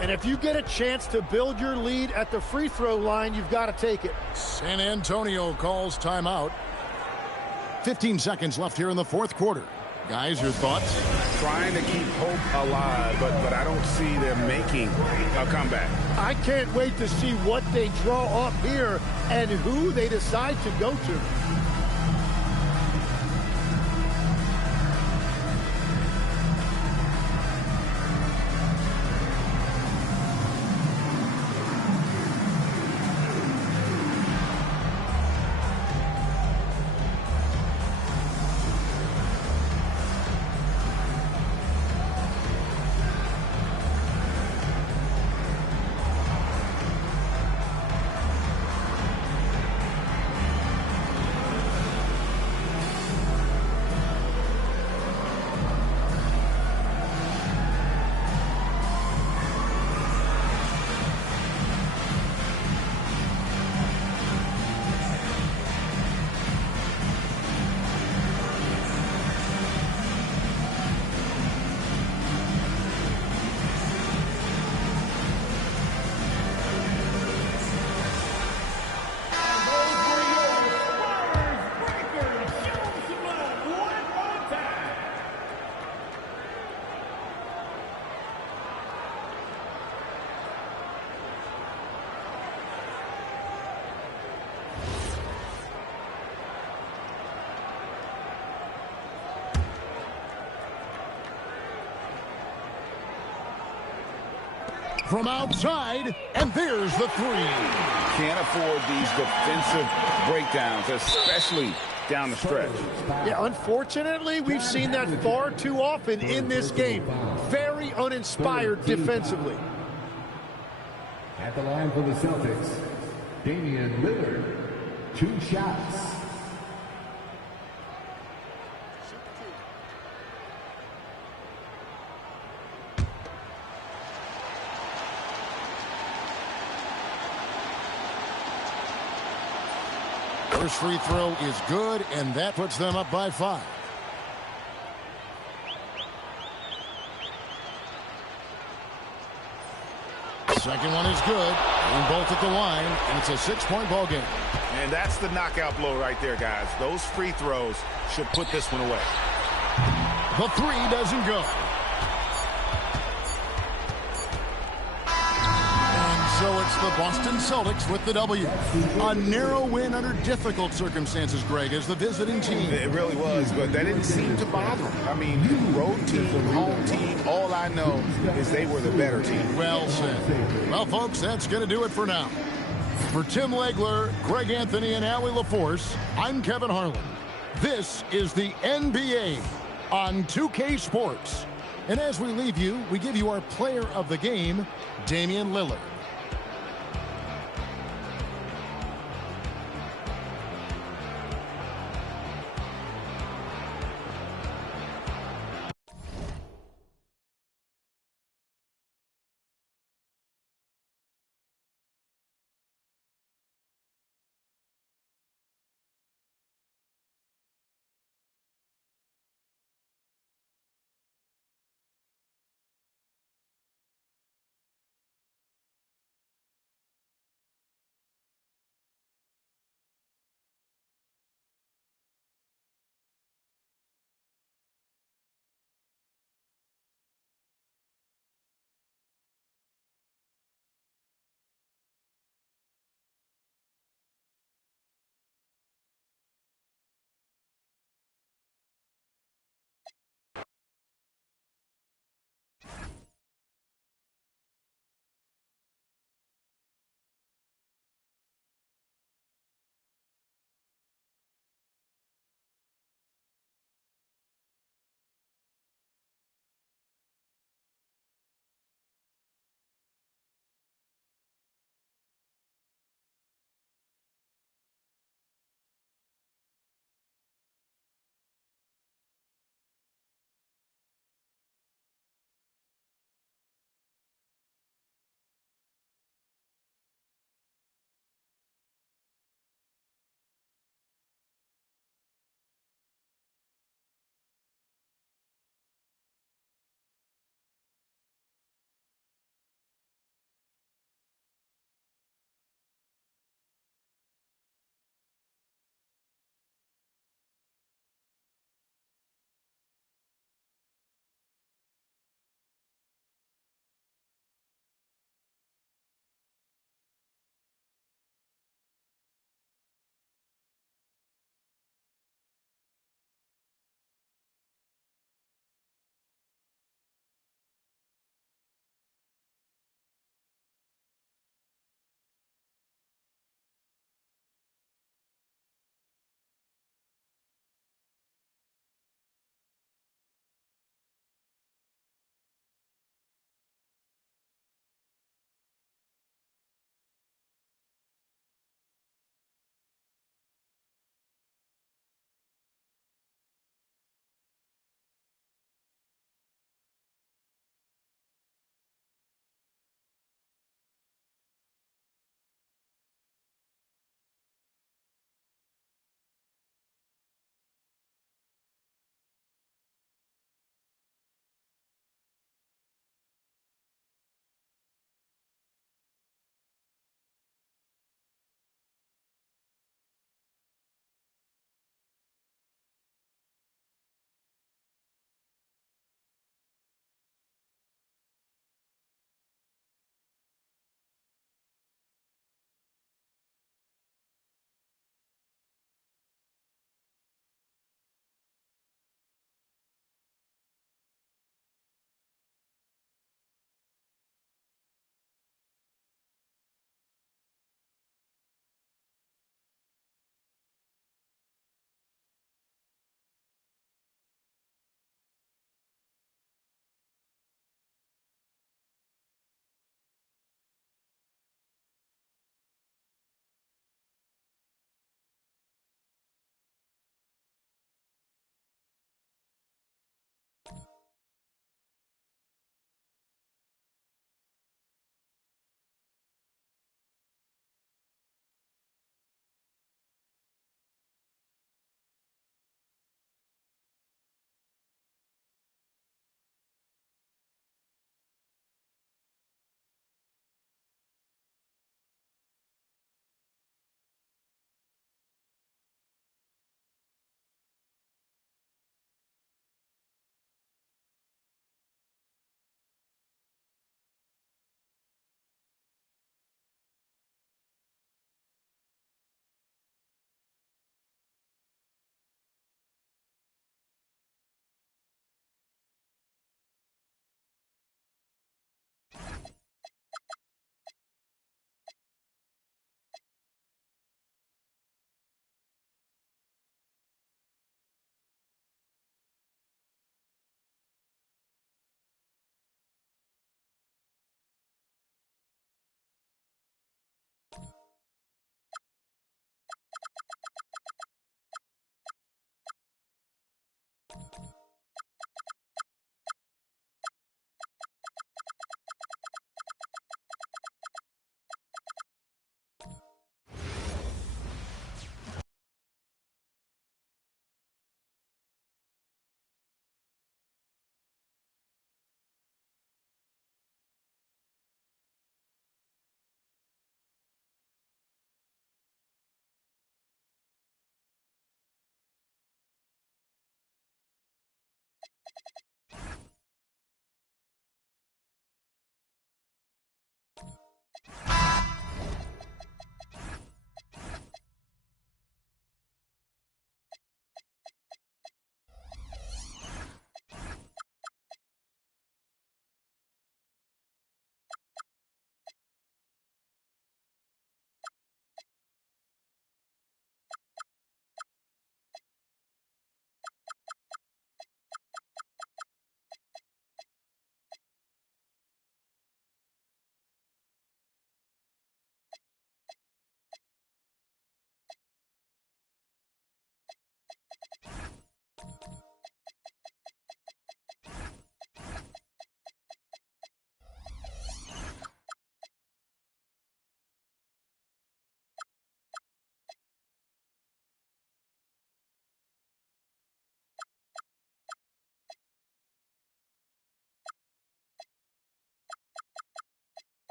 And if you get a chance to build your lead at the free throw line, you've got to take it. San Antonio calls timeout. 15 seconds left here in the fourth quarter. Guys, your thoughts? Trying to keep hope alive, but I don't see them making a comeback. I can't wait to see what they draw up here and who they decide to go to. from outside, and there's the three. Can't afford these defensive breakdowns, especially down the stretch. Yeah, unfortunately, we've seen that far too often in this game. Very uninspired defensively. At the line for the Celtics, Damian Lillard, 2 shots. First free throw is good, and that puts them up by 5. Second one is good, and both at the line, and it's a 6-point ball game. And that's the knockout blow right there, guys. Those free throws should put this one away. The three doesn't go. So it's the Boston Celtics with the W. A narrow win under difficult circumstances, Greg, as the visiting team. It really was, but that didn't seem to bother them. I mean, road team, home team, all I know is they were the better team. Well said. Well, folks, that's going to do it for now. For Tim Legler, Greg Anthony, and Allie LaForce, I'm Kevin Harlan. This is the NBA on 2K Sports. And as we leave you, we give you our player of the game, Damian Lillard.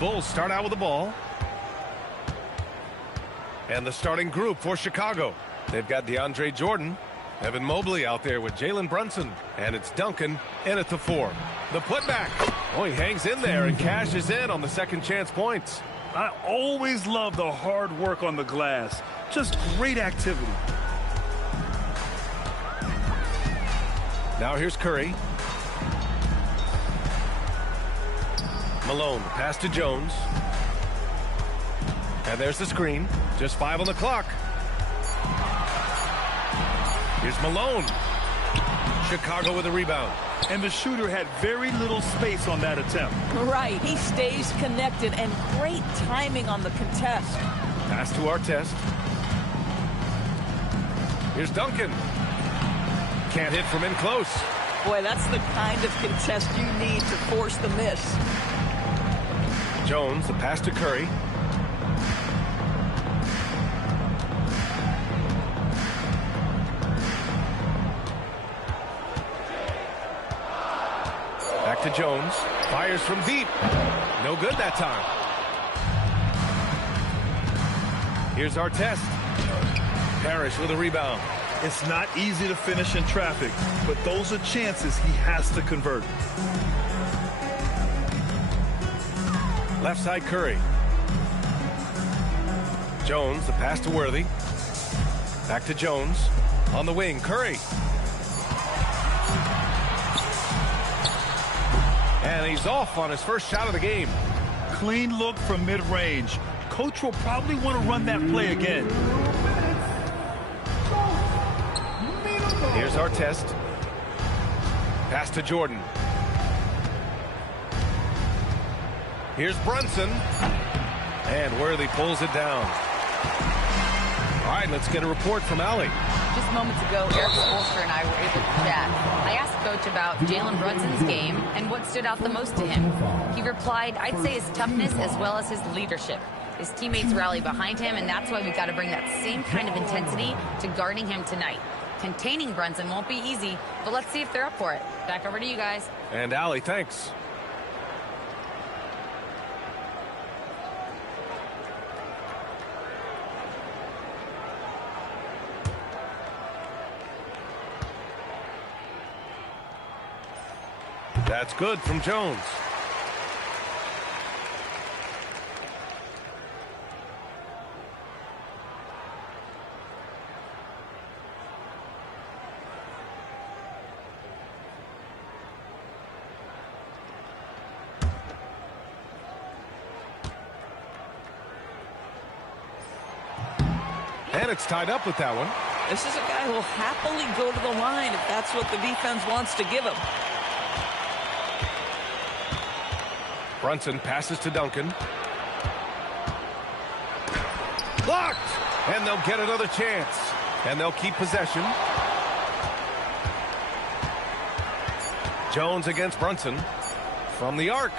Bulls start out with the ball. And the starting group for Chicago. They've got DeAndre Jordan, Evan Mobley out there with Jalen Brunson. And it's Duncan in at the 4. The putback. Oh, he hangs in there and cashes in on the second chance points. I always love the hard work on the glass. Just great activity. Now here's Curry. Malone, pass to Jones. And there's the screen. Just 5 on the clock. Here's Malone. Chicago with a rebound. And the shooter had very little space on that attempt. Right. He stays connected, and great timing on the contest. Pass to Artest. Here's Duncan. Can't hit from in close. Boy, that's the kind of contest you need to force the miss. Jones, the pass to Curry. Back to Jones. Fires from deep. No good that time. Here's Artest. Parrish with a rebound. It's not easy to finish in traffic, but those are chances he has to convert. Left side Curry. Jones, the pass to Worthy. Back to Jones. On the wing, Curry. And he's off on his first shot of the game. Clean look from mid-range. Coach will probably want to run that play again. Here's Artest. Pass to Jordan. Here's Brunson. And Worthy pulls it down. All right, let's get a report from Allie. Just moments ago, Eric Spoelstra and I were able to chat. I asked Coach about Jalen Brunson's game and what stood out the most to him. He replied, I'd say his toughness as well as his leadership. His teammates rally behind him, and that's why we've got to bring that same kind of intensity to guarding him tonight. Containing Brunson won't be easy, but let's see if they're up for it. Back over to you guys. And Allie, thanks. That's good from Jones. And it's tied up with that one. This is a guy who will happily go to the line if that's what the defense wants to give him. Brunson passes to Duncan. Blocked! And they'll get another chance. And they'll keep possession. Jones against Brunson. From the arc.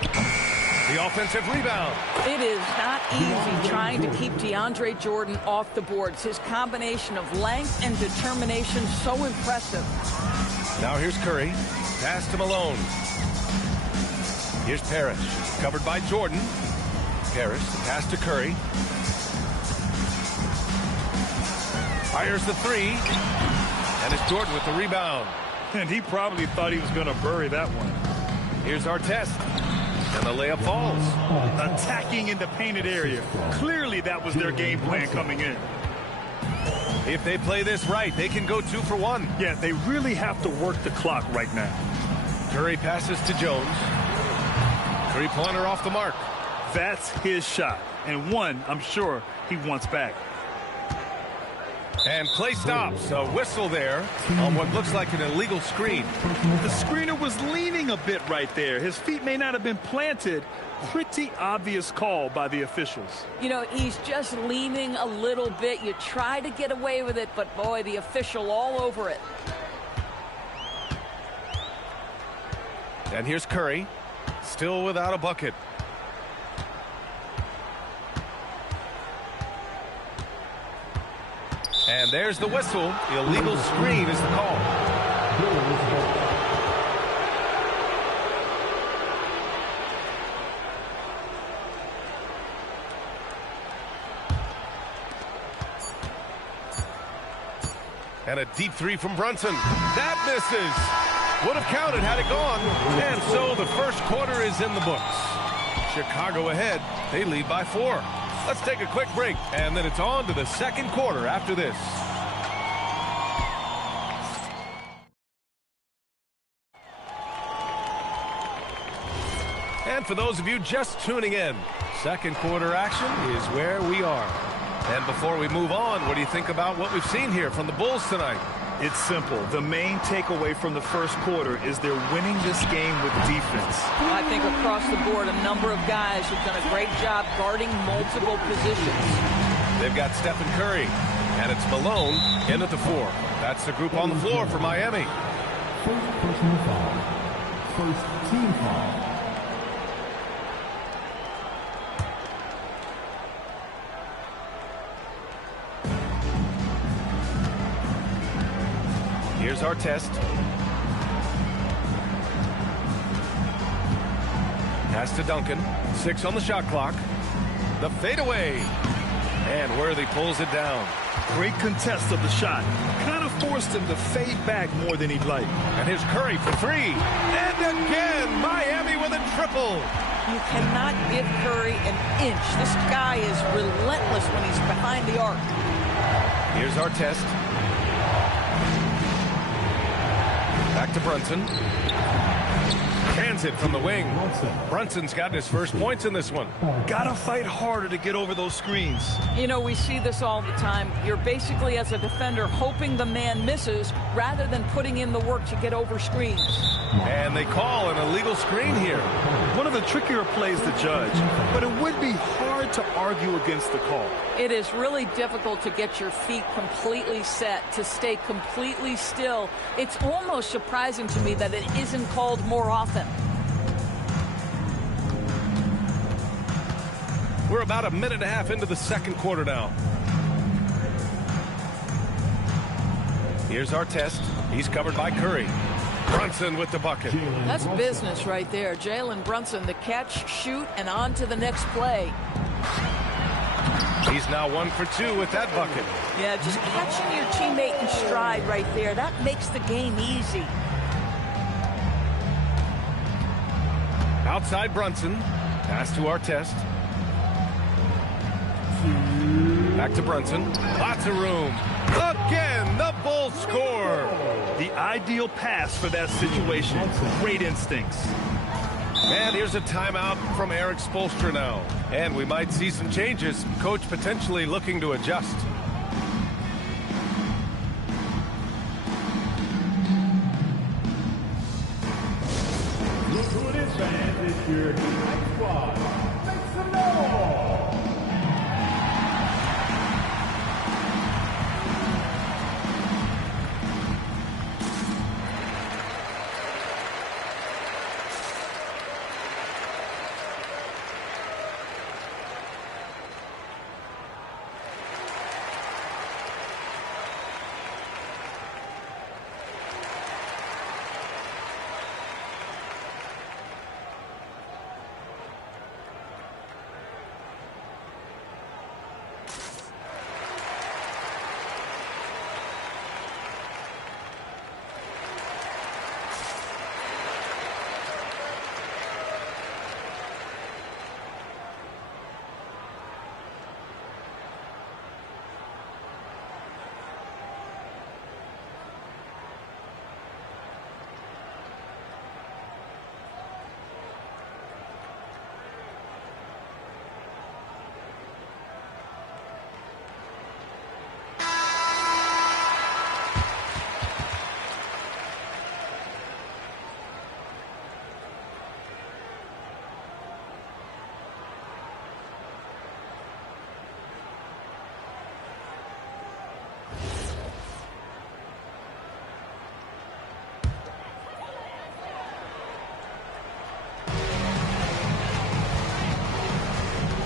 The offensive rebound. It is not easy trying to keep DeAndre Jordan off the boards. His combination of length and determination so impressive. Now here's Curry. Pass to Malone. Here's Parrish. Covered by Jordan. Parrish, the pass to Curry. Fires the 3. And it's Jordan with the rebound. And he probably thought he was going to bury that one. Here's Artest. And the layup falls. Attacking in the painted area. Clearly that was their game plan coming in. If they play this right, they can go 2 for 1. Yeah, they really have to work the clock right now. Curry passes to Jones. 3-pointer off the mark. That's his shot. And one, I'm sure, he wants back. And play stops. A whistle there on what looks like an illegal screen. The screener was leaning a bit right there. His feet may not have been planted. Pretty obvious call by the officials. You know, he's just leaning a little bit. You try to get away with it, but boy, the official all over it. And here's Curry. Still without a bucket. And there's the whistle. The illegal screen is the call. And a deep three from Brunson. That misses. Would have counted had it gone. And so the first quarter is in the books. Chicago ahead. They lead by 4. Let's take a quick break, and then it's on to the second quarter after this. And for those of you just tuning in, second quarter action is where we are. And before we move on, what do you think about what we've seen here from the Bulls tonight? It's simple. The main takeaway from the first quarter is they're winning this game with defense. I think across the board, a number of guys have done a great job guarding multiple positions. They've got Stephen Curry, and it's Malone in at the 4. That's the group on the floor for Miami. First personal foul. First team foul. Here's our test. Pass to Duncan. 6 on the shot clock. The fadeaway. And Worthy pulls it down. Great contest of the shot. Kind of forced him to fade back more than he'd like. And here's Curry for 3. And again, Miami with a triple. You cannot give Curry an inch. This guy is relentless when he's behind the arc. Here's our test. Back to Brunson. Cans it from the wing. Brunson's gotten his first points in this one. Gotta fight harder to get over those screens. You know, we see this all the time. You're basically, as a defender, hoping the man misses rather than putting in the work to get over screens. And they call an illegal screen here. One of the trickier plays to judge, but it would be hard to argue against the call. It is really difficult to get your feet completely set, to stay completely still. It's almost surprising to me that it isn't called more often. We're about a minute and a half into the second quarter now. Here's our test. He's covered by Curry. Brunson with the bucket. That's business right there. Jalen Brunson, the catch, shoot, and on to the next play. He's now 1 for 2 with that bucket. Yeah, just catching your teammate in stride right there. That makes the game easy. Outside Brunson. Pass to Artest. Back to Brunson. Lots of room. Again, the Bulls score. The ideal pass for that situation. Great instincts. And here's a timeout from Eric Spoelstra now. And we might see some changes. Coach potentially looking to adjust. Look who it is, fans. It's your Ignite Squad. Make some noise.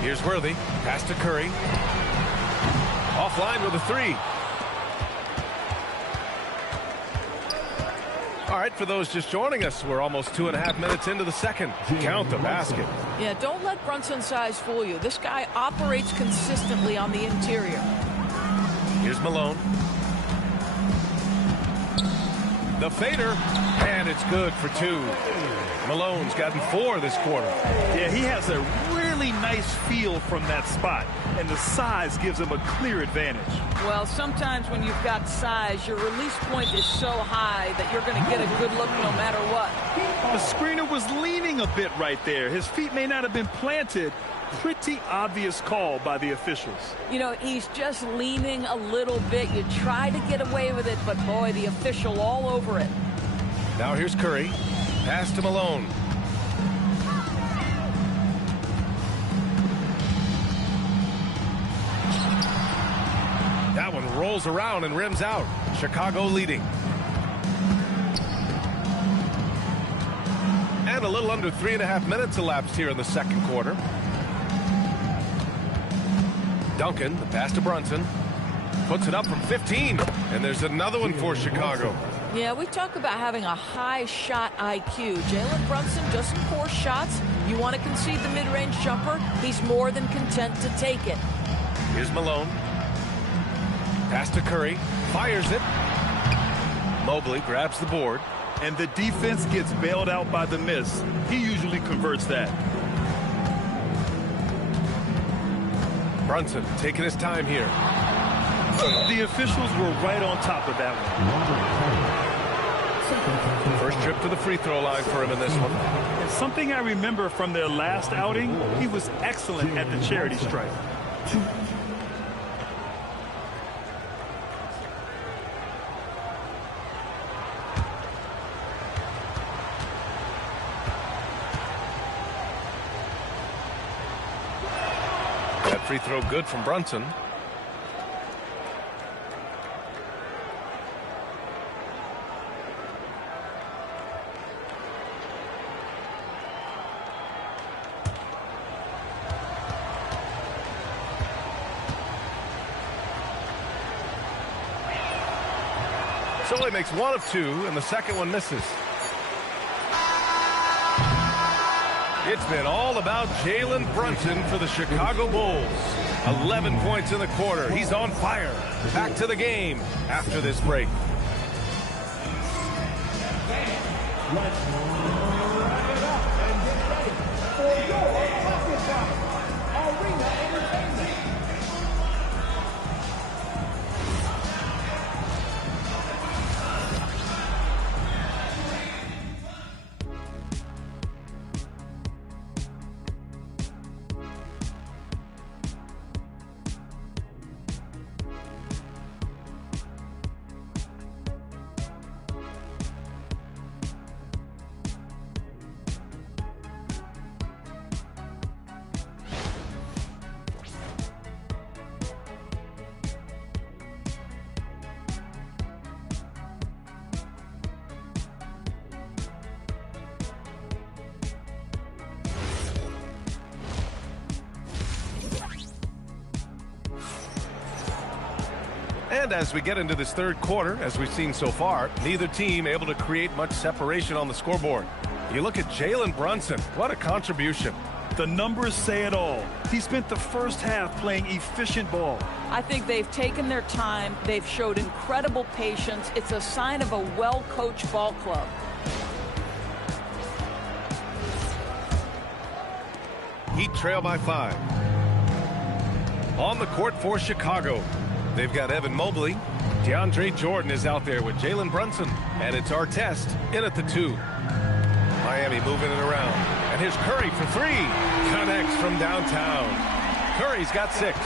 Here's Worthy. Pass to Curry. Offline with a 3. All right, for those just joining us, we're almost 2.5 minutes into the second. Count the basket. Yeah, don't let Brunson's size fool you. This guy operates consistently on the interior. Here's Malone. The fader, and it's good for 2. Malone's gotten 4 this quarter. Yeah, he has a really nice feel from that spot, and the size gives him a clear advantage. Well, sometimes when you've got size, your release point is so high that you're going to get a good look no matter what. The screener was leaning a bit right there. His feet may not have been planted. Pretty obvious call by the officials. You know, he's just leaning a little bit. You try to get away with it, but boy, the official all over it. Now here's Curry. Pass to Malone. That one rolls around and rims out. Chicago leading. And a little under 3.5 minutes elapsed here in the second quarter. Duncan, the pass to Brunson. Puts it up from 15. And there's another one for Chicago. Yeah, we talk about having a high shot IQ. Jalen Brunson doesn't force shots. You want to concede the mid-range jumper, he's more than content to take it. Here's Malone. Pass to Curry. Fires it. Mobley grabs the board. And the defense gets bailed out by the miss. He usually converts that. Brunson taking his time here. The officials were right on top of that one. First trip to the free throw line for him in this one. And something I remember from their last outing, he was excellent at the charity stripe. That free throw good from Brunson. So he makes 1 of 2, and the second one misses. It's been all about Jalen Brunson for the Chicago Bulls. 11 points in the quarter. He's on fire. Back to the game after this break. And as we get into this third quarter, as we've seen so far, neither team able to create much separation on the scoreboard. You look at Jalen Brunson, what a contribution. The numbers say it all. He spent the first half playing efficient ball. I think they've taken their time. They've showed incredible patience. It's a sign of a well-coached ball club. Heat trail by 5. On the court for Chicago, they've got Evan Mobley. DeAndre Jordan is out there with Jalen Brunson. And it's Artest in at the 2. Miami moving it around. And here's Curry for 3. Connects from downtown. Curry's got 6.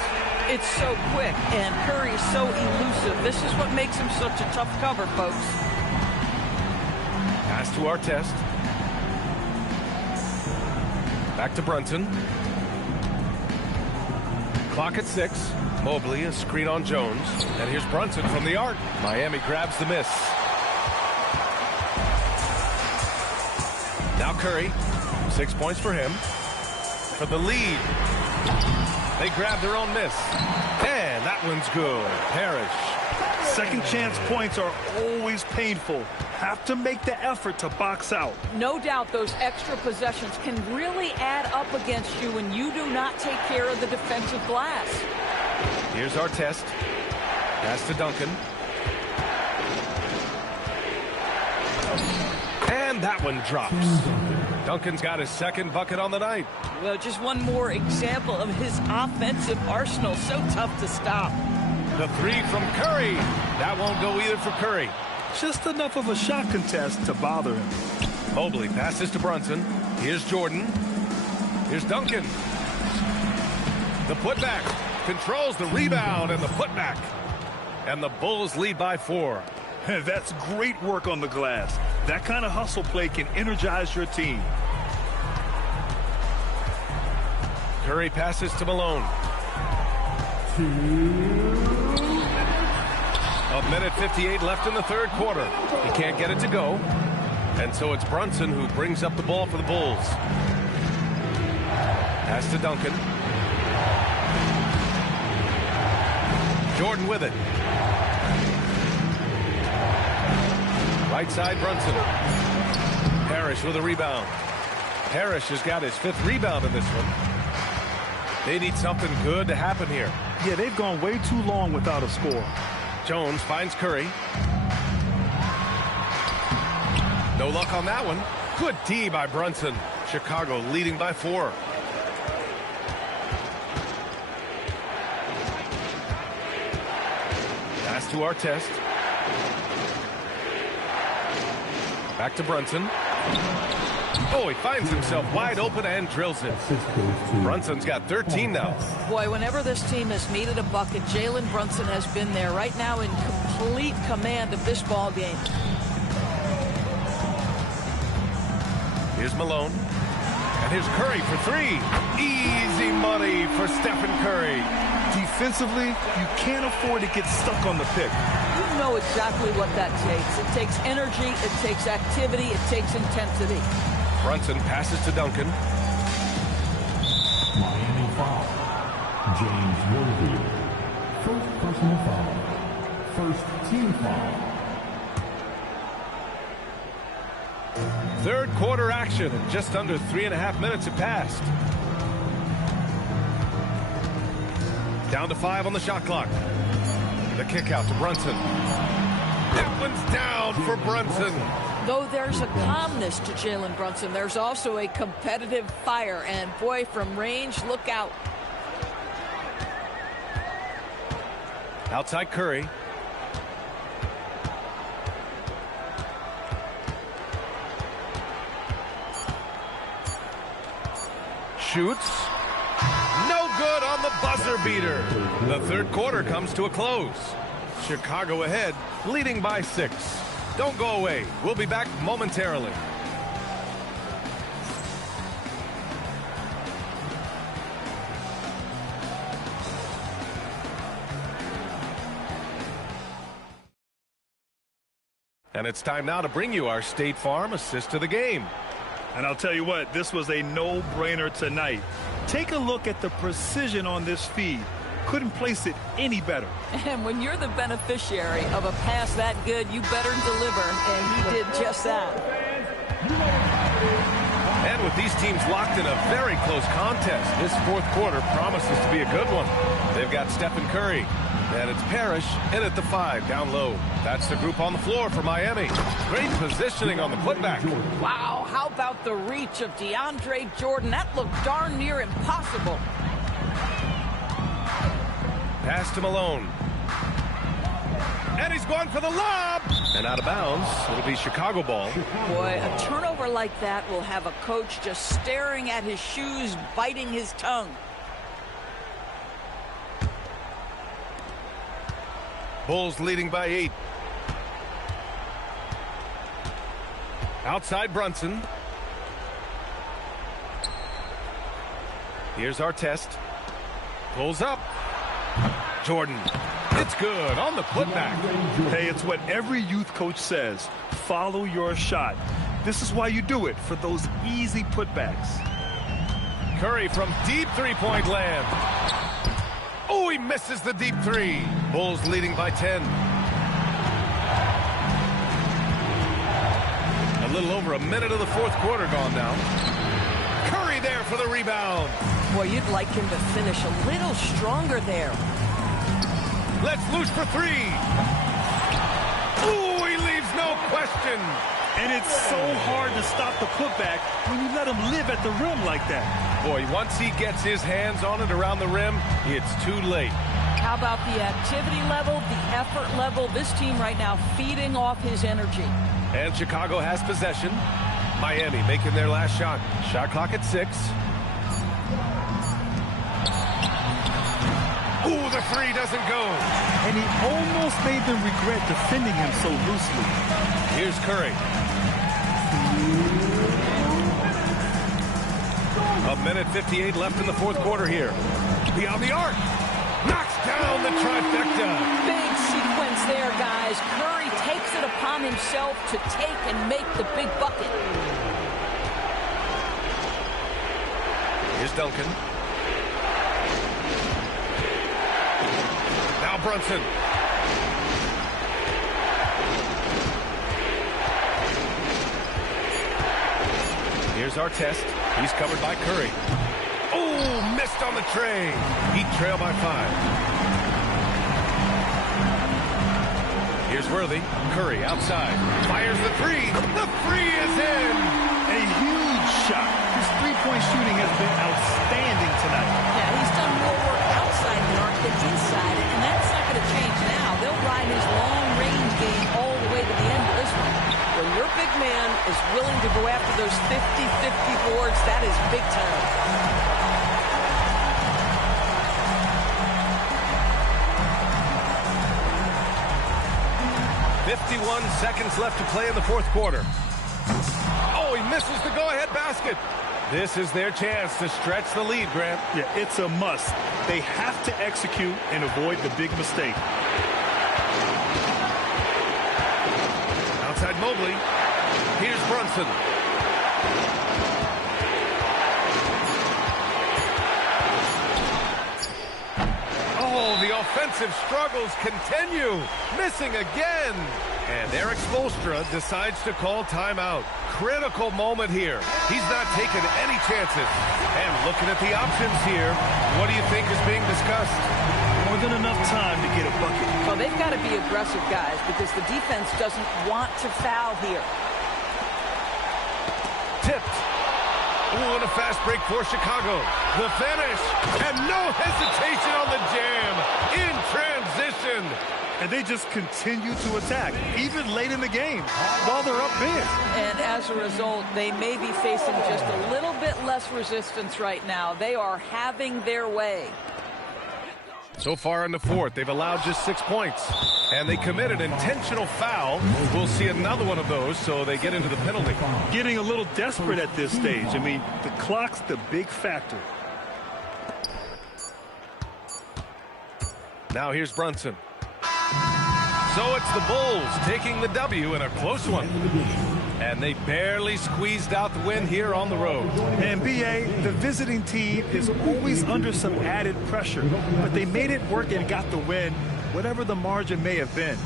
It's so quick, and Curry's so elusive. This is what makes him such a tough cover, folks. Pass to Artest. Back to Brunson. Clock at 6. Mobley, a screen on Jones. And here's Brunson from the arc. Miami grabs the miss. Now Curry. 6 points for him. For the lead. They grab their own miss. And that one's good. Parrish. Second chance points are always painful. Have to make the effort to box out. No doubt those extra possessions can really add up against you when you do not take care of the defensive glass. Here's Artest. Pass to Duncan. And that one drops. Duncan's got his second bucket on the night. Well, just one more example of his offensive arsenal. So tough to stop. The three from Curry. That won't go either for Curry. Just enough of a shot contest to bother him. Mobley passes to Brunson. Here's Jordan. Here's Duncan. The putback. Controls the rebound and the putback. And the Bulls lead by 4. That's great work on the glass. That kind of hustle play can energize your team. Curry passes to Malone. 1:58 left in the third quarter. He can't get it to go. And so it's Brunson who brings up the ball for the Bulls. Pass to Duncan. Jordan with it. Right side, Brunson. Parrish with a rebound. Parrish has got his 5th rebound in this one. They need something good to happen here. Yeah, they've gone way too long without a score. Jones finds Curry. No luck on that one. Good D by Brunson. Chicago leading by 4. Pass to Artest. Back to Brunson. Oh, he finds himself wide open and drills it. Brunson's got 13 now. Boy, whenever this team has needed a bucket, Jalen Brunson has been there right now in complete command of this ball game. Here's Malone. And here's Curry for 3. Easy money for Stephen Curry. Defensively, you can't afford to get stuck on the pick. You know exactly what that takes. It takes energy, it takes activity, it takes intensity. Brunson passes to Duncan. Miami foul. James Worthy. First personal foul. First team foul. Third quarter action. Just under 3.5 minutes have passed. Down to 5 on the shot clock. The kick out to Brunson. That one's down for Brunson. Though there's a calmness to Jalen Brunson, there's also a competitive fire. And boy, from range, look out. Outside Curry. Shoots. No good on the buzzer beater. The third quarter comes to a close. Chicago ahead, leading by 6. Don't go away. We'll be back momentarily. And it's time now to bring you our State Farm assist of the game. And I'll tell you what, this was a no-brainer tonight. Take a look at the precision on this feed. Couldn't place it any better. And when you're the beneficiary of a pass that good, you better deliver, and he did just that. And with these teams locked in a very close contest, this fourth quarter promises to be a good one. They've got Stephen Curry, and it's Parrish in at the 5, down low. That's the group on the floor for Miami. Great positioning on the putback. Wow, how about the reach of DeAndre Jordan? That looked darn near impossible. Pass to Malone. And he's going for the lob. And out of bounds. It'll be Chicago ball. Boy, a turnover like that will have a coach just staring at his shoes, biting his tongue. Bulls leading by 8. Outside Brunson. Here's Artest. Pulls up. Jordan. It's good on the putback. Hey, it's what every youth coach says. Follow your shot. This is why you do it, for those easy putbacks. Curry from deep three-point land. Oh, he misses the deep 3. Bulls leading by 10. A little over a minute of the fourth quarter gone now. Curry there for the rebound. Boy, you'd like him to finish a little stronger there. Let's loose for 3. Ooh, he leaves no question. And it's so hard to stop the putback when you let him live at the rim like that. Boy, once he gets his hands on it around the rim, it's too late. How about the activity level, the effort level? This team right now feeding off his energy. And Chicago has possession. Miami making their last shot. Shot clock at 6. Ooh, the three doesn't go. And he almost made them regret defending him so loosely. Here's Curry. A minute 58 left in the fourth quarter here. Beyond the arc. Knocks down the trifecta. Big sequence there, guys. Curry takes it upon himself to take and make the big bucket. Here's Duncan. Now Brunson. Here's Artest. He's covered by Curry. Oh, missed on the tray. Heat trail by 5. Here's Worthy. Curry outside. Fires the three. The three is in. A huge shot. His three-point shooting has been outstanding tonight. Yeah, he's done more work outside the arc than inside it, and that's not going to change now. They'll ride his long-range game all the way to the end of this one. When your big man is willing to go after those 50-50 boards, that is big time. 51 seconds left to play in the fourth quarter. Oh, he misses the go-ahead basket. This is their chance to stretch the lead, Grant. Yeah, it's a must. They have to execute and avoid the big mistake. Outside Mobley. Here's Brunson. Oh, the offensive struggles continue. Missing again. And Eric Spoelstra decides to call timeout. Critical moment here. He's not taking any chances. And looking at the options here, what do you think is being discussed? More than enough time to get a bucket. Well, they've got to be aggressive, guys, because the defense doesn't want to foul here. Tipped. Ooh, and a fast break for Chicago. The finish. And no hesitation on the jam. In transition. And they just continue to attack, even late in the game, while they're up big. And as a result, they may be facing just a little bit less resistance right now. They are having their way. So far in the fourth, they've allowed just 6 points. And they committed intentional foul. We'll see another one of those, so they get into the penalty. Getting a little desperate at this stage. I mean, the clock's the big factor. Now here's Brunson. So it's the Bulls taking the W in a close one. And they barely squeezed out the win here on the road. And B.A., the visiting team is always under some added pressure. But they made it work and got the win, whatever the margin may have been.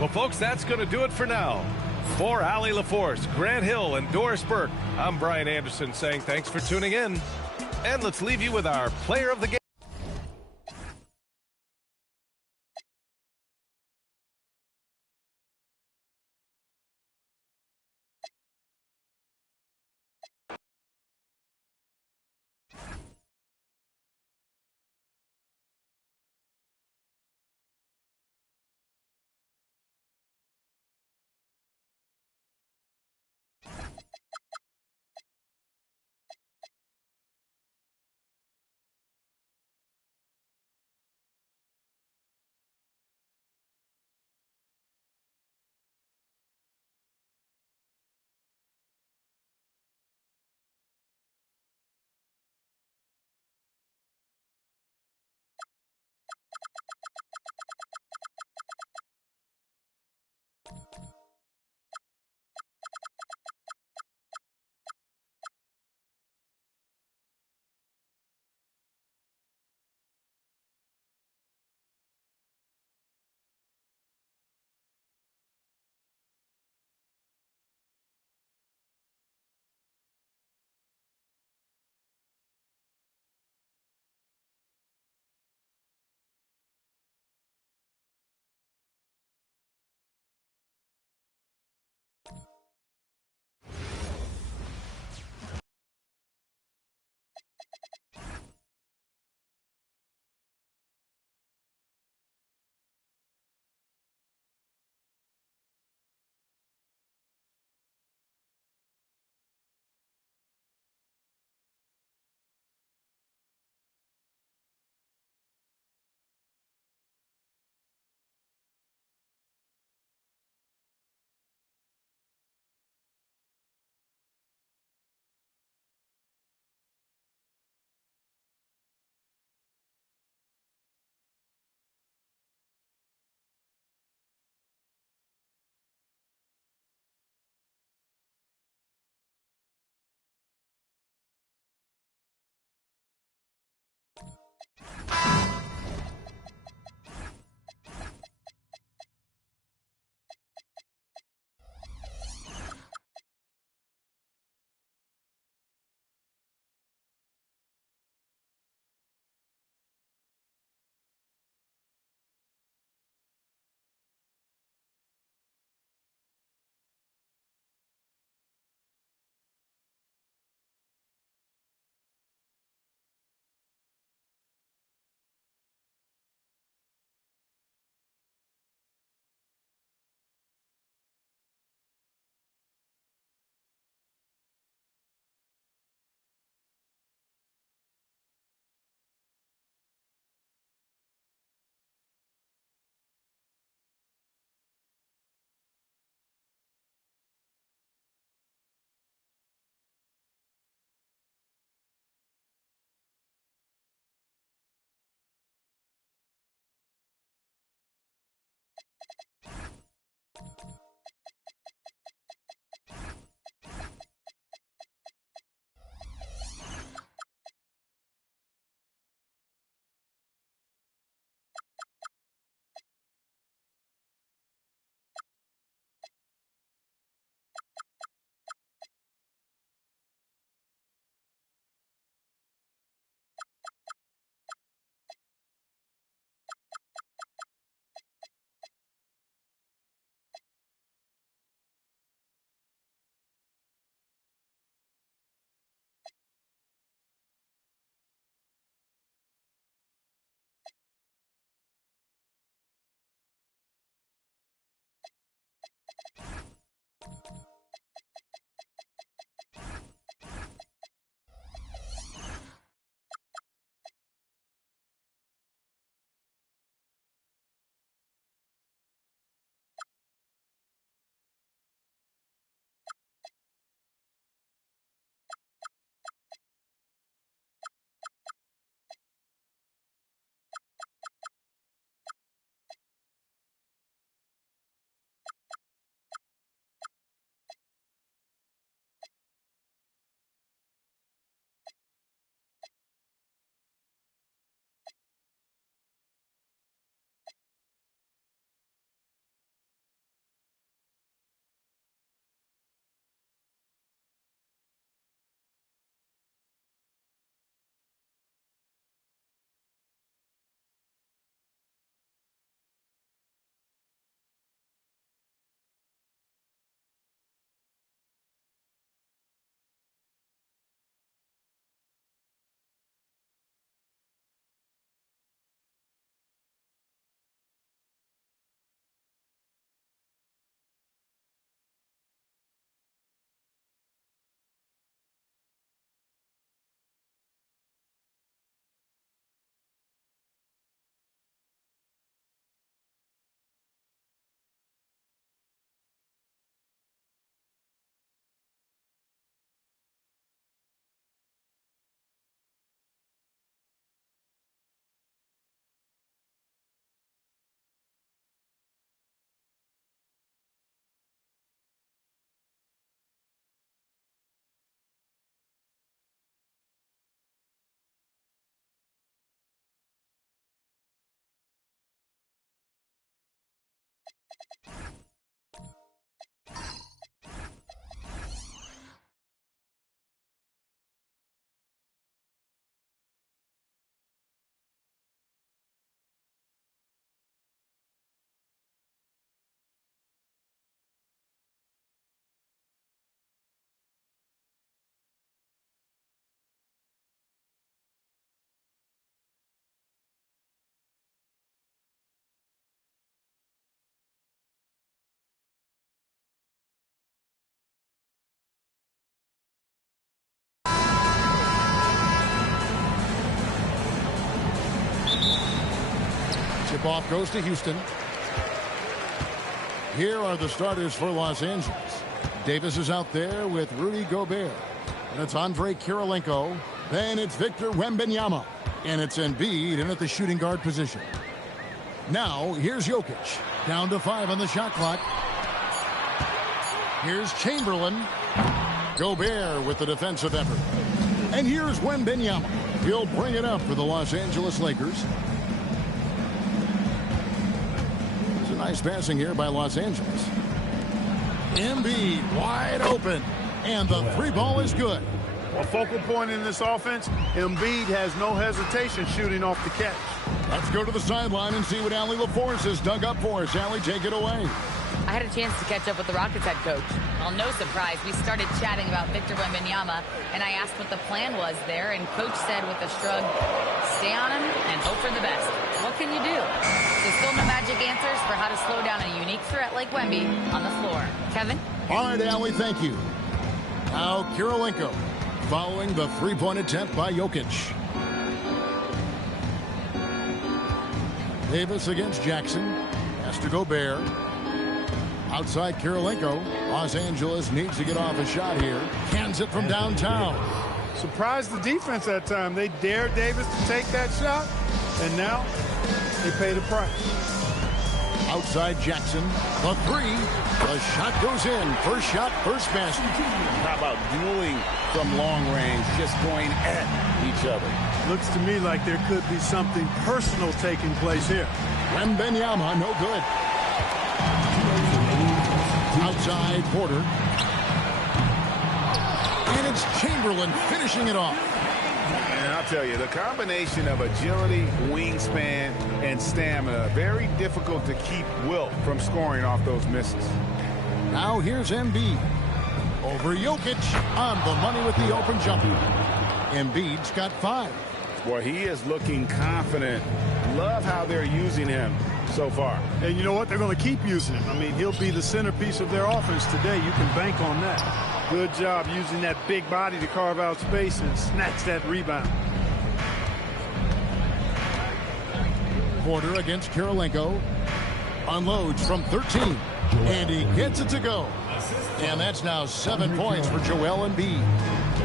Well, folks, that's going to do it for now. For Allie LaForce, Grant Hill, and Doris Burke, I'm Brian Anderson saying thanks for tuning in. And let's leave you with our player of the game. Tip-off goes to Houston. Here are the starters for Los Angeles. Davis is out there with Rudy Gobert. And it's Andre Kirilenko. Then it's Victor Wembanyama. And it's Embiid in at the shooting guard position. Now, here's Jokic. Down to 5 on the shot clock. Here's Chamberlain. Gobert with the defensive effort. And here's Wembanyama. He'll bring it up for the Los Angeles Lakers. It's a nice passing here by Los Angeles. Embiid wide open. And the three ball is good. A focal point in this offense, Embiid has no hesitation shooting off the catch. Let's go to the sideline and see what Allie LaForce has dug up for us. Allie, take it away. I had a chance to catch up with the Rockets head coach. Well, no surprise, we started chatting about Victor Wembanyama, and I asked what the plan was there, and coach said with a shrug, stay on him and hope for the best. What can you do? So still no magic answers for how to slow down a unique threat like Wemby on the floor. Kevin? All right, Allie, thank you. Now, Kirilenko following the three-point attempt by Jokic. Davis against Jackson. Has to Gobert. Outside Kirilenko. Los Angeles needs to get off a shot here. Cans it from downtown. Surprised the defense that time. They dared Davis to take that shot, and now they pay the price. Outside Jackson. The three. The shot goes in. First shot, first basket. How about dueling from long range, just going at each other? Looks to me like there could be something personal taking place here. Wembanyama, no good. Outside Porter. And it's Chamberlain finishing it off. And I'll tell you, the combination of agility, wingspan, and stamina, very difficult to keep Wilt from scoring off those misses. Now here's Embiid. Over Jokic on the money with the open jumper. Embiid's got 5. Boy, he is looking confident. Love how they're using him so far. And you know what? They're going to keep using him. I mean, he'll be the centerpiece of their offense today. You can bank on that. Good job using that big body to carve out space and snatch that rebound. Porter against Kirilenko. Unloads from 13. And he gets it to go. And that's now 7 points for Joel Embiid.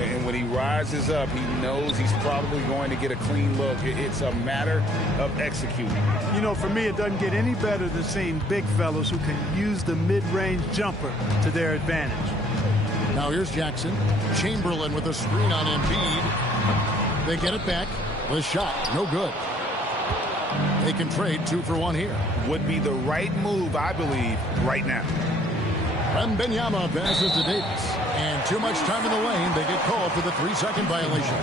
And when he rises up, he knows he's probably going to get a clean look. It's a matter of executing. You know, for me, it doesn't get any better than seeing big fellas who can use the mid-range jumper to their advantage. Now here's Jackson. Chamberlain with a screen on Embiid. They get it back. The shot, no good. They can trade 2 for 1 here. Would be the right move, I believe, right now. Wembanyama passes to Davis. And too much time in the lane. They get called for the 3-second violation.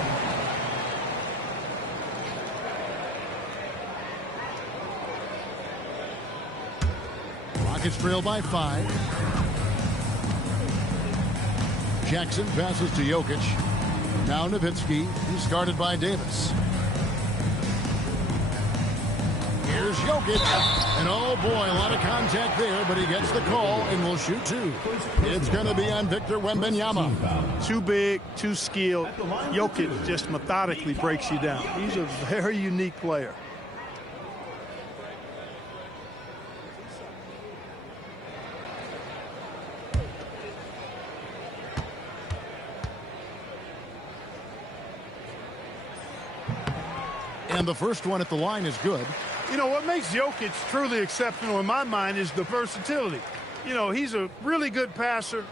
Rockets trail by 5. Jackson passes to Jokic. Now Nowitzki. He's guarded by Davis. Here's Jokic. And oh boy, a lot of contact there, but he gets the call and will shoot 2. It's going to be on Victor Wembanyama. Too big, too skilled. Jokic just methodically breaks you down. He's a very unique player. And the first one at the line is good. You know, what makes Jokic truly exceptional in my mind is the versatility. You know, he's a really good passer,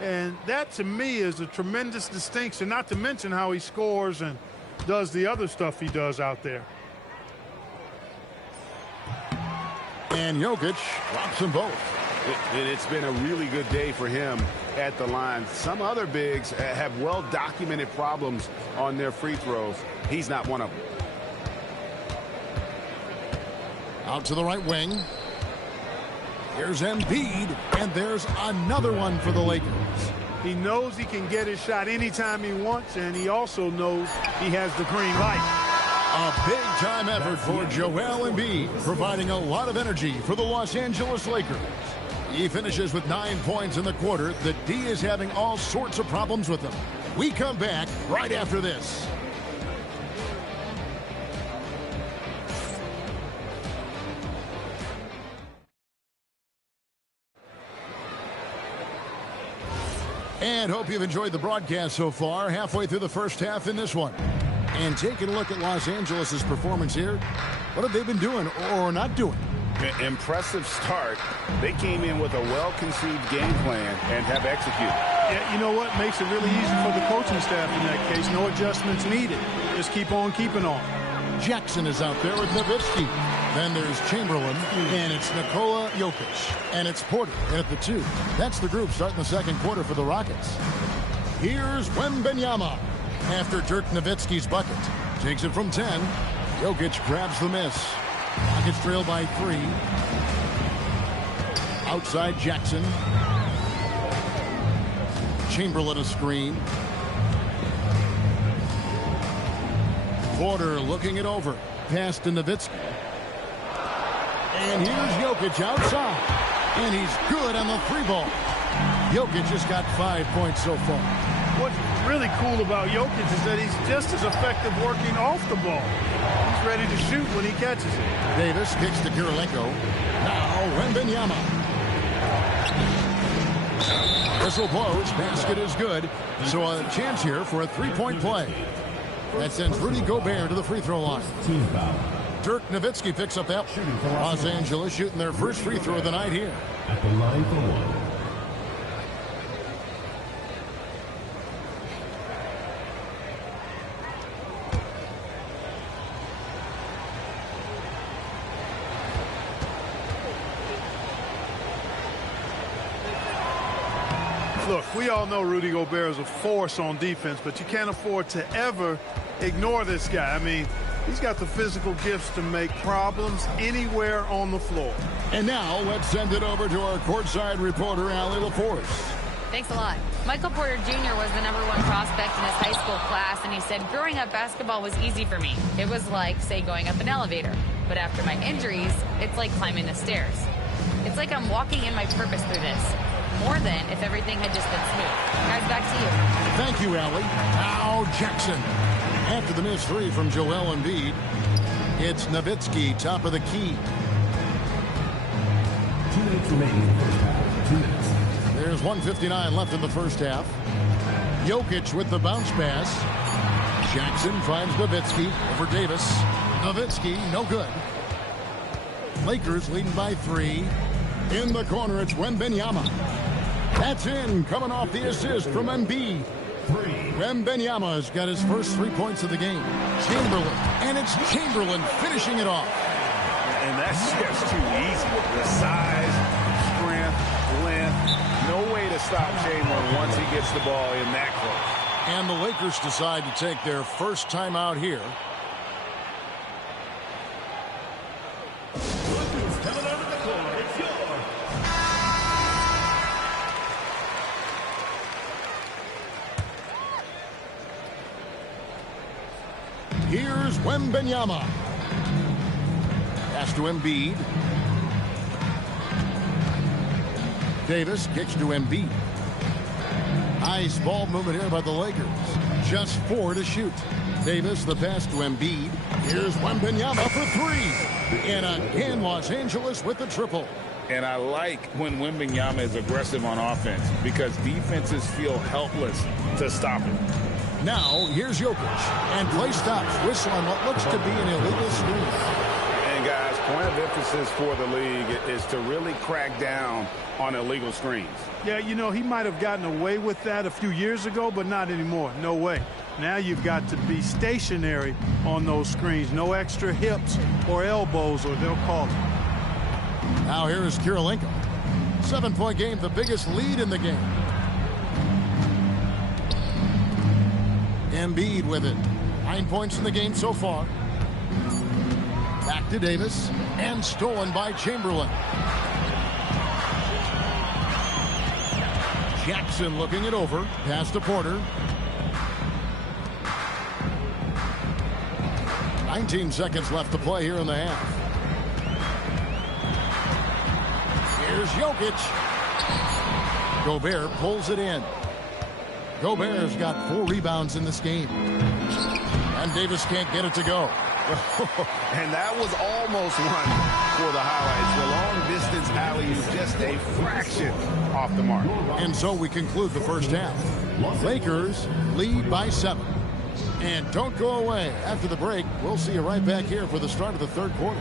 and that to me is a tremendous distinction, not to mention how he scores and does the other stuff he does out there. And Jokic drops them both. And it's been a really good day for him at the line. Some other bigs have well-documented problems on their free throws. He's not one of them. Out to the right wing. Here's Embiid, and there's another one for the Lakers. He knows he can get his shot anytime he wants, and he also knows he has the green light. A big-time effort for Joel Embiid, providing a lot of energy for the Los Angeles Lakers. He finishes with 9 points in the quarter. The D is having all sorts of problems with him. We come back right after this. And hope you've enjoyed the broadcast so far. Halfway through the first half in this one. And taking a look at Los Angeles' performance here, what have they been doing or not doing? Impressive start. They came in with a well-conceived game plan and have executed. Yeah, you know what? Makes it really easy for the coaching staff in that case. No adjustments needed. Just keep on keeping on. Jackson is out there with Nowitzki. Then there's Chamberlain, and it's Nikola Jokic. And it's Porter at the 2. That's the group starting the second quarter for the Rockets. Here's Wembanyama. After Dirk Nowitzki's bucket. Takes it from 10. Jokic grabs the miss. Rockets trail by 3. Outside Jackson. Chamberlain a screen. Porter looking it over. Pass to Nowitzki. And here's Jokic outside. And he's good on the 3-ball. Jokic just got 5 points so far. What's really cool about Jokic is that he's just as effective working off the ball. He's ready to shoot when he catches it. Davis kicks to Kirilenko. Now Wembanyama. Whistle blows. Basket is good. So a chance here for a 3-point play. That sends Rudy Gobert to the free throw line. Dirk Nowitzki picks up that. Los Angeles shooting their first free throw of the night here. At the line for 1. Look, we all know Rudy Gobert is a force on defense, but you can't afford to ever ignore this guy. I mean, he's got the physical gifts to make problems anywhere on the floor. And now let's send it over to our courtside reporter, Allie LaForce. Thanks a lot. Michael Porter Jr. was the #1 prospect in his high school class, and he said, growing up, basketball was easy for me. It was like, say, going up an elevator. But after my injuries, it's like climbing the stairs. It's like I'm walking in my purpose through this. More than if everything had just been smooth. Guys, back to you. Thank you, Allie. Now Jackson. After the missed 3 from Joel Embiid, it's Nowitzki, top of the key. 2 minutes remaining in the first half. 2 minutes. There's 1:59 left in the first half. Jokic with the bounce pass. Jackson finds Nowitzki over Davis. Nowitzki, no good. Lakers leading by 3. In the corner, it's Wembanyama. That's in, coming off the assist from Embiid. Wembanyama's got his first 3 points of the game. Chamberlain, and it's Chamberlain finishing it off. And that's just too easy. The size, strength, length, no way to stop Chamberlain once he gets the ball in that close. And the Lakers decide to take their first timeout here. Here's Wembanyama. Pass to Embiid. Davis kicks to Embiid. Nice ball movement here by the Lakers. Just 4 to shoot. Davis, the pass to Embiid. Here's Wembanyama for 3. And again, Los Angeles with the triple. And I like when Wembanyama is aggressive on offense because defenses feel helpless to stop him. Now, here's Jokic. And play stops. Whistle on what looks to be an illegal screen. And, guys, point of emphasis for the league is to really crack down on illegal screens. Yeah, you know, he might have gotten away with that a few years ago, but not anymore. No way. Now you've got to be stationary on those screens. No extra hips or elbows, or they'll call it. Now here is Kirilenko. 7-point game, the biggest lead in the game. Embiid with it. 9 points in the game so far. Back to Davis. And stolen by Chamberlain. Jackson looking it over. Pass to Porter. 19 seconds left to play here in the half. Here's Jokic. Gobert pulls it in. Gobert's got 4 rebounds in this game. And Davis can't get it to go. And that was almost one for the highlights. The long-distance alley-oop, just a fraction off the mark. And so we conclude the first half. Lakers lead by 7. And don't go away. After the break, we'll see you right back here for the start of the third quarter.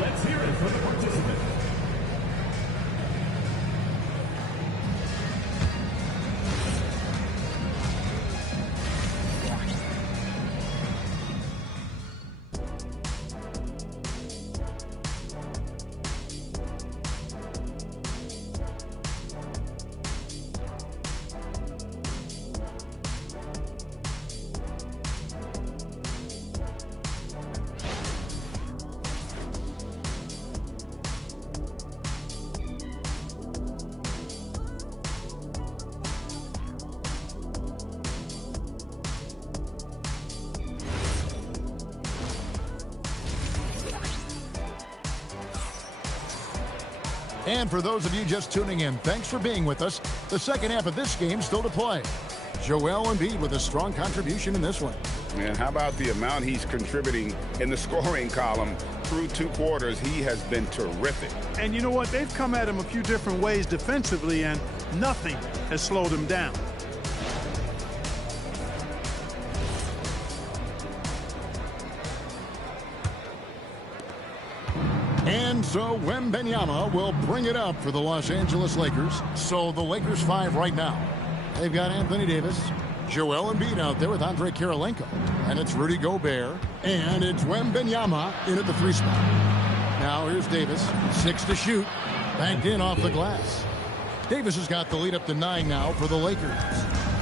Let's hear it for the participant. And for those of you just tuning in, thanks for being with us. The second half of this game still to play. Joel Embiid with a strong contribution in this one. And how about the amount he's contributing in the scoring column through 2 quarters? He has been terrific. And you know what? They've come at him a few different ways defensively, and nothing has slowed him down. And so Wembanyama will bring it up for the Los Angeles Lakers. So the Lakers 5 right now. They've got Anthony Davis, Joel Embiid out there with Andre Kirilenko. And it's Rudy Gobert. And it's Wembanyama in at the 3 spot. Now here's Davis, 6 to shoot. Banked in off the glass. Davis has got the lead up to 9 now for the Lakers.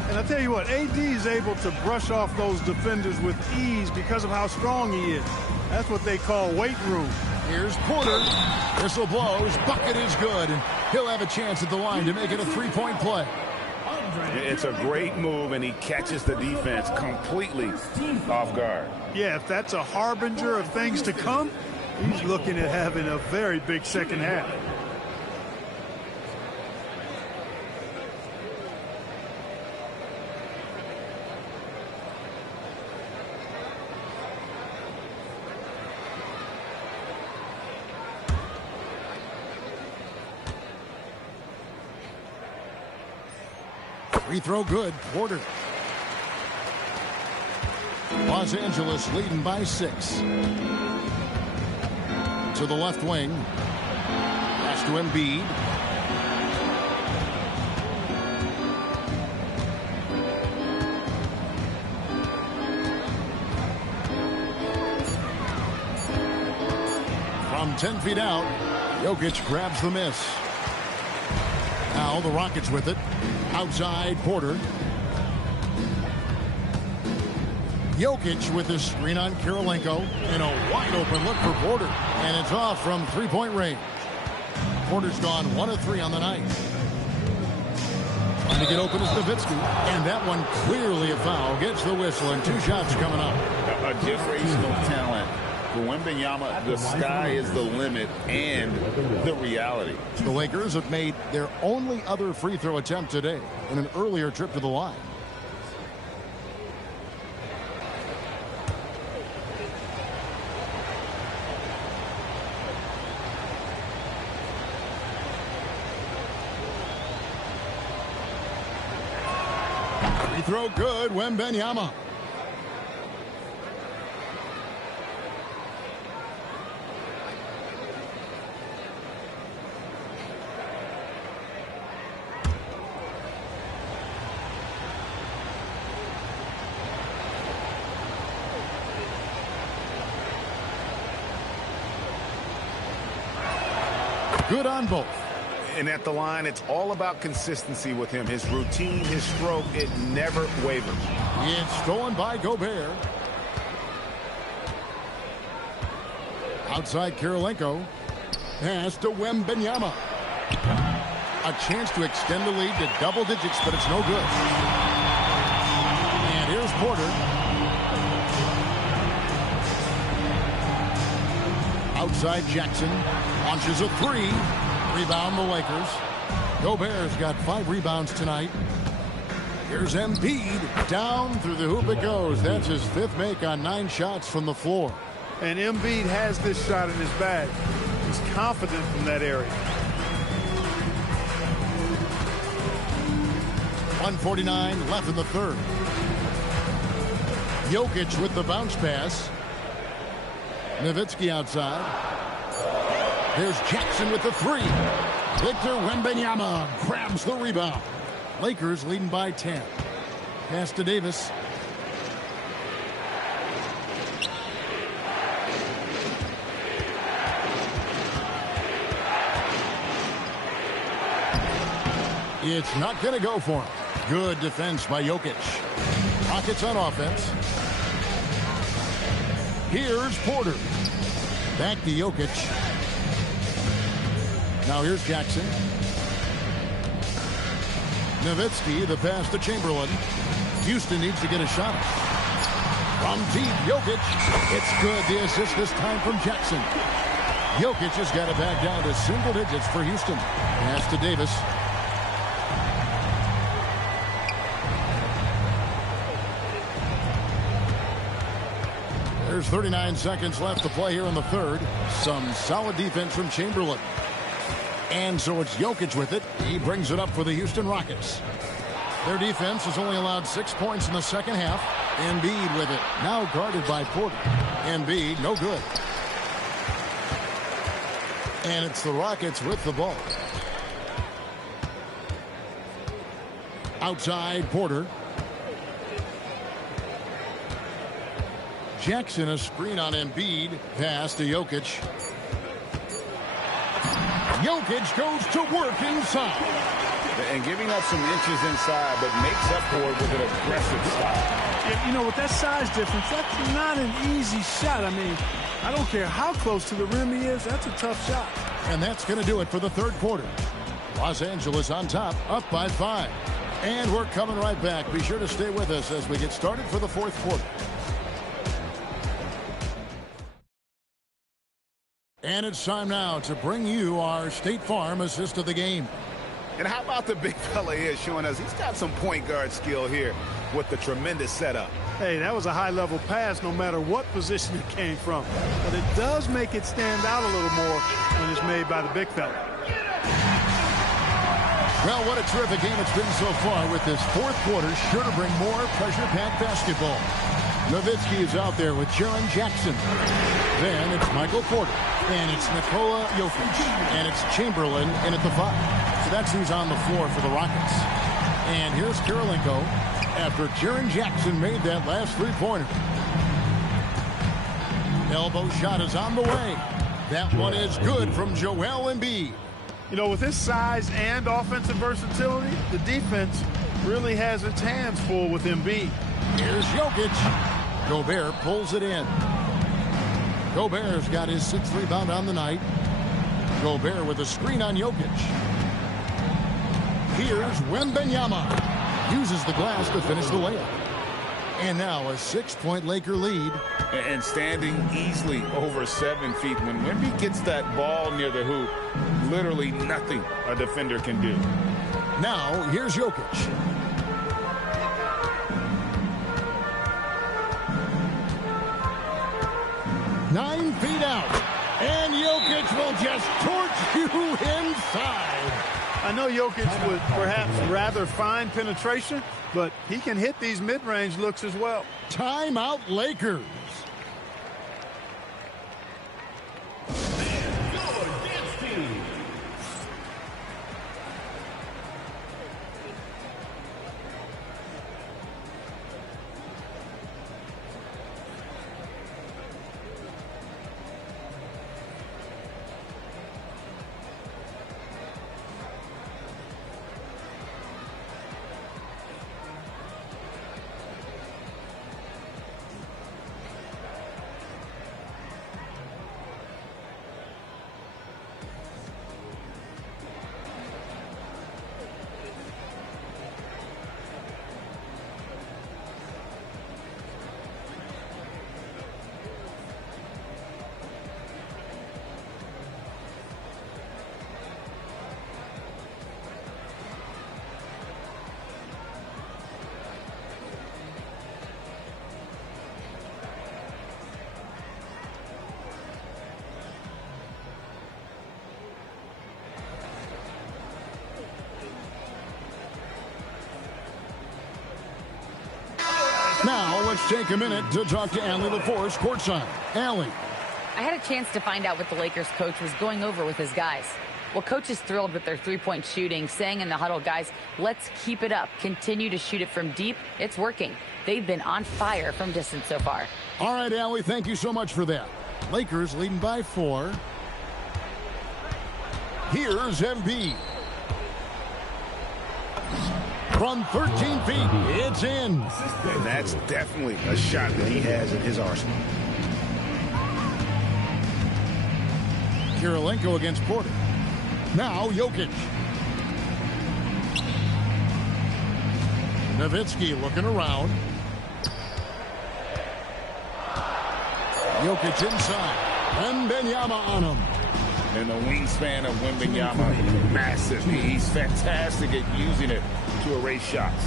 And I tell you what, AD is able to brush off those defenders with ease because of how strong he is. That's what they call weight room. Here's Porter. Whistle blows. Bucket is good. And he'll have a chance at the line to make it a 3-point play. It's a great move, and he catches the defense completely off guard. Yeah, if that's a harbinger of things to come, he's looking at having a very big second half. Free throw good. Porter. Los Angeles leading by 6. To the left wing. Pass to Embiid. From 10 feet out, Jokic grabs the miss. Now the Rockets with it. Outside Porter. Jokic with his screen on Kirilenko. And a wide open look for Porter. And it's off from 3-point range. Porter's gone 1 of 3 on the night. Trying to get open is Nowitzki. And that one clearly a foul. Gets the whistle and 2 shots coming up. A generational talent. For Wembanyama, the sky is the limit and the reality. The Lakers have made their only other free throw attempt today in an earlier trip to the line. Free throw good, Wembanyama. Good on both. And at the line, it's all about consistency with him. His routine, his stroke, it never wavers. It's stolen by Gobert. Outside Kirilenko. Pass to Wembanyama. A chance to extend the lead to double digits, but it's no good. And here's Porter. Outside Jackson. Launches a three. Rebound the Lakers. Gobert's got 5 rebounds tonight. Here's Embiid. Down through the hoop it goes. That's his 5th make on 9 shots from the floor. And Embiid has this shot in his bag. He's confident from that area. 1:49 left in the third. Jokic with the bounce pass. Nowitzki outside. There's Jackson with the 3. Victor Wembanyama grabs the rebound. Lakers leading by 10. Pass to Davis. It's not going to go for him. Good defense by Jokic. Rockets on offense. Here's Porter. Back to Jokic. Now here's Jackson. Nowitzki, the pass to Chamberlain. Houston needs to get a shot. From deep, Jokic. It's good. The assist this time from Jackson. Jokic has got it back down to single digits for Houston. Pass to Davis. There's 39 seconds left to play here in the third. Some solid defense from Chamberlain. And so it's Jokic with it. He brings it up for the Houston Rockets. Their defense has only allowed 6 points in the second half. Embiid with it. Now guarded by Porter. Embiid, no good. And it's the Rockets with the ball. Outside, Porter. Jackson, a screen on Embiid. Pass to Jokic. Jokic goes to work inside. And giving up some inches inside, but makes up for it with an aggressive style. Yeah, you know, with that size difference, that's not an easy shot. I mean, I don't care how close to the rim he is. That's a tough shot. And that's going to do it for the third quarter. Los Angeles on top, up by 5. And we're coming right back. Be sure to stay with us as we get started for the fourth quarter. And it's time now to bring you our State Farm assist of the game. And how about the big fella here showing us he's got some point guard skill here with the tremendous setup. Hey, that was a high-level pass no matter what position it came from. But it does make it stand out a little more when it's made by the big fella. Well, what a terrific game it's been so far with this fourth quarter. Sure to bring more pressure-packed basketball. Nowitzki is out there with Jaren Jackson. Then it's Michael Porter. And it's Nikola Jokic. And it's Chamberlain in at the 5. So that's who's on the floor for the Rockets. And here's Kirilenko after Jaren Jackson made that last three-pointer. Elbow shot is on the way. That one is good from Joel Embiid. You know, with his size and offensive versatility, the defense really has its hands full with Embiid. Here's Jokic. Gobert pulls it in. Gobert's got his 6th rebound on the night. Gobert with a screen on Jokic. Here's Wembanyama. Uses the glass to finish the layup. And now a 6-point Laker lead. And standing easily over 7 feet. When Wemby gets that ball near the hoop, literally nothing a defender can do. Now here's Jokic. Nine feet out. And Jokic will just torch you inside. I know Jokic would perhaps rather find penetration, but he can hit these mid-range looks as well. Timeout Lakers. Now let's take a minute to talk to Allie LaForce courtside. Allie. I had a chance to find out what the Lakers coach was going over with his guys. Well, coach is thrilled with their three-point shooting, saying in the huddle, guys, let's keep it up. Continue to shoot it from deep. It's working. They've been on fire from distance so far. All right, Allie, thank you so much for that. Lakers leading by 4. Here's Embiid. From 13 feet, it's in. And that's definitely a shot that he has in his arsenal. Kirilenko against Porter. Now Jokic. Nowitzki looking around. Jokic inside. And Wembanyama on him. And the wingspan of Wembanyama, massive. He's fantastic at using it to erase shots.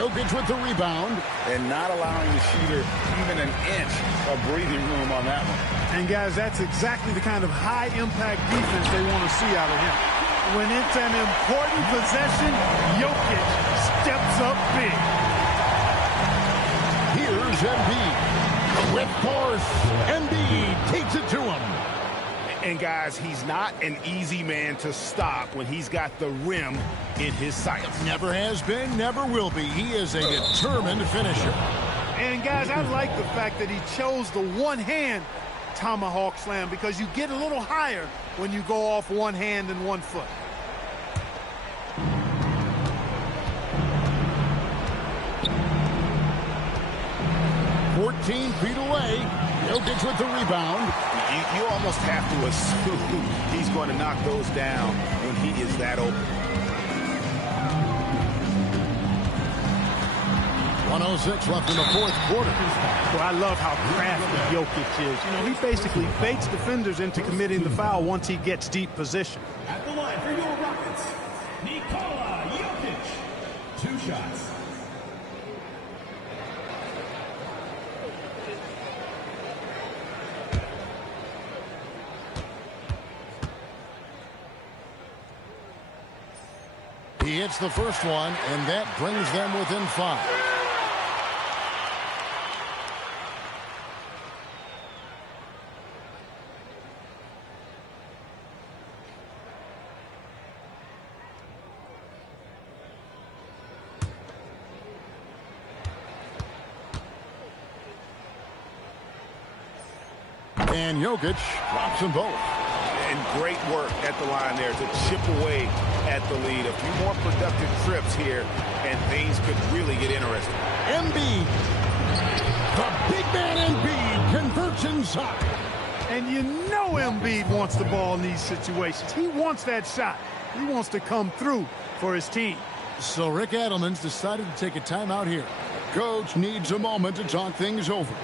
Jokic with the rebound. And not allowing the shooter even an inch of breathing room on that one. And, guys, that's exactly the kind of high-impact defense they want to see out of him. When it's an important possession, Jokic steps up big. Here's Embiid. With force, Embiid takes it to him. And, guys, he's not an easy man to stop when he's got the rim in his sights. Never has been, never will be. He is a determined finisher. And, guys, I like the fact that he chose the one-hand tomahawk slam because you get a little higher when you go off one hand and 1 foot. Feet away. Jokic with the rebound. You almost have to assume he's going to knock those down when he is that open. 1:06 left in the fourth quarter. Well, I love how crafty Jokic is. You know, he basically baits defenders into committing the foul once he gets deep position. At the line for your Rockets, Nikola Jokic. 2 shots. He hits the first one, and that brings them within 5. And Jokic drops them both. And great work at the line there to chip away at the lead. A few more productive trips here, and things could really get interesting. Embiid. The big man Embiid converts inside. And you know Embiid wants the ball in these situations. He wants that shot. He wants to come through for his team. So Rick Adelman's decided to take a timeout here. Coach needs a moment to talk things over.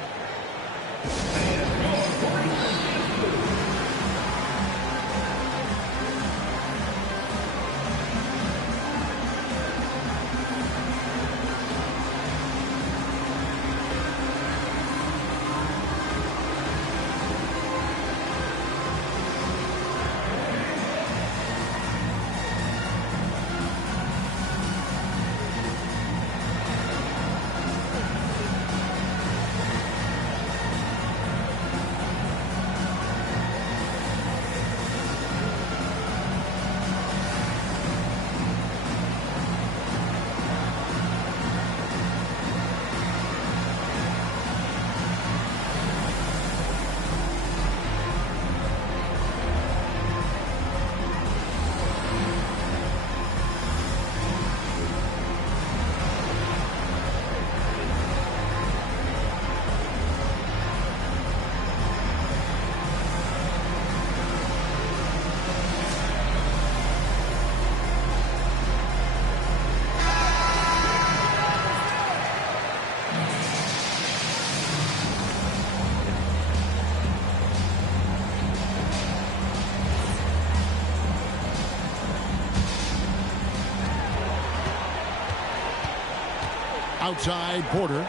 Outside Porter.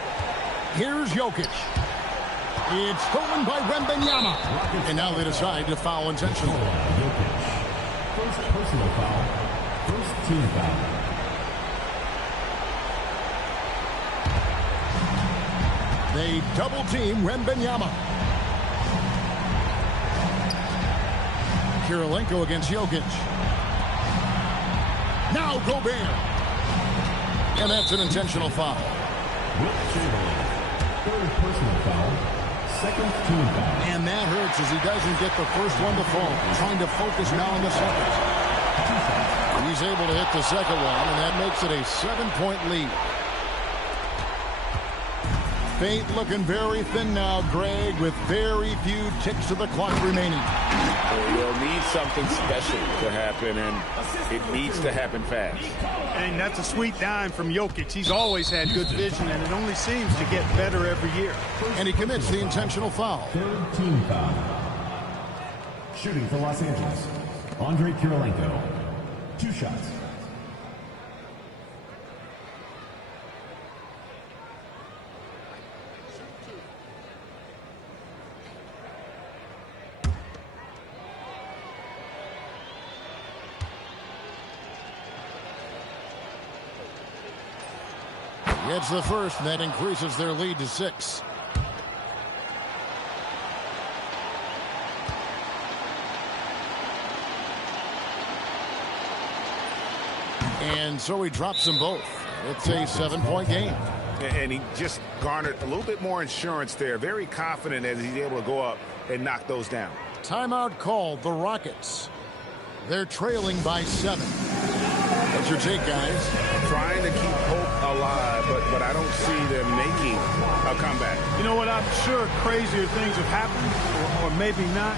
Here's Jokic. It's stolen by Wembanyama. And now they decide to foul intentionally. First personal foul. First team foul. They double team Wembanyama. Kirilenko against Jokic. Now Gobert. And that's an intentional foul. Wilt Chamberlain. Third personal foul. Second team foul. And that hurts as he doesn't get the first one to fall. Trying to focus now on the second. He's able to hit the second one, and that makes it a 7-point lead. Fate looking very thin now, Greg, with very few ticks of the clock remaining. They'll need something special to happen, and it needs to happen fast. And that's a sweet dime from Jokic. He's always had good vision, and it only seems to get better every year. And he commits the intentional foul. Third team foul. Shooting for Los Angeles, Andre Kirilenko. 2 shots. Gets the first, and that increases their lead to 6. And so he drops them both. It's a 7-point game. And he just garnered a little bit more insurance there. Very confident as he's able to go up and knock those down. Timeout called, the Rockets. They're trailing by 7. What's your take, guys? Trying to keep hope alive, but I don't see them making a comeback. You know what? I'm sure crazier things have happened, or maybe not.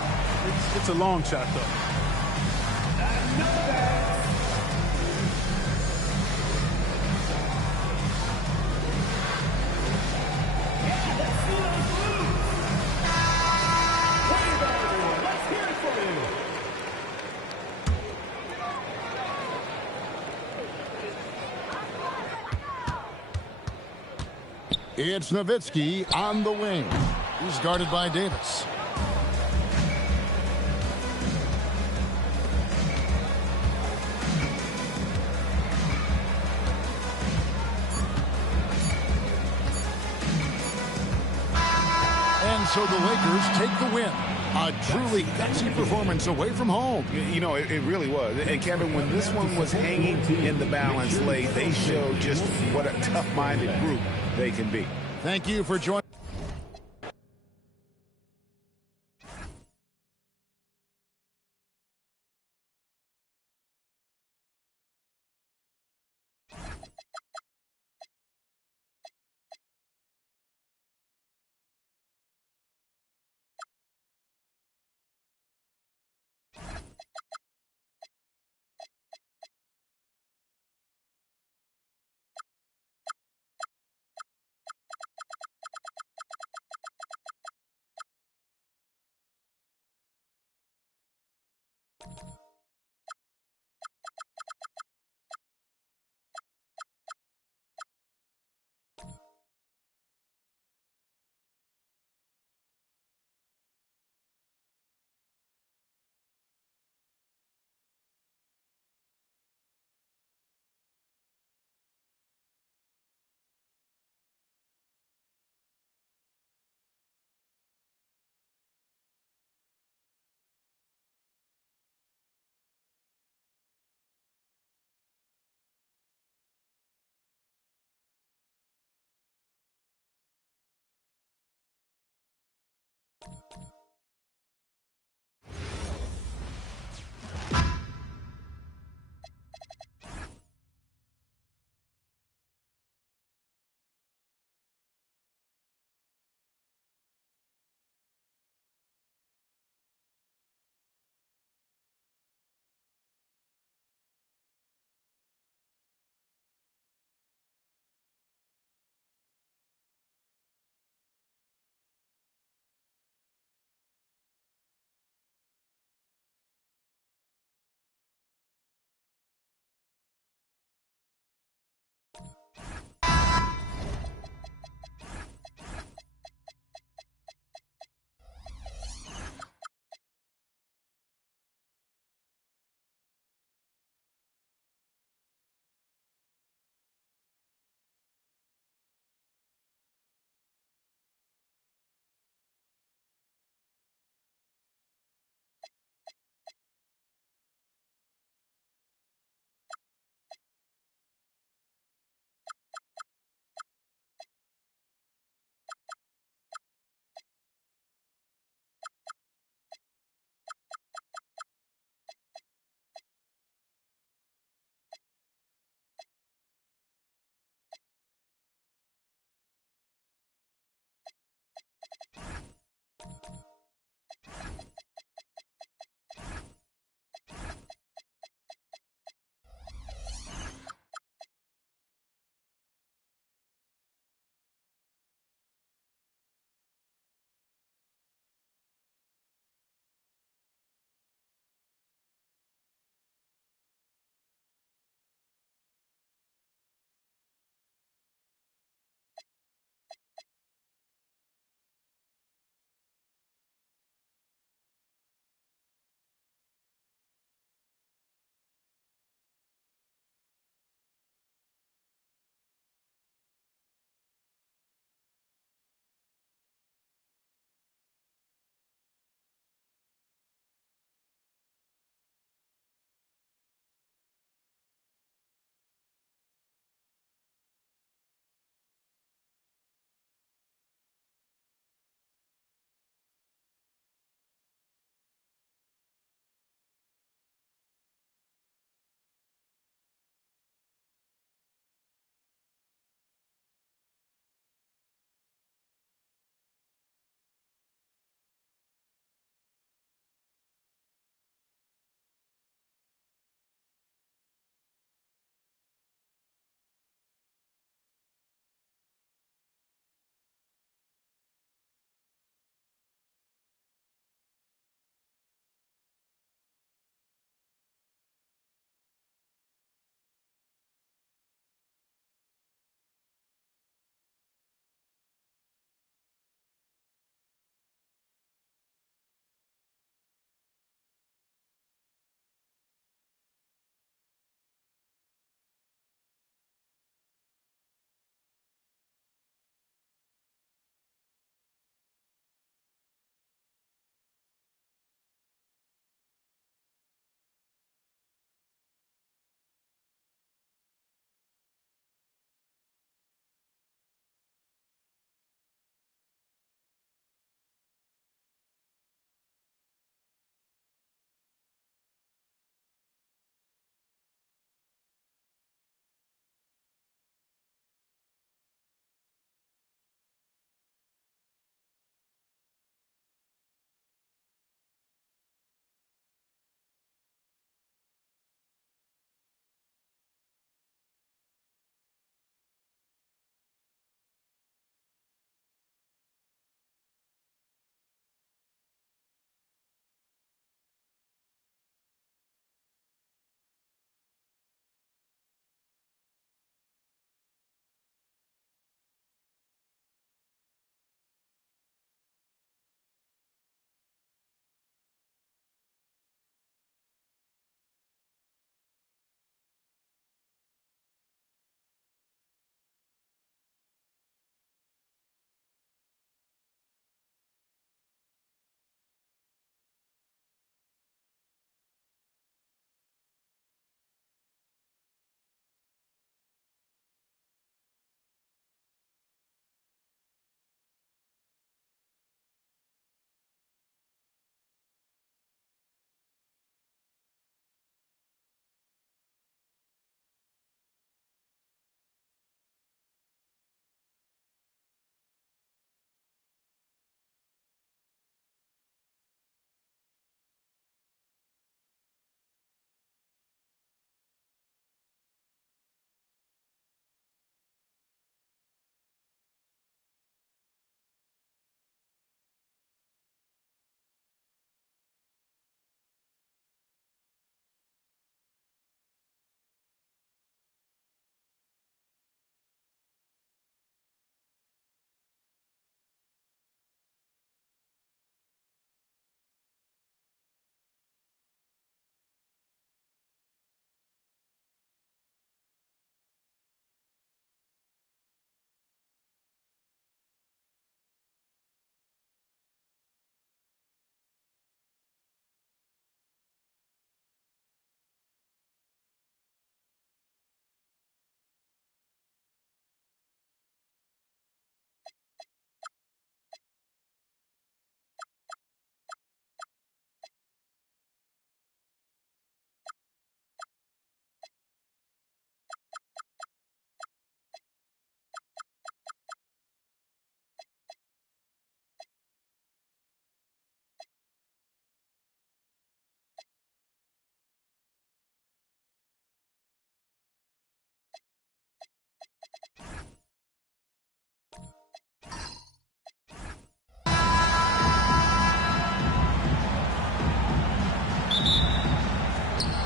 It's a long shot, though. It's Nowitzki on the wing. He's guarded by Davis. And so the Lakers take the win. A truly gutsy performance away from home. You know, it really was. And Kevin, when this one was hanging in the balance late, they showed just what a tough-minded group they can be. Thank you for joining.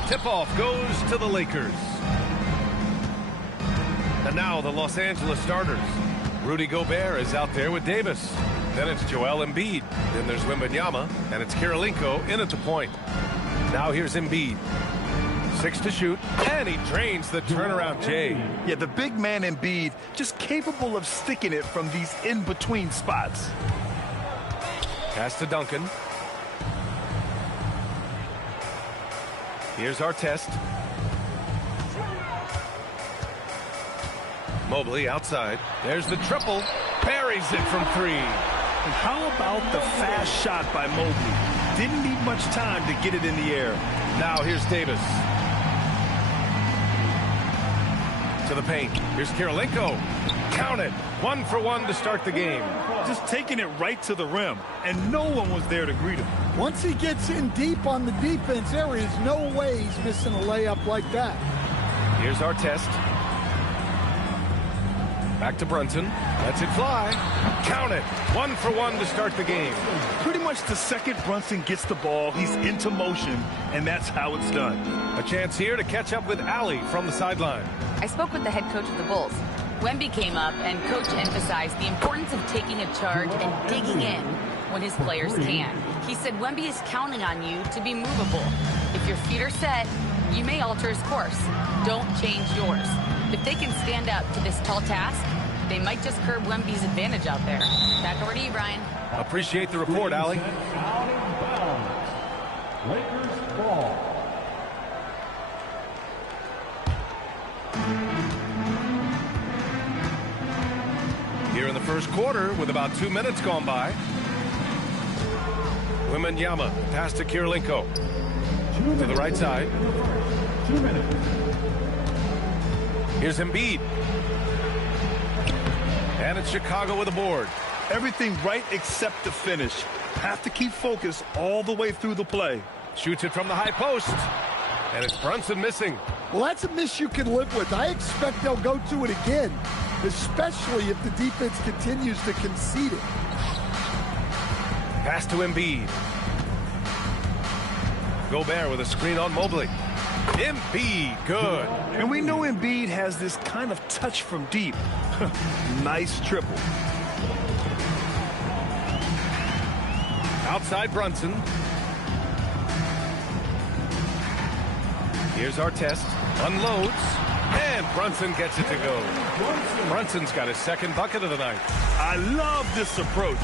tip-off goes to the Lakers. And now the Los Angeles starters. Rudy Gobert is out there with Davis. Then it's Joel Embiid. Then there's Wembanyama, and it's Kirilenko in at the point. Now here's Embiid. 6 to shoot, and he drains the turnaround Jay. Yeah, the big man Embiid just capable of sticking it from these in-between spots. Pass to Duncan. Here's Artest. Mobley outside. There's the triple. Buries it from 3. And how about the fast shot by Mobley? Didn't need much time to get it in the air. Now here's Davis. To the paint. Here's Kirilenko. Count it. 1 for 1 to start the game. Just taking it right to the rim, and no one was there to greet him. Once he gets in deep on the defense, there is no way he's missing a layup like that. Here's Artest. Back to Brunson. Lets it fly. Count it. 1 for 1 to start the game. Pretty much the second Brunson gets the ball, he's into motion, and that's how it's done. A chance here to catch up with Allie from the sideline. I spoke with the head coach of the Bulls. Wemby came up, and Coach emphasized the importance of taking a charge and digging in when his players can. He said Wemby is counting on you to be movable. If your feet are set, you may alter his course. Don't change yours. If they can stand up to this tall task, they might just curb Wemby's advantage out there. Back over to you, Brian. Appreciate the report, Allie. Lakers ball. Here in the first quarter with about 2 minutes gone by. Wembanyama pass to Kirilenko. To the right side. 2 minutes. Here's Embiid. And it's Chicago with a board. Everything right except the finish. Have to keep focus all the way through the play. Shoots it from the high post. And it's Brunson missing. Well, that's a miss you can live with. I expect they'll go to it again, especially if the defense continues to concede it. Pass to Embiid. Gobert with a screen on Mobley. Embiid, good. And we know Embiid has this kind of touch from deep. Nice triple. Outside Brunson. Here's Artest. Unloads. And Brunson gets it to go. Brunson's got his second bucket of the night. I love this approach.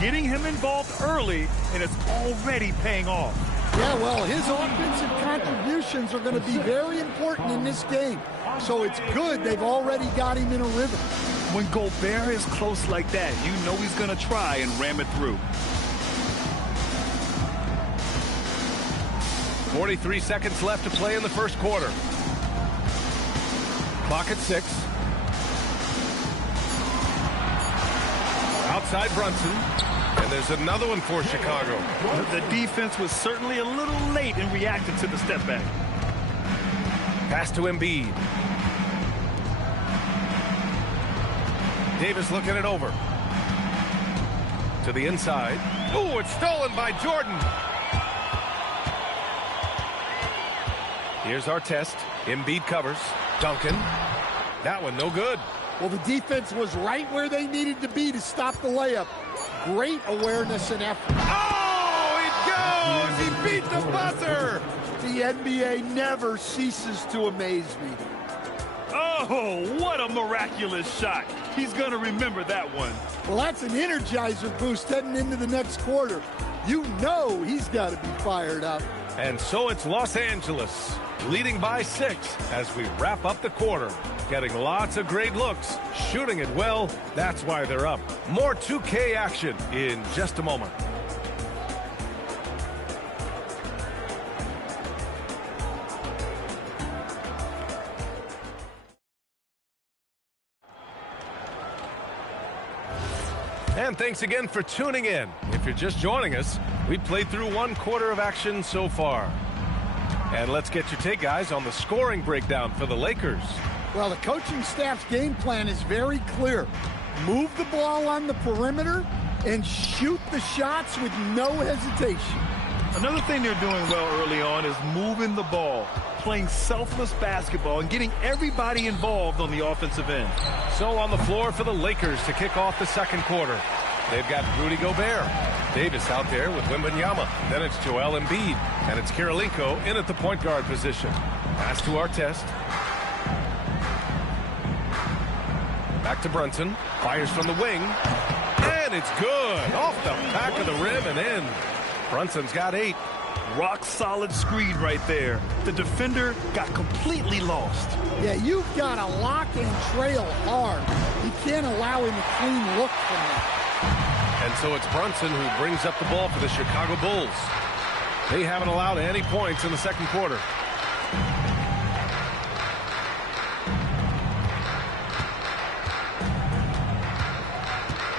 Getting him involved early, and it's already paying off. Yeah, well, his offensive contributions are going to be very important in this game. So it's good they've already got him in a rhythm. When Gobert is close like that, you know he's going to try and ram it through. 43 seconds left to play in the first quarter. Clock at 6. Outside Brunson. And there's another one for Chicago. The defense was certainly a little late in reacting to the step back. Pass to Embiid. Davis looking it over. To the inside. Ooh, it's stolen by Jordan. Here's Artest. Embiid covers. Duncan. That one no good. Well, the defense was right where they needed to be to stop the layup. Great awareness and effort. Oh, it goes! He beat the buzzer! The NBA never ceases to amaze me. Oh, what a miraculous shot. He's going to remember that one. Well, that's an energizer boost heading into the next quarter. You know he's got to be fired up. And so it's Los Angeles, leading by 6 as we wrap up the quarter. Getting lots of great looks, shooting it well. That's why they're up. More 2K action in just a moment. And thanks again for tuning in. If you're just joining us, we played through 1 quarter of action so far. And let's get your take, guys, on the scoring breakdown for the Lakers. Well, the coaching staff's game plan is very clear. Move the ball on the perimeter and shoot the shots with no hesitation. Another thing they're doing well early on is moving the ball, playing selfless basketball, and getting everybody involved on the offensive end. So on the floor for the Lakers to kick off the second quarter. They've got Rudy Gobert. Davis out there with Wembanyama. Then it's Joel Embiid. And it's Kirilenko in at the point guard position. Pass to Artest. Back to Brunson. Fires from the wing. And it's good. Off the back of the rim and in. Brunson's got 8. Rock solid screen right there. The defender got completely lost. Yeah, you've got to lock and trail hard. You can't allow him a clean look from that. And so it's Brunson who brings up the ball for the Chicago Bulls. They haven't allowed any points in the second quarter.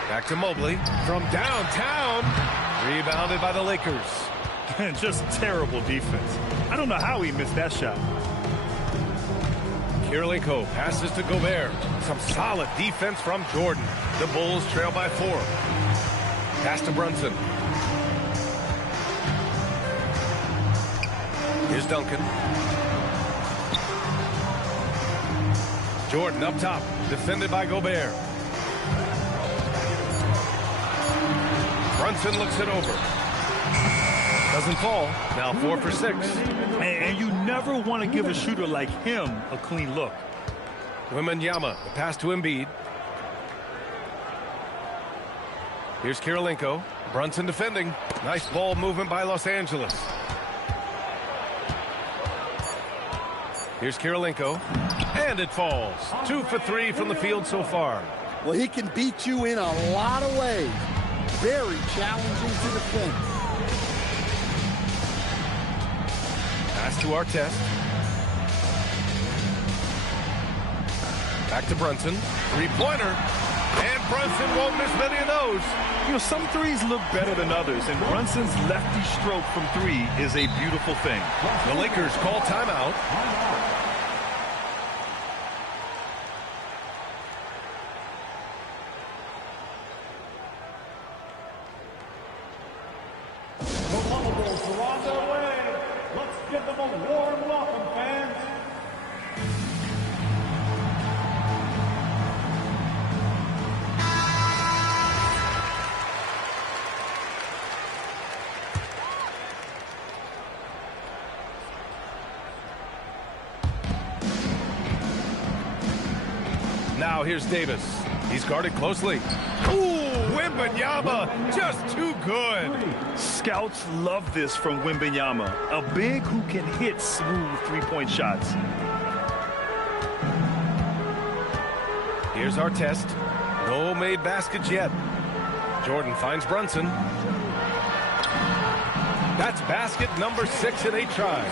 Back to Mobley from downtown. Rebounded by the Lakers. Just terrible defense. I don't know how he missed that shot. Kirilenko passes to Gobert. Some solid defense from Jordan. The Bulls trail by 4. Pass to Brunson. Here's Duncan. Jordan up top. Defended by Gobert. Brunson looks it over. Doesn't fall. Now 4 for 6. And you never want to give a shooter like him a clean look. Wembanyama, the pass to Embiid. Here's Kirilenko. Brunson defending. Nice ball movement by Los Angeles. Here's Kirilenko. And it falls. 2 for 3 from the field so far. Well, he can beat you in a lot of ways. Very challenging to defend. Pass to Artest. Back to Brunson. 3-pointer. And Brunson won't miss many of those. You know, some threes look better than others, and Brunson's lefty stroke from 3 is a beautiful thing. The Lakers call timeout. The Lumberjacks are on their way. Let's give them a warm welcome, fans. Now here's Davis. He's guarded closely. Ooh, Wembanyama, just too good. Scouts love this from Wembanyama, a big who can hit smooth three-point shots. Here's Artest. No made baskets yet. Jordan finds Brunson. That's basket number 6 in 8 tries.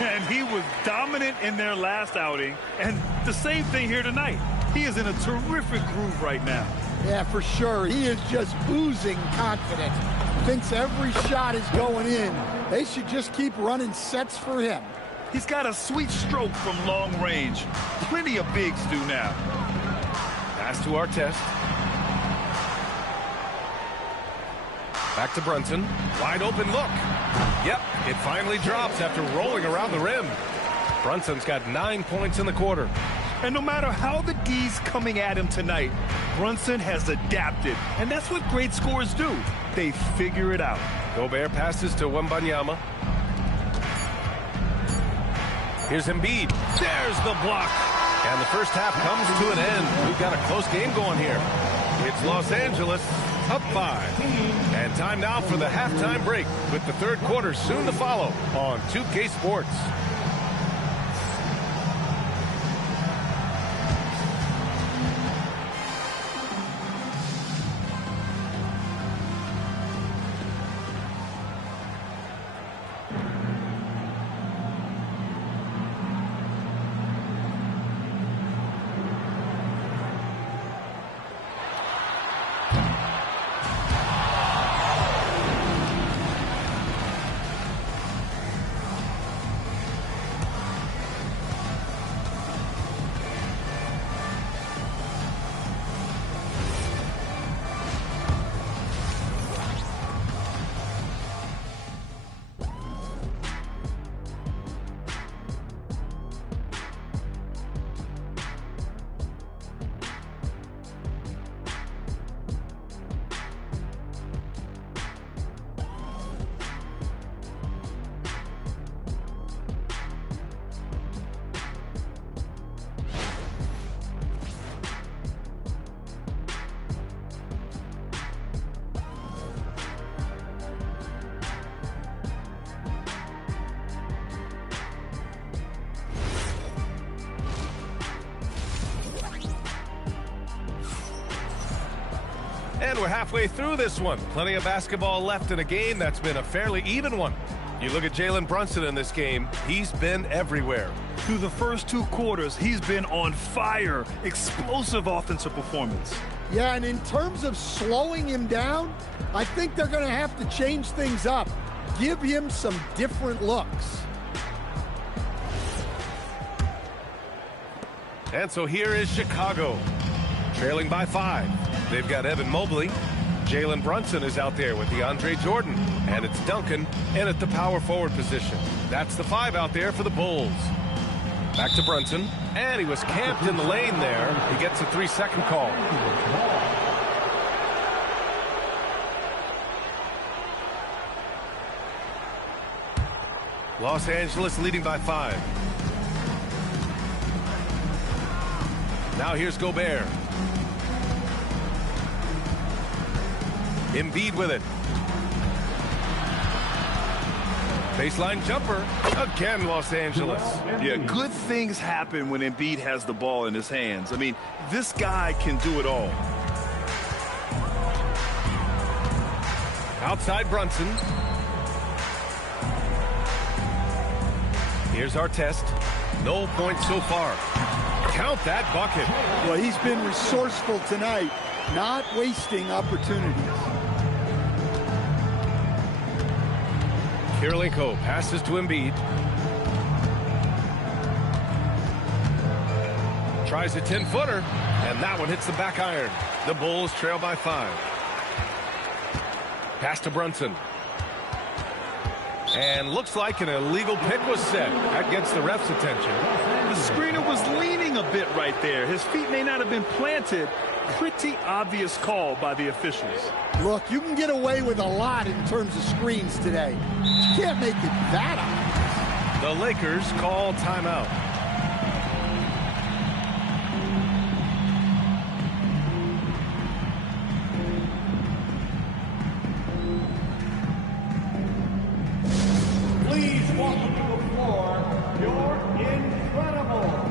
And he was dominant in their last outing, and the same thing here tonight. He is in a terrific groove right now. Yeah, for sure. He is just oozing confidence. Thinks every shot is going in. They should just keep running sets for him. He's got a sweet stroke from long range. Plenty of bigs do now. Pass to Artest. Back to Brunson. Wide open look. Yep, it finally drops after rolling around the rim. Brunson's got 9 points in the quarter. And no matter how the D's coming at him tonight, Brunson has adapted. And that's what great scorers do. They figure it out. Gobert passes to Wembanyama. Here's Embiid. There's the block. And the first half comes to an end. We've got a close game going here. It's Los Angeles up 5. And time now for the halftime break with the third quarter soon to follow on 2K Sports. And we're halfway through this one. Plenty of basketball left in a game that's been a fairly even one. You look at Jalen Brunson in this game, he's been everywhere. Through the first 2 quarters, he's been on fire. Explosive offensive performance. Yeah, and in terms of slowing him down, I think they're going to have to change things up. Give him some different looks. And so here is Chicago, trailing by 5. They've got Evan Mobley. Jalen Brunson is out there with DeAndre Jordan. And it's Duncan in at the power forward position. That's the 5 out there for the Bulls. Back to Brunson. And he was camped in the lane there. He gets a 3-second call. Los Angeles leading by 5. Now here's Gobert. Embiid with it. Baseline jumper. Again, Los Angeles. Yeah, good things happen when Embiid has the ball in his hands. I mean, this guy can do it all. Outside Brunson. Here's our test. No points so far. Count that bucket. Well, he's been resourceful tonight, not wasting opportunities. Kirilenko passes to Embiid. Tries a 10-footer, and that one hits the back iron. The Bulls trail by 5. Pass to Brunson. And looks like an illegal pick was set. That gets the ref's attention. The screener was leaning a bit right there. His feet may not have been planted. Pretty obvious call by the officials. Look, you can get away with a lot in terms of screens today. You can't make it that obvious. The Lakers call timeout. Please welcome to the floor, your Incredible.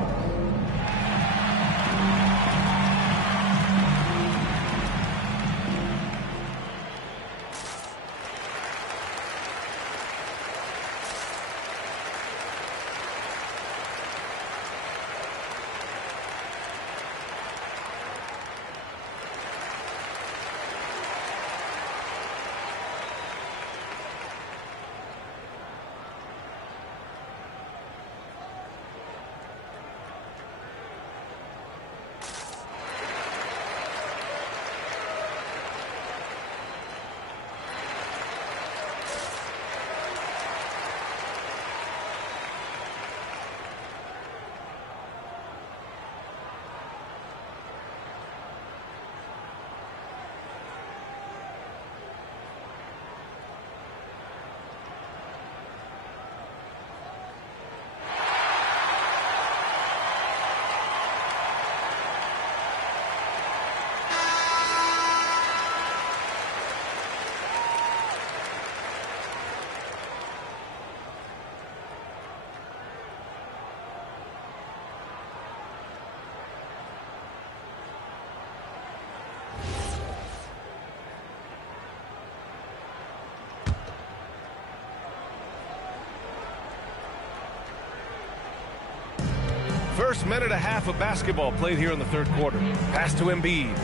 First minute and a half of basketball played here in the third quarter. Pass to Embiid.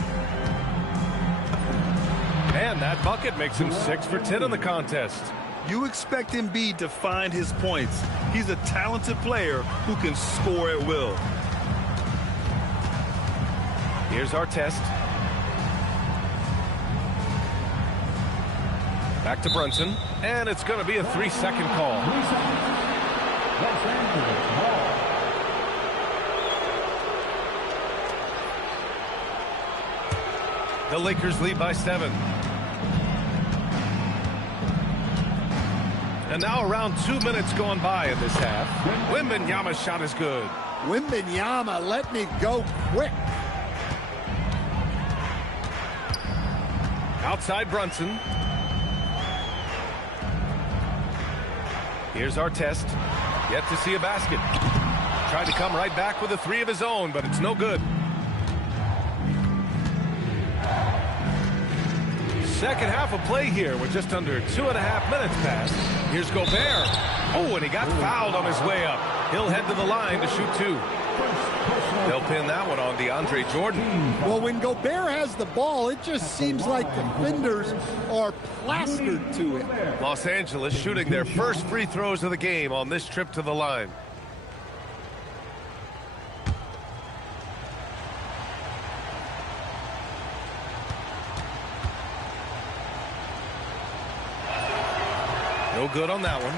And that bucket makes him 6 for 10 in the contest. You expect Embiid to find his points. He's a talented player who can score at will. Here's our test. Back to Brunson. And it's going to be a 3-second call. The Lakers lead by 7. And now around 2 minutes going by in this half. Wembanyama's shot is good. Wembanyama, let me go quick. Outside Brunson. Here's our test. Yet to see a basket. Tried to come right back with a 3 of his own, but it's no good. second half of play here. We're just under 2.5 minutes past. Here's Gobert. Oh, and he got fouled on his way up. He'll head to the line to shoot 2. They'll pin that one on DeAndre Jordan. Well, when Gobert has the ball, it just seems like defenders are plastered to it. Los Angeles shooting their first free throws of the game on this trip to the line. No good on that one.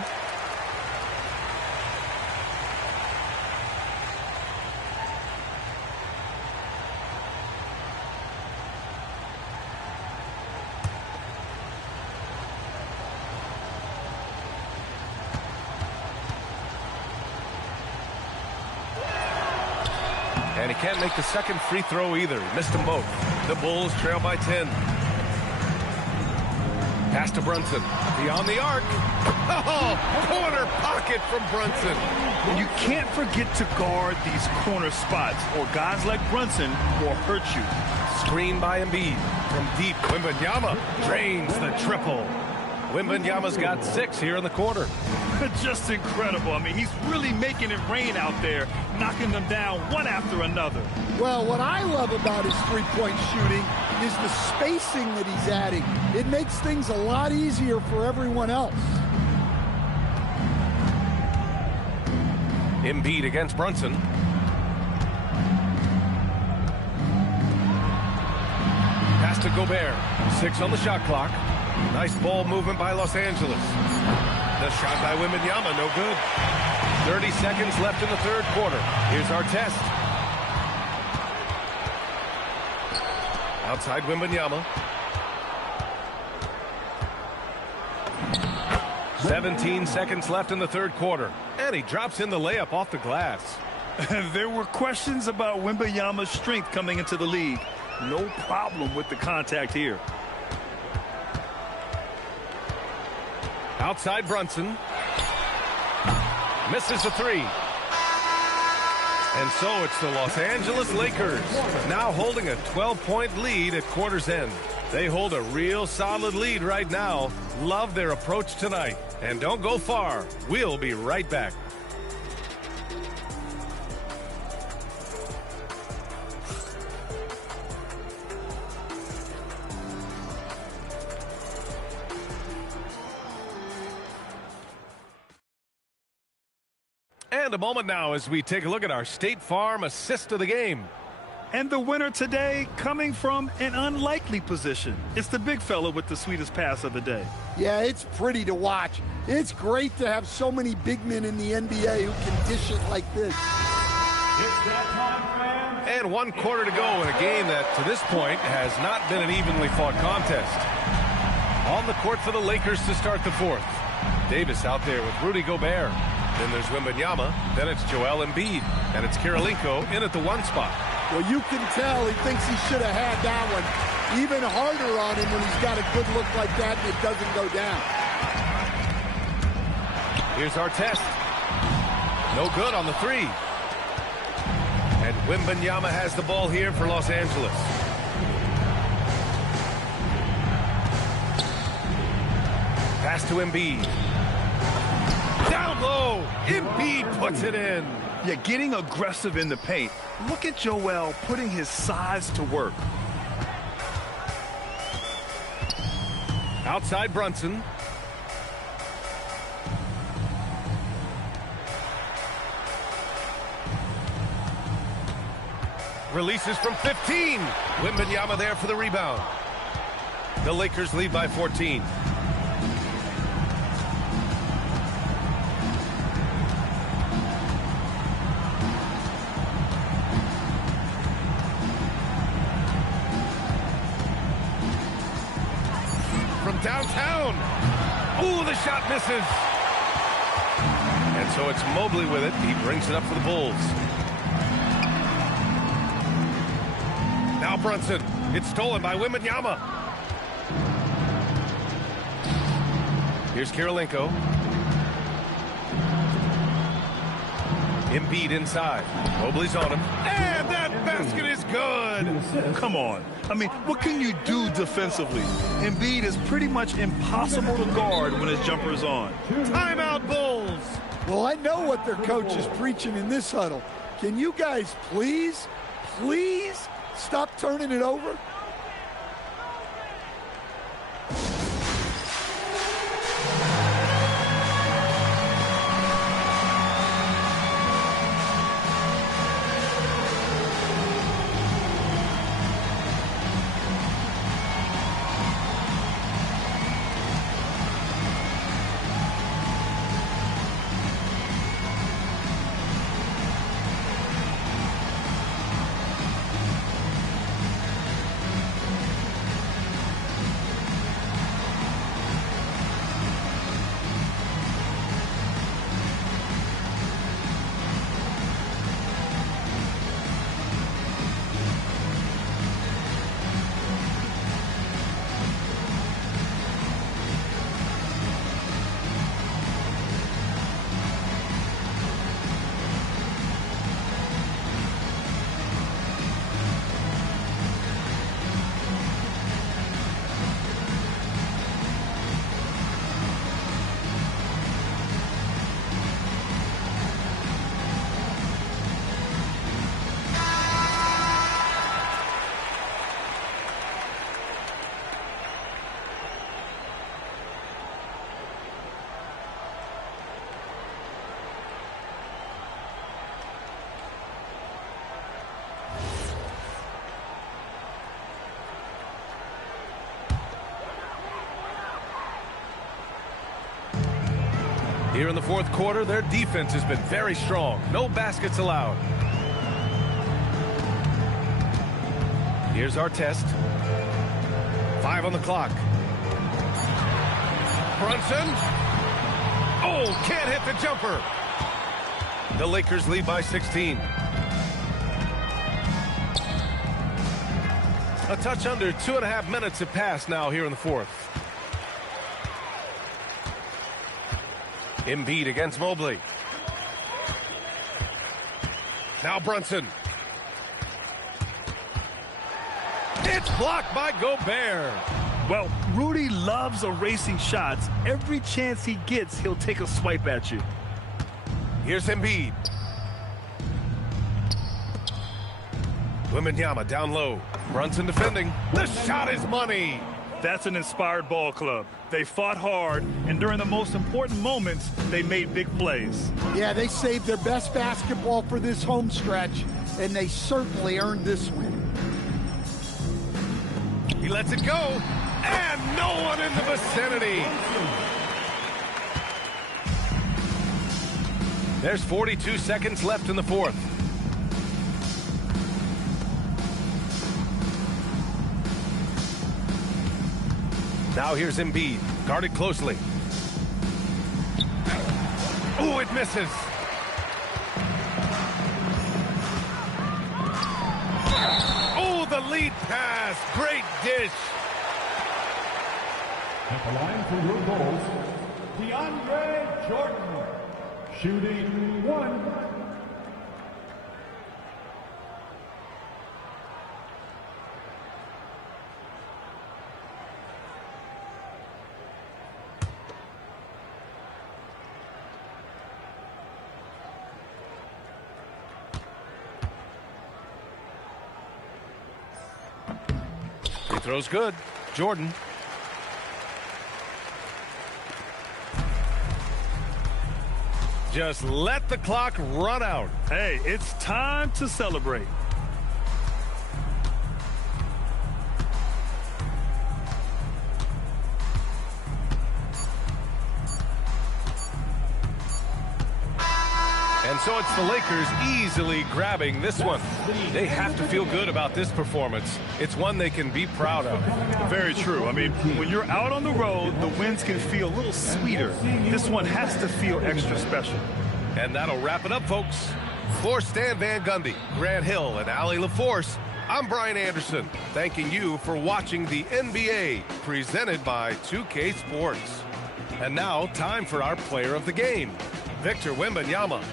And he can't make the second free throw either. He missed them both. The Bulls trail by 10. Pass to Brunson. Beyond the arc. Oh, corner pocket from Brunson. And you can't forget to guard these corner spots, or guys like Brunson will hurt you. Screen by Embiid. From deep, Wembanyama drains the triple. Wembanyama's got 6 here in the quarter. Just incredible. I mean, he's really making it rain out there, knocking them down one after another. Well, what I love about his three-point shooting is the spacing that he's adding. It makes things a lot easier for everyone else. Embiid against Brunson. Pass to Gobert. 6 on the shot clock. Nice ball movement by Los Angeles. The shot by Wembanyama, no good. 30 seconds left in the third quarter. Here's Artest. Outside Wembanyama. 17 seconds left in the third quarter. And he drops in the layup off the glass. There were questions about Wembanyama's strength coming into the league. No problem with the contact here. Outside Brunson. Misses the 3. And so it's the Los Angeles Lakers now holding a 12-point lead at quarter's end. They hold a real solid lead right now. Love their approach tonight. And don't go far. We'll be right back. And a moment now as we take a look at our State Farm assist of the game. And the winner today coming from an unlikely position. It's the big fella with the sweetest pass of the day. Yeah, it's pretty to watch. It's great to have so many big men in the NBA who can dish it like this. And 1 quarter to go in a game that, to this point, has not been an evenly fought contest. On the court for the Lakers to start the fourth. Davis out there with Rudy Gobert. Then there's Wembanyama. Then it's Joel Embiid. And it's Kirilenko in at the 1 spot. Well, you can tell he thinks he should have had that one. Even harder on him when he's got a good look like that and it doesn't go down. Here's Artest. No good on the 3. And Wembanyama has the ball here for Los Angeles. Pass to Embiid. Down low. Embiid puts it in. Yeah, getting aggressive in the paint. Look at Joel putting his size to work. Outside Brunson. Releases from 15. Wembanyama there for the rebound. The Lakers lead by 14. From downtown. Ooh, the shot misses. And so it's Mobley with it. He brings it up for the Bulls. Now Brunson. It's stolen by Wembanyama. Here's Kirilenko. Embiid inside. Mobley's on him. And that basket is good. Come on. I mean, what can you do defensively? Embiid is pretty much impossible to guard when his jumper is on. Timeout, Bulls. Well, I know what their coach is preaching in this huddle. Can you guys please stop turning it over? Here in the fourth quarter, their defense has been very strong. No baskets allowed. Here's our test. 5 on the clock. Brunson. Oh, can't hit the jumper. The Lakers lead by 16. A touch under 2.5 minutes have passed now here in the fourth. Embiid against Mobley. Now Brunson. It's blocked by Gobert. Well, Rudy loves erasing shots. Every chance he gets, he'll take a swipe at you. Here's Embiid. Wembanyama down low. Brunson defending. The shot is money. That's an inspired ball club. They fought hard, and during the most important moments, they made big plays. Yeah, they saved their best basketball for this home stretch, and they certainly earned this win. He lets it go, and no one in the vicinity. There's 42 seconds left in the fourth. Now here's Embiid, guarded closely. Oh, it misses. Oh, the lead pass. Great dish. At the line for your Bulls, DeAndre Jordan, shooting 1. He throws good. Jordan. Just let the clock run out. Hey, it's time to celebrate. And so it's the Lakers easily grabbing this one. They have to feel good about this performance. It's one they can be proud of. Very true. I mean, when you're out on the road, the wins can feel a little sweeter. This one has to feel extra special. And that'll wrap it up, folks. For Stan Van Gundy, Grant Hill, and Allie LaForce, I'm Brian Anderson, thanking you for watching the NBA, presented by 2K Sports. And now, time for our player of the game, Victor Wembanyama.